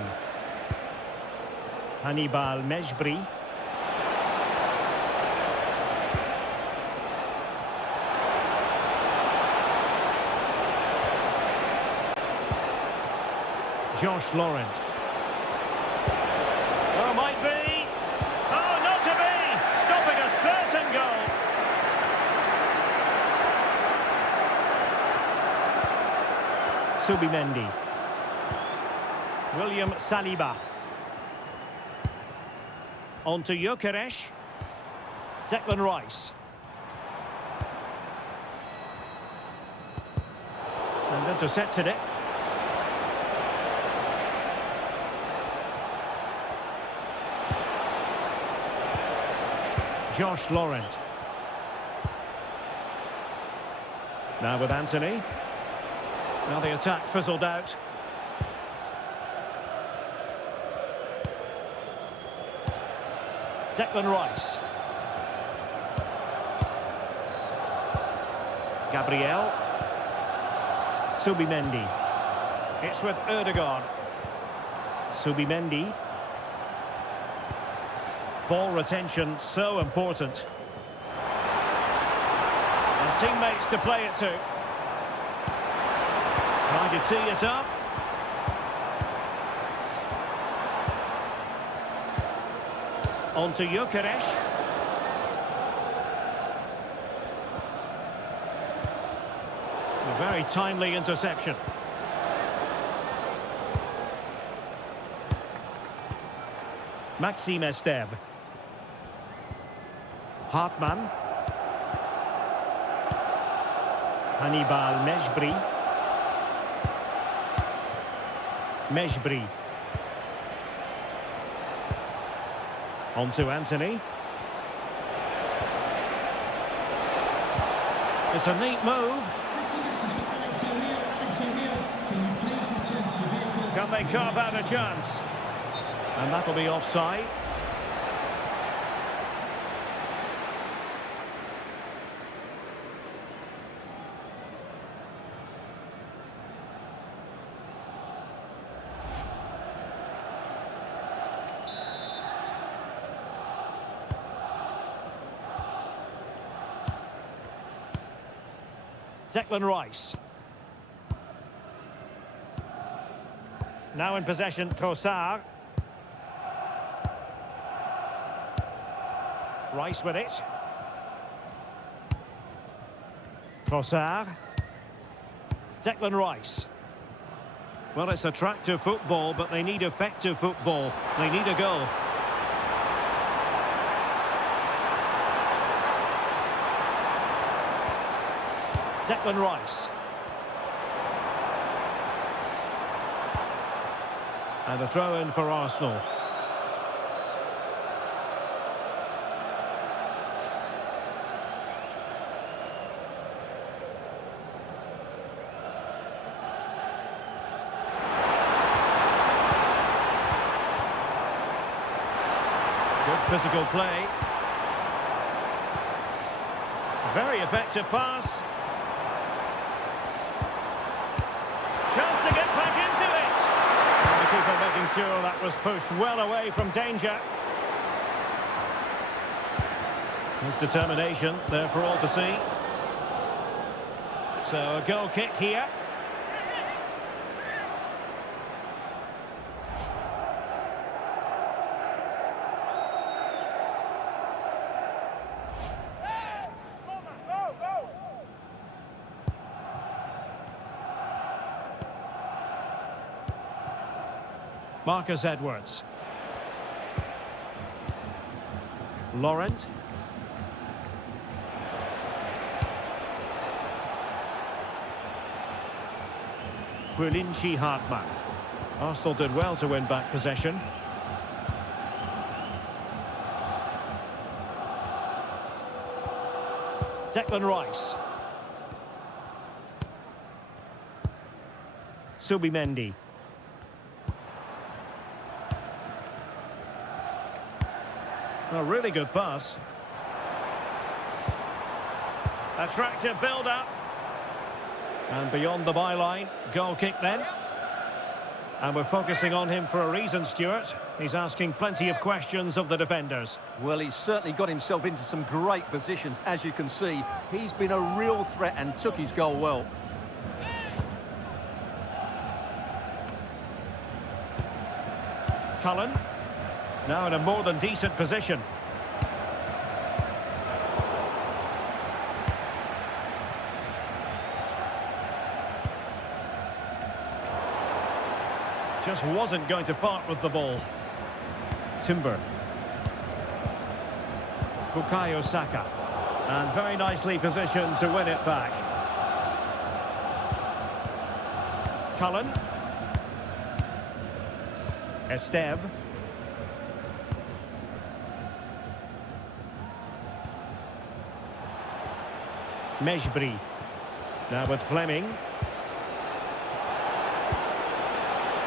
Hannibal Mejbri. Josh Laurent. Oh, might be. Oh, not to be. Stopping a certain goal. Subimendi. William Saliba. On to Gyökeres. Declan Rice. And intercepted it. Josh Laurent. Now with Anthony. Now the attack fizzled out. Declan Rice. Gabriel. Subimendi. It's with Ødegaard. Subimendi. Ball retention so important. And teammates to play it to. Trying to tee it up. On to Gyökeres. A very timely interception. Maxime Esteve. Hartmann. Hannibal Mejbri. Mejbri. On to Anthony. It's a neat move. Can they carve out a chance? And that'll be offside. Declan Rice. Now in possession, Trossard. Rice with it. Trossard. Declan Rice. Well, it's attractive football, but they need effective football. They need a goal. Declan Rice. And a throw-in for Arsenal. Good physical play. Very effective pass. Chance to get back into it. And the keeper making sure that was pushed well away from danger. His determination there for all to see. So a goal kick here. Marcus Edwards. Laurent. Quillinci Hartmann. Arsenal did well to win back possession. Declan Rice. Subimendi. A really good pass. Attractive build-up. And beyond the byline, goal kick then. And we're focusing on him for a reason, Stuart. He's asking plenty of questions of the defenders. Well, he's certainly got himself into some great positions, as you can see. He's been a real threat and took his goal well. Cullen. Now in a more than decent position. Just wasn't going to part with the ball. Timber. Bukayo Saka. And very nicely positioned to win it back. Cullen. Esteve. Mejbri. Now with Fleming.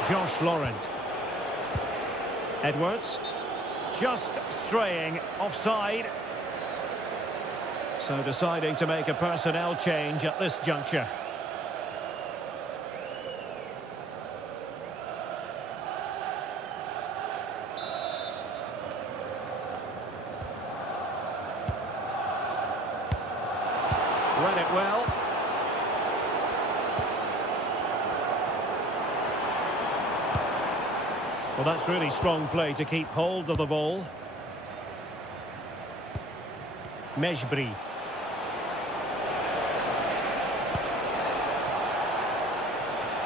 Josh Laurent. Edwards. Just straying offside. So deciding to make a personnel change at this juncture. Read it well. Well, that's really strong play to keep hold of the ball. Mejbri.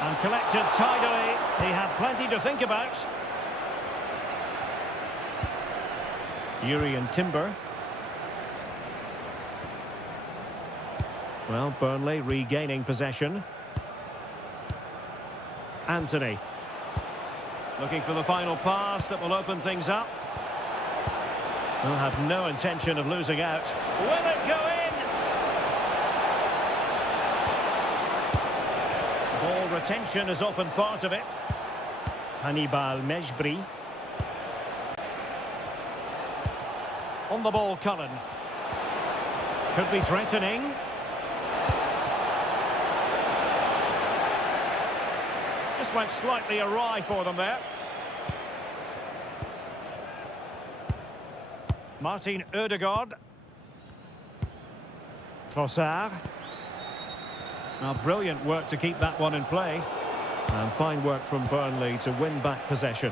And collected tidily. He had plenty to think about. Yuri and Timber. Well, Burnley regaining possession. Anthony. Looking for the final pass that will open things up. They'll have no intention of losing out. Will it go in? Ball retention is often part of it. Hannibal Mejbri. On the ball, Cullen. Could be threatening. Just went slightly awry for them there. Martin Ødegaard. Trossard. Now, brilliant work to keep that one in play. And fine work from Burnley to win back possession.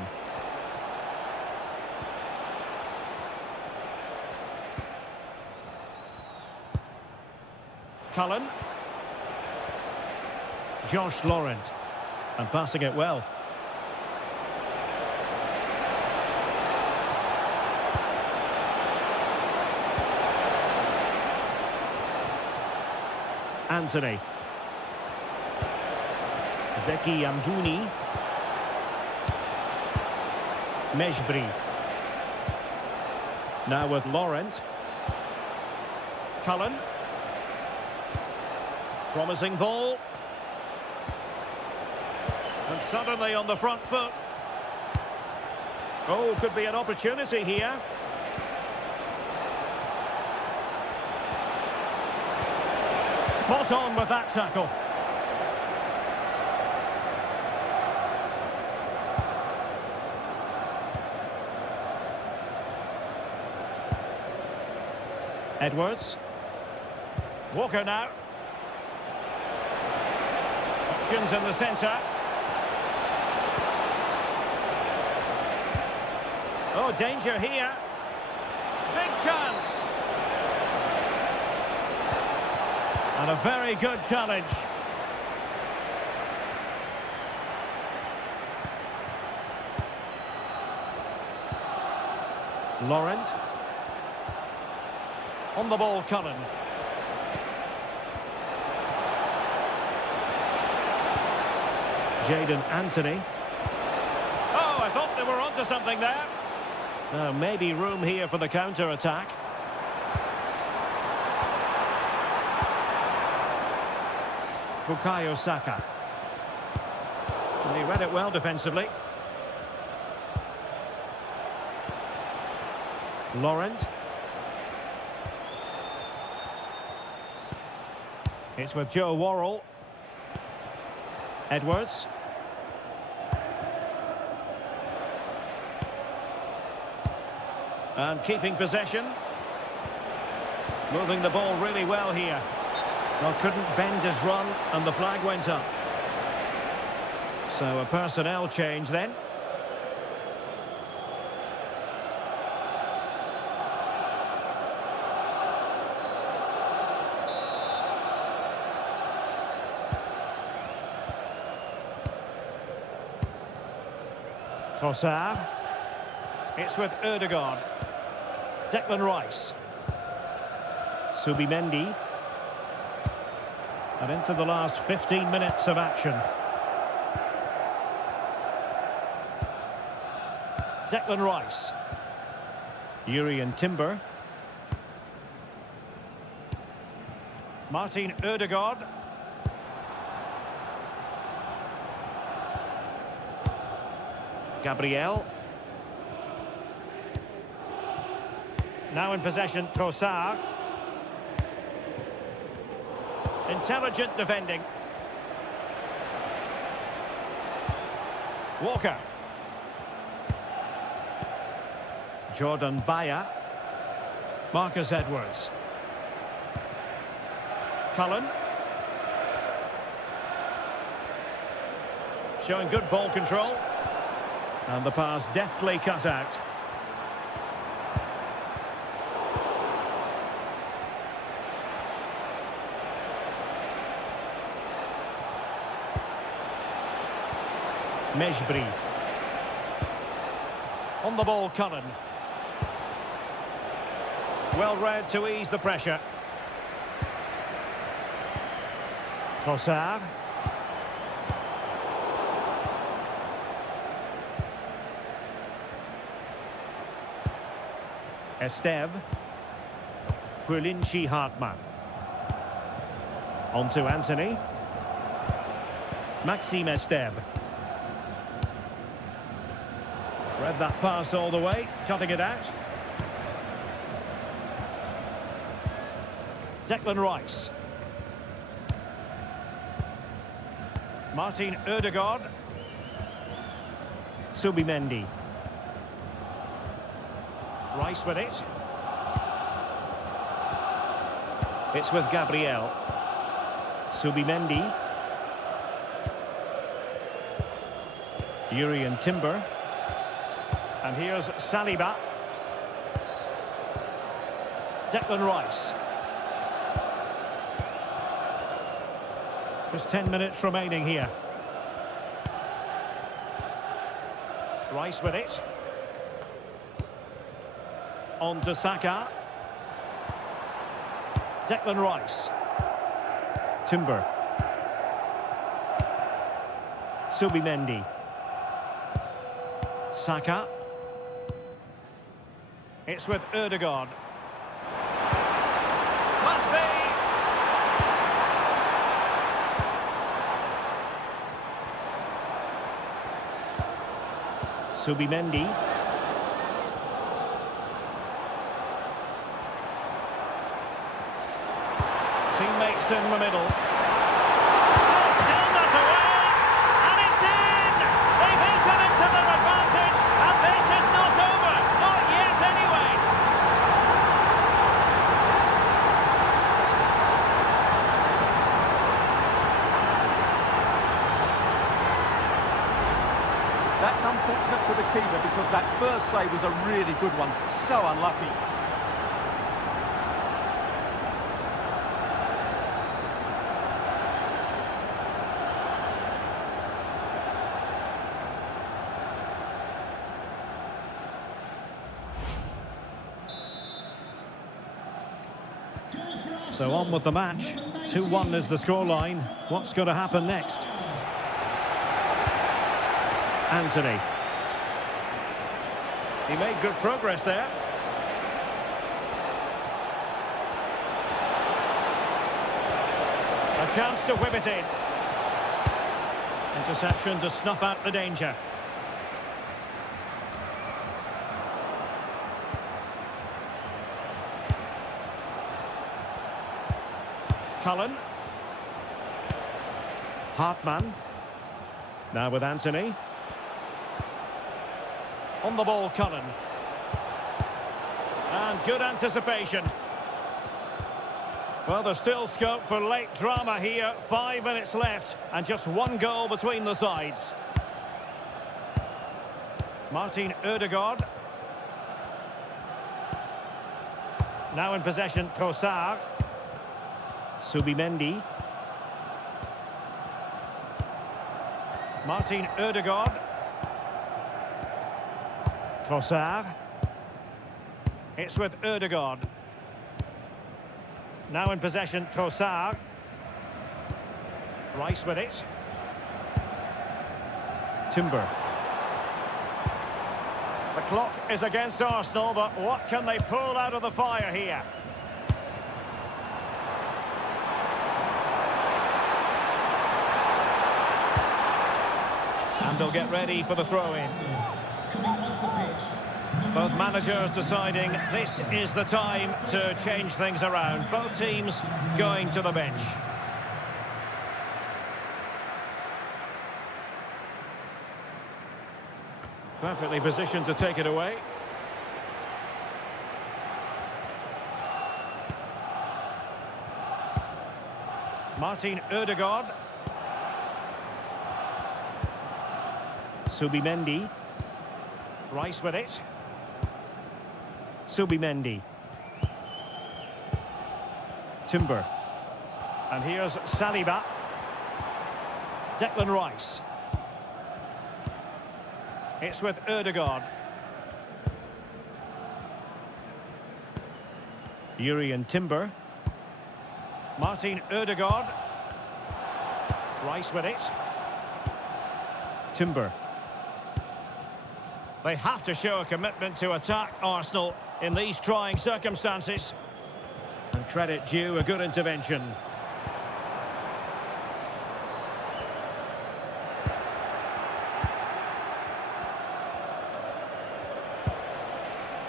Cullen. Josh Laurent. And passing it well. Anthony. Zeki Amdouni. Mejbri. Now with Laurent. Cullen. Promising ball. And suddenly on the front foot. Oh, could be an opportunity here. Spot on with that tackle. Edwards. Walker now. Options in the centre. Oh, danger here. Big chance. And a very good challenge. Laurent. On the ball, Cullen. Jadon Anthony. Oh, I thought they were onto something there. Now, maybe room here for the counter-attack. Bukayo Saka. And he read it well defensively. Laurent. It's with Joe Worrell. Edwards. And keeping possession. Moving the ball really well here. Well, couldn't bend his run, and the flag went up. So a personnel change then. Trossard. It's with Ødegaard. Declan Rice. Subimendi. And into the last 15 minutes of action. Declan Rice. Urian Timber. Martin Ødegaard. Gabriel. Now in possession, Trossard. Intelligent defending. Walker. Jordan Baya. Marcus Edwards. Cullen. Showing good ball control. And the pass deftly cut out. Mejbri. On the ball, Cullen. Well read to ease the pressure. Trossard. Esteve. Grillinchi Hartmann. On to Anthony. Maxime Esteve. Read that pass all the way, cutting it out. Declan Rice. Martin Ødegaard. Subimendi. Rice with it. It's with Gabriel. Subimendi. Urian Timber. And here's Saliba. Declan Rice. Just 10 minutes remaining here. Rice with it. On to Saka. Declan Rice. Timber. Subimendi. Saka. It's with Ødegaard. Must be! Subimendi. Teammates in the middle. Still not away, and it's in! They've eaten into their advantage, and this is not over. Not yet, anyway. That's unfortunate for the keeper because that first save was a really good one. So unlucky. So on with the match. 2-1 is the scoreline. What's going to happen next? Anthony. He made good progress there. A chance to whip it in. Interception to snuff out the danger. Cullen. Hartman. Now with Anthony. On the ball, Cullen. And good anticipation. Well, there's still scope for late drama here. 5 minutes left and just one goal between the sides. Martin Ødegaard. Now in possession, Trossard. Subimendi. Martin Ødegaard. Trossard. It's with Ødegaard. Now in possession, Trossard. Rice with it. Timber. The clock is against Arsenal, but what can they pull out of the fire here? And they'll get ready for the throw-in. Both managers deciding this is the time to change things around. Both teams going to the bench. Perfectly positioned to take it away. Martin Ødegaard. Subimendi. Rice with it. Subimendi. Timber. And here's Saliba. Declan Rice. It's with Ødegaard. Yuri and Timber. Martin Ødegaard. Rice with it. Timber. They have to show a commitment to attack Arsenal in these trying circumstances. And credit due, a good intervention.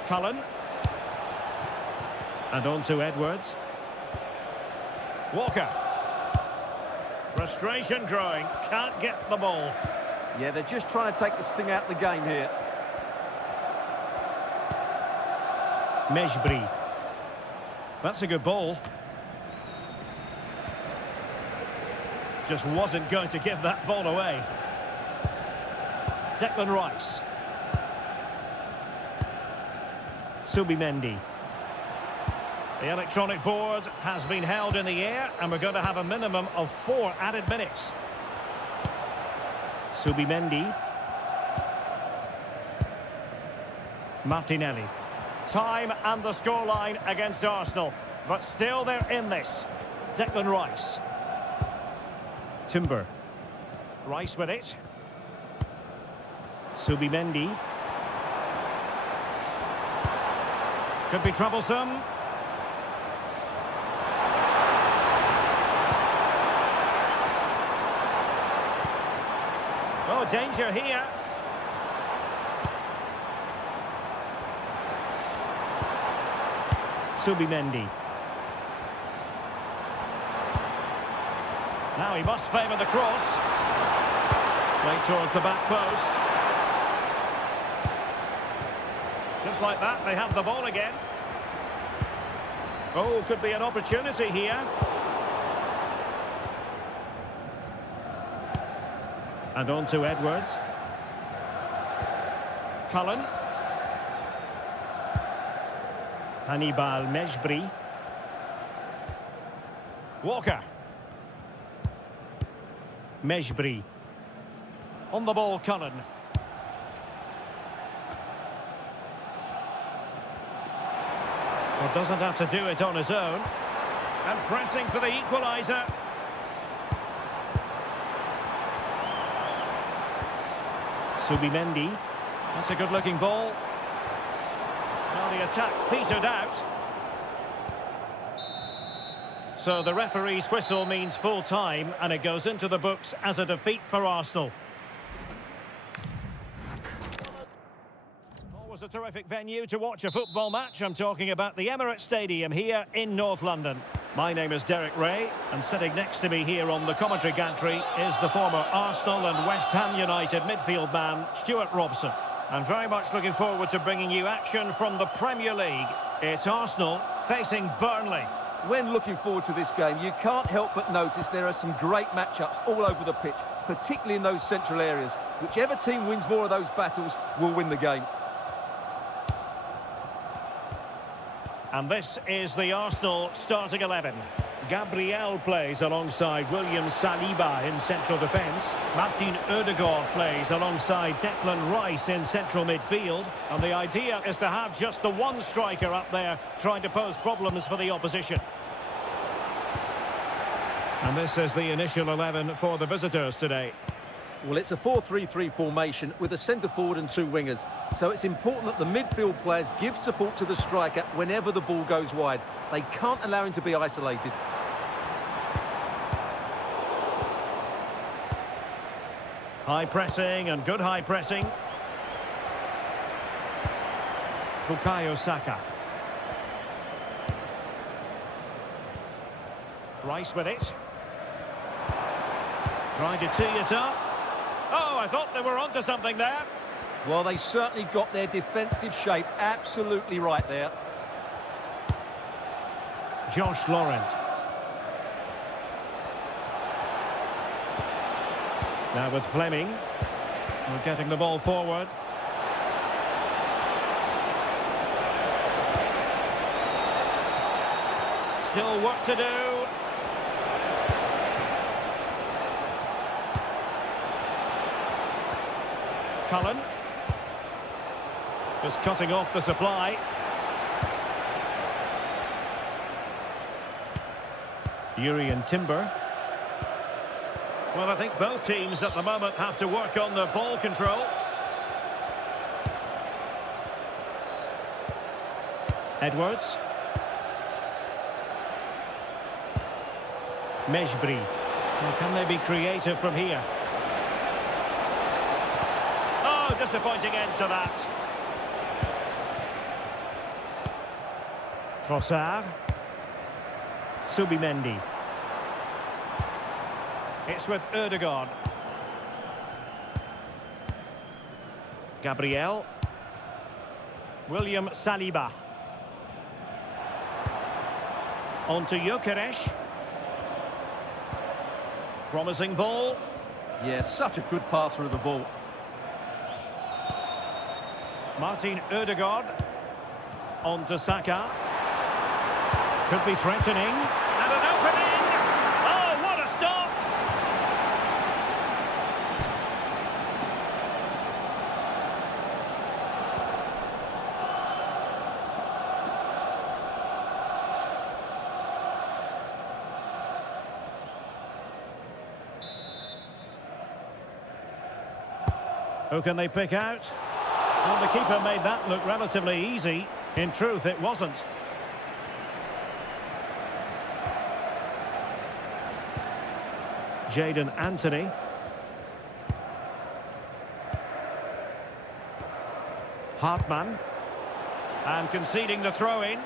Cullen. And on to Edwards. Walker. Frustration growing, can't get the ball. Yeah, they're just trying to take the sting out of the game here. Mejbri. That's a good ball. Just wasn't going to give that ball away. Declan Rice. The electronic board has been held in the air, and we're going to have a minimum of 4 added minutes. Subimendi. Martinelli. Time and the scoreline against Arsenal, but still they're in this. Declan Rice. Timber. Rice with it. Subimendi. Could be troublesome. Oh, danger here. Subimendi. Now he must favour the cross. Right towards the back post. Just like that, they have the ball again. Oh, could be an opportunity here. And on to Edwards. Cullen. Hannibal Mejbri. Walker. Mejbri. On the ball, Cullen. Well, doesn't have to do it on his own. And pressing for the equaliser. Subimendi. That's a good-looking ball. Now the attack petered out. So the referee's whistle means full time, and it goes into the books as a defeat for Arsenal. Always a terrific venue to watch a football match. I'm talking about the Emirates Stadium here in North London. My name is Derek Ray, and sitting next to me here on the commentary gantry is the former Arsenal and West Ham United midfield man, Stuart Robson. I'm very much looking forward to bringing you action from the Premier League. It's Arsenal facing Burnley. When looking forward to this game, you can't help but notice there are some great matchups all over the pitch, particularly in those central areas. Whichever team wins more of those battles will win the game. And this is the Arsenal starting 11. Gabriel plays alongside William Saliba in central defence. Martin Odegaard plays alongside Declan Rice in central midfield. And the idea is to have just the one striker up there trying to pose problems for the opposition. And this is the initial 11 for the visitors today. Well, it's a 4-3-3 formation with a centre-forward and 2 wingers. So it's important that the midfield players give support to the striker whenever the ball goes wide. They can't allow him to be isolated. High pressing and good high pressing. Bukayo Saka. Rice with it. Trying to tee it up. Oh, I thought they were onto something there. Well, they certainly got their defensive shape absolutely right there. Josh Laurent. Now with Fleming. We're getting the ball forward. Still work to do. Cullen. Just cutting off the supply. Urian Timber. Well, I think both teams at the moment have to work on their ball control. Edwards. Mejbri. Well, can they be creative from here? Oh, disappointing end to that. Trossard. Subimendi. It's with Odegaard. Gabriel. William Saliba. On to Gyökeres. Promising ball. Yeah, such a good passer of the ball. Martin Odegaard. On to Saka. Could be threatening. And an opening! Oh, what a stop! Who can they pick out? Well, the keeper made that look relatively easy. In truth, it wasn't. Jadon Anthony. Hartman. And conceding the throw-in.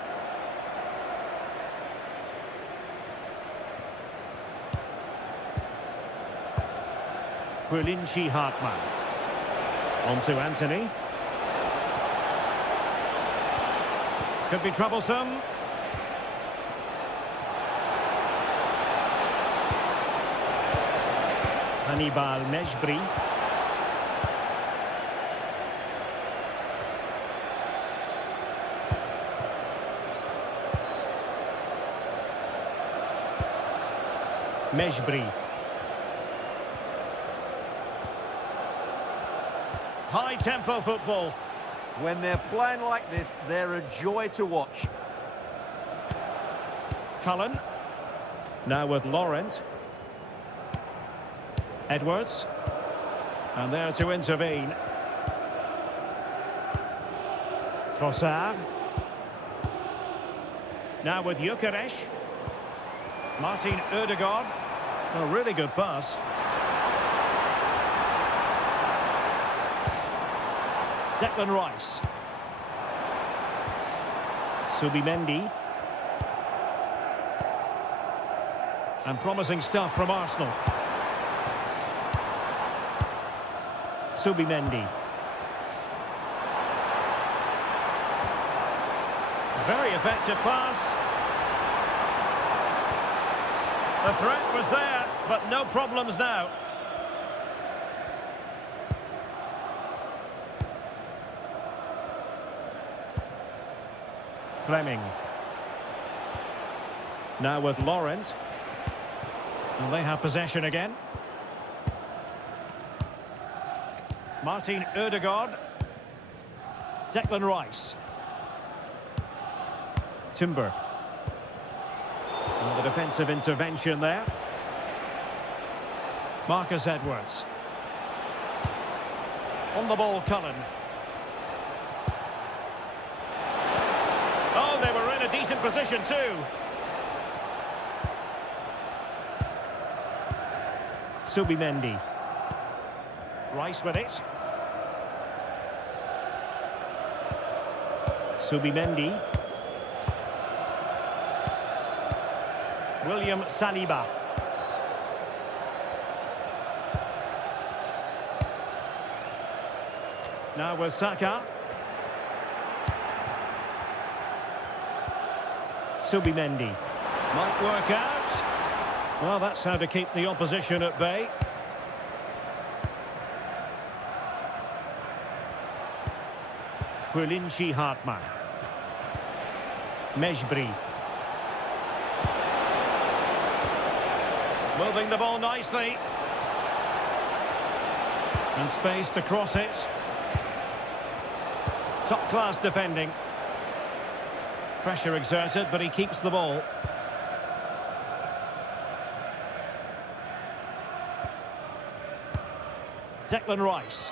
Quillinchi Hartman. On to Anthony. Could be troublesome. Hannibal Mejbri. Mejbri. High-tempo football. When they're playing like this, they're a joy to watch. Cullen. Now with Laurent. Edwards. And there to intervene. Trossard. Now with Gyökeres. Martin Ødegaard. A really good pass. Declan Rice. Subimendi. And promising stuff from Arsenal. Subimendi. Very effective pass. The threat was there, but no problems now. Fleming. Now with Laurent. And they have possession again. Martin Ødegaard. Declan Rice. Timber. And the defensive intervention there. Marcus Edwards. On the ball, Cullen. Oh, they were in a decent position too. Subimendi. Rice with it. Subimendi. William Saliba. Now with Saka. Subimendi. Might work out. Well, that's how to keep the opposition at bay. Quillinchi Hartman. Mejbri. Moving the ball nicely. And space to cross it. Top-class defending. Pressure exerted, but he keeps the ball. Declan Rice.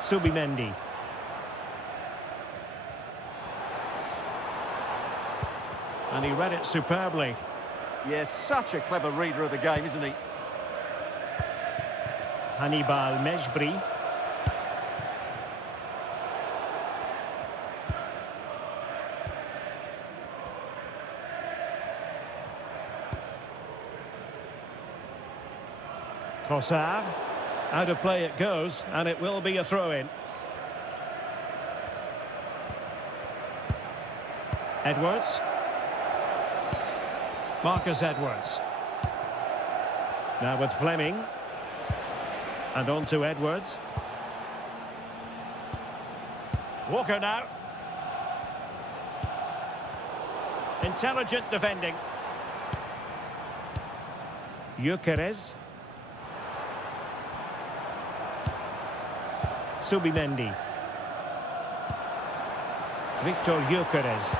Subimendi. And he read it superbly. Yes, such a clever reader of the game, isn't he? Hannibal Mejbri. Trossard. Out of play it goes, and it will be a throw-in. Edwards. Marcus Edwards. Now with Fleming. And on to Edwards. Walker now. Intelligent defending. Gyökeres. Subimendi. Victor Gyökeres.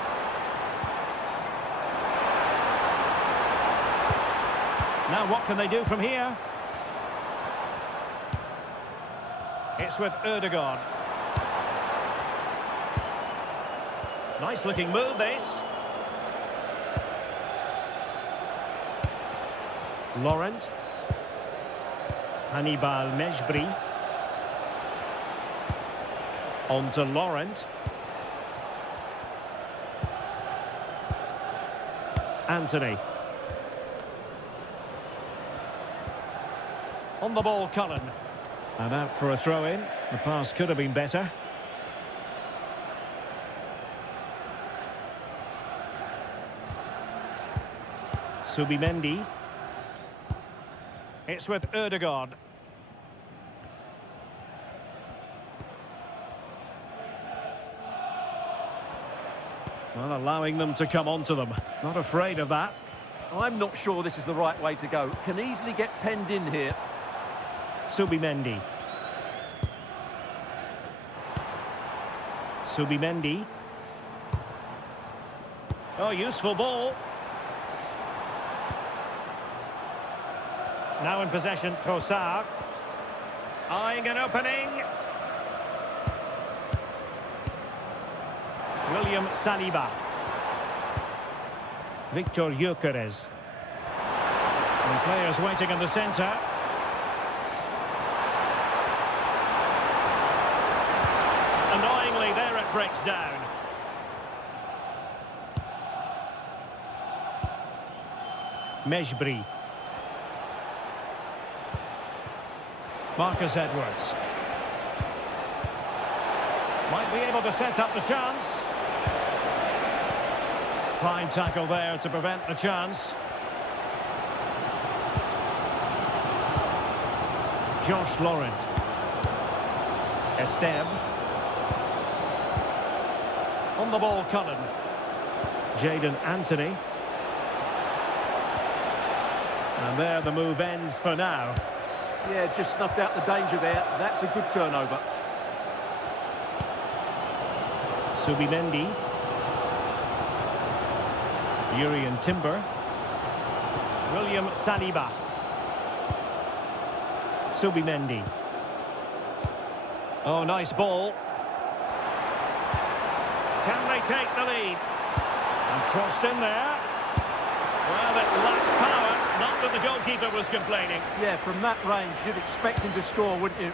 Now what can they do from here? It's with Ødegaard. Nice looking move, this. Laurent. Hannibal Mejbri. On to Laurent. Anthony. On the ball, Cullen. And out for a throw-in. The pass could have been better. Subimendi. It's with Ødegaard. Well, allowing them to come onto them. Not afraid of that. I'm not sure this is the right way to go. Can easily get penned in here. Subimendi. Subimendi. Oh, useful ball. Now in possession, Trossard. Eyeing an opening. William Saliba. Victor Gyökeres. And players waiting in the centre. Annoyingly, there it breaks down. Mejbri. Marcus Edwards. Might be able to set up the chance. Fine tackle there to prevent the chance. Josh Laurent. Esteve. On the ball, Cullen. Jadon Anthony. And there the move ends for now. Yeah, just snuffed out the danger there. That's a good turnover. Subimendi. Urian Timber. William Saliba. Subimendi. Oh, nice ball. Can they take the lead? And crossed in there. Well, it lacked power. Not that the goalkeeper was complaining. Yeah, from that range, you'd expect him to score, wouldn't you?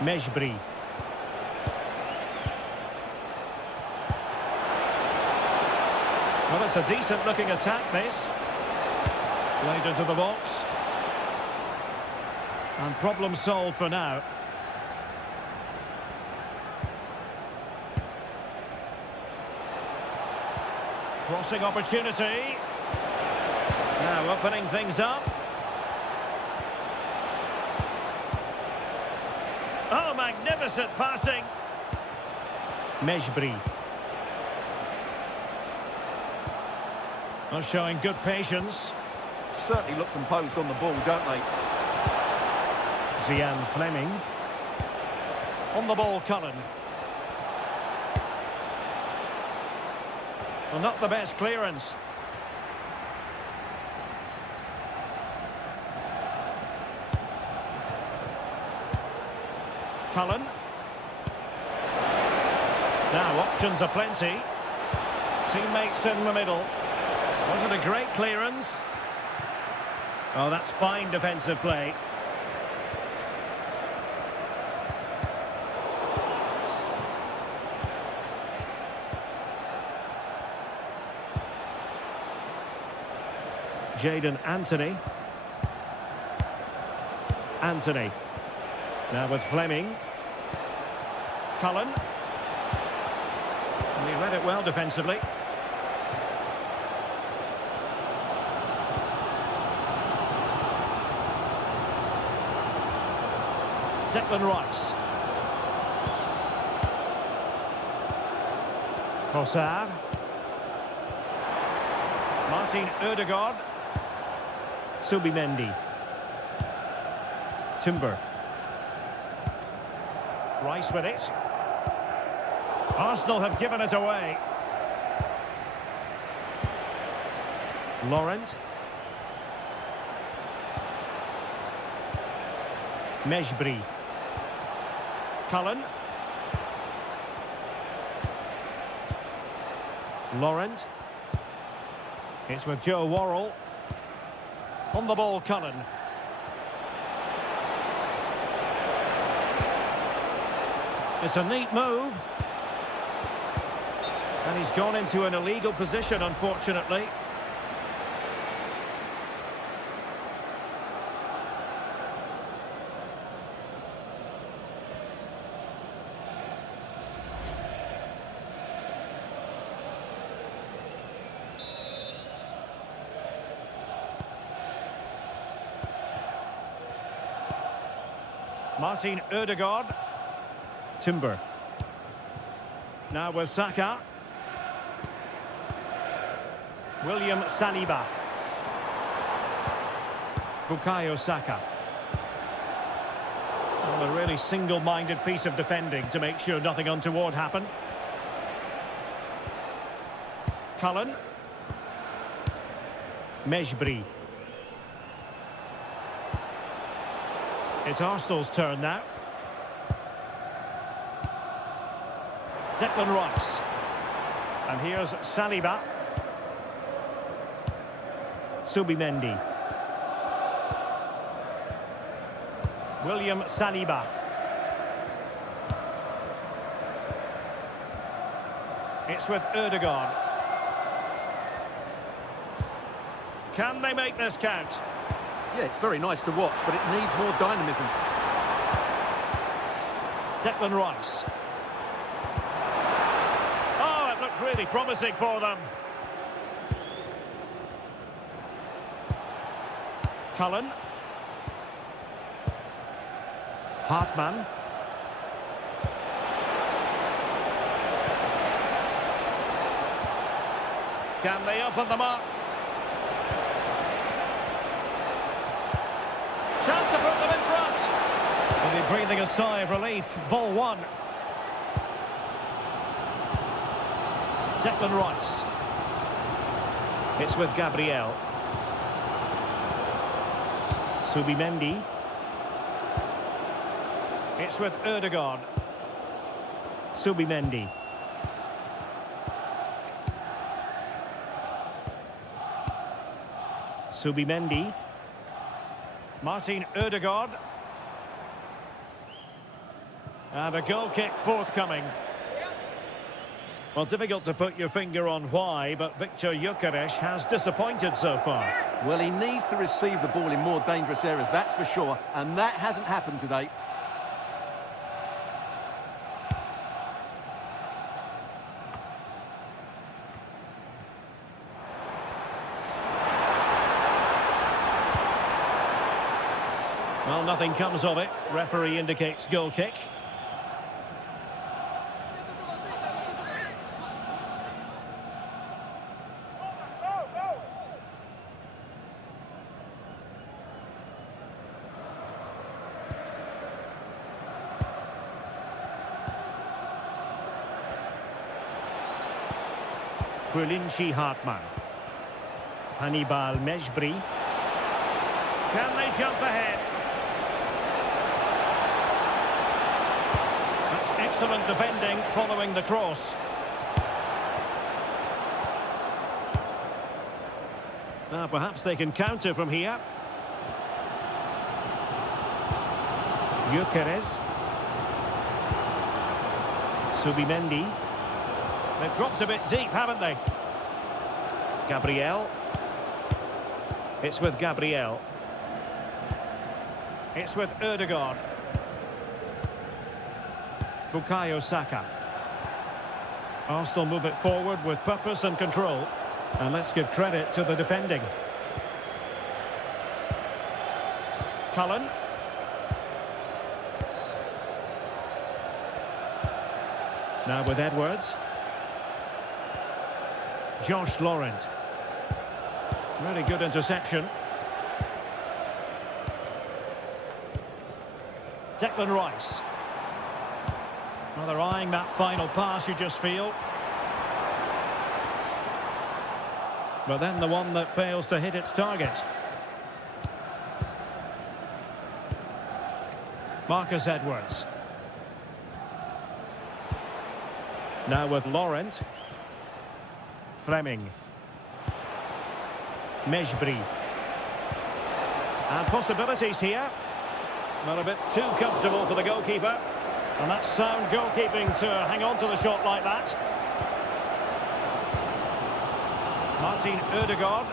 Mejbri. Well, it's a decent-looking attack, this. Played into the box. And problem solved for now. Crossing opportunity. Now opening things up. Oh, magnificent passing. Mejbri. Well, showing good patience. Certainly look composed on the ball, don't they? Zian Fleming. On the ball, Cullen. Well, not the best clearance. Cullen. Now options are plenty. Teammates in the middle. Was it a great clearance? Oh, that's fine defensive play. Jadon Anthony. Anthony. Now with Fleming. Cullen. And he read it well defensively. Declan Rice. Trossard. Martin Ødegaard. Subimendi. Timber. Rice with it. Arsenal have given it away. Laurent. Mejbri. Cullen. Laurent. It's with Joe Worrell. On the ball, Cullen. It's a neat move. And he's gone into an illegal position, unfortunately. Martin Ødegaard. Timber. Now with Saka. William Saliba. Bukayo Saka. Well, a really single-minded piece of defending to make sure nothing untoward happened. Cullen. Mejbri. It's Arsenal's turn now. Declan Rice. And here's Saliba. Subimendi. William Saliba. It's with Ødegaard. Can they make this count? Yeah, it's very nice to watch, but it needs more dynamism. Declan Rice. Oh, it looked really promising for them. Cullen. Hartmann. Can they open them up? Chance to put them in front. And they're breathing a sigh of relief. Ball one. Declan Rice. It's with Gabriel. Subimendi. It's with Ødegaard. Subimendi. Subimendi. Martin Ødegaard. And a goal kick forthcoming. Well, difficult to put your finger on why, but Viktor Gyökeres has disappointed so far. Well, he needs to receive the ball in more dangerous areas, that's for sure, and that hasn't happened today. Well, nothing comes of it. Referee indicates goal kick. Burnley Hartmann. Hannibal Mejbri. Can they jump ahead? That's excellent defending following the cross. Now perhaps they can counter from here. Gyökeres. Subimendi. They've dropped a bit deep, haven't they? Gabriel. It's with Gabriel. It's with Ødegaard. Bukayo Saka. Arsenal move it forward with purpose and control. And let's give credit to the defending. Cullen. Now with Edwards. Josh Laurent. Really good interception. Declan Rice. Well, they're eyeing that final pass, you just feel. But then the one that fails to hit its target. Marcus Edwards. Now with Laurent. Fleming. Mejbri. And possibilities here. Not a bit too comfortable for the goalkeeper. And that's sound goalkeeping to hang on to the shot like that. Martin Ødegaard.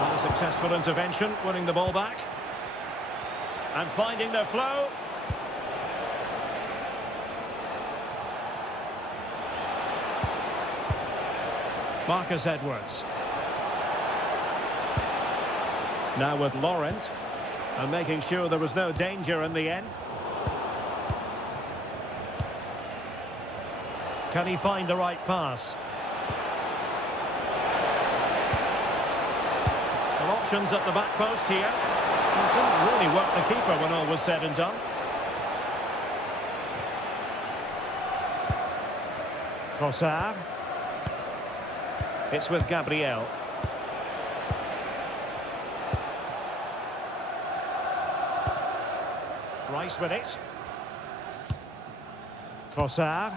Not a successful intervention, winning the ball back. And finding their flow. Marcus Edwards. Now with Laurent. And making sure there was no danger in the end. Can he find the right pass? Well, options at the back post here. It didn't really work the keeper when all was said and done. Trossard. It's with Gabriel. Rice with it. Trossard.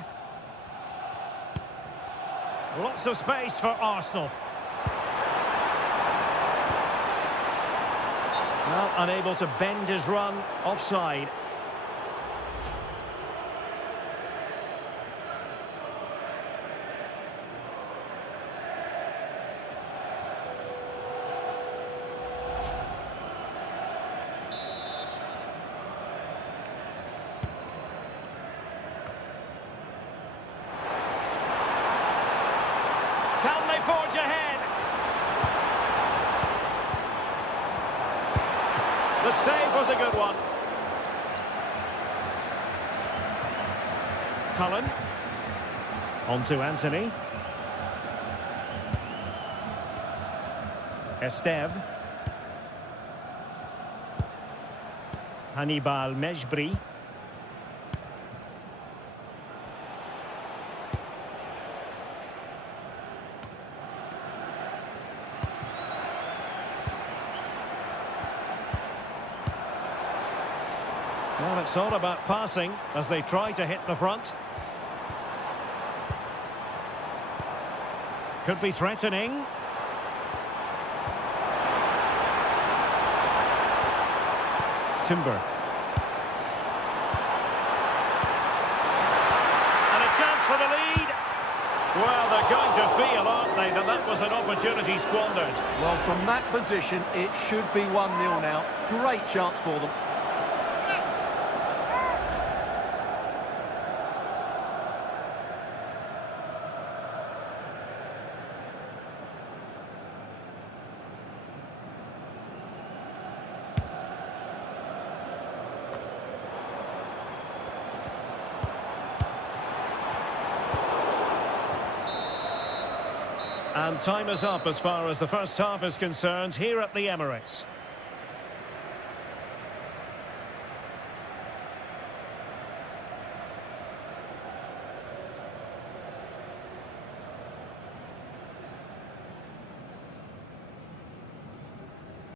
Lots of space for Arsenal. Well, unable to bend his run, offside. Can they forge ahead? The save was a good one. Cullen. On to Anthony. Esteve. Hannibal Mejbri. Well, it's all about passing as they try to hit the front. Could be threatening. Timber. And a chance for the lead. Well, they're going to feel, aren't they, that that was an opportunity squandered. Well, from that position, it should be 1-0 now. Great chance for them. And time is up as far as the first half is concerned here at the Emirates.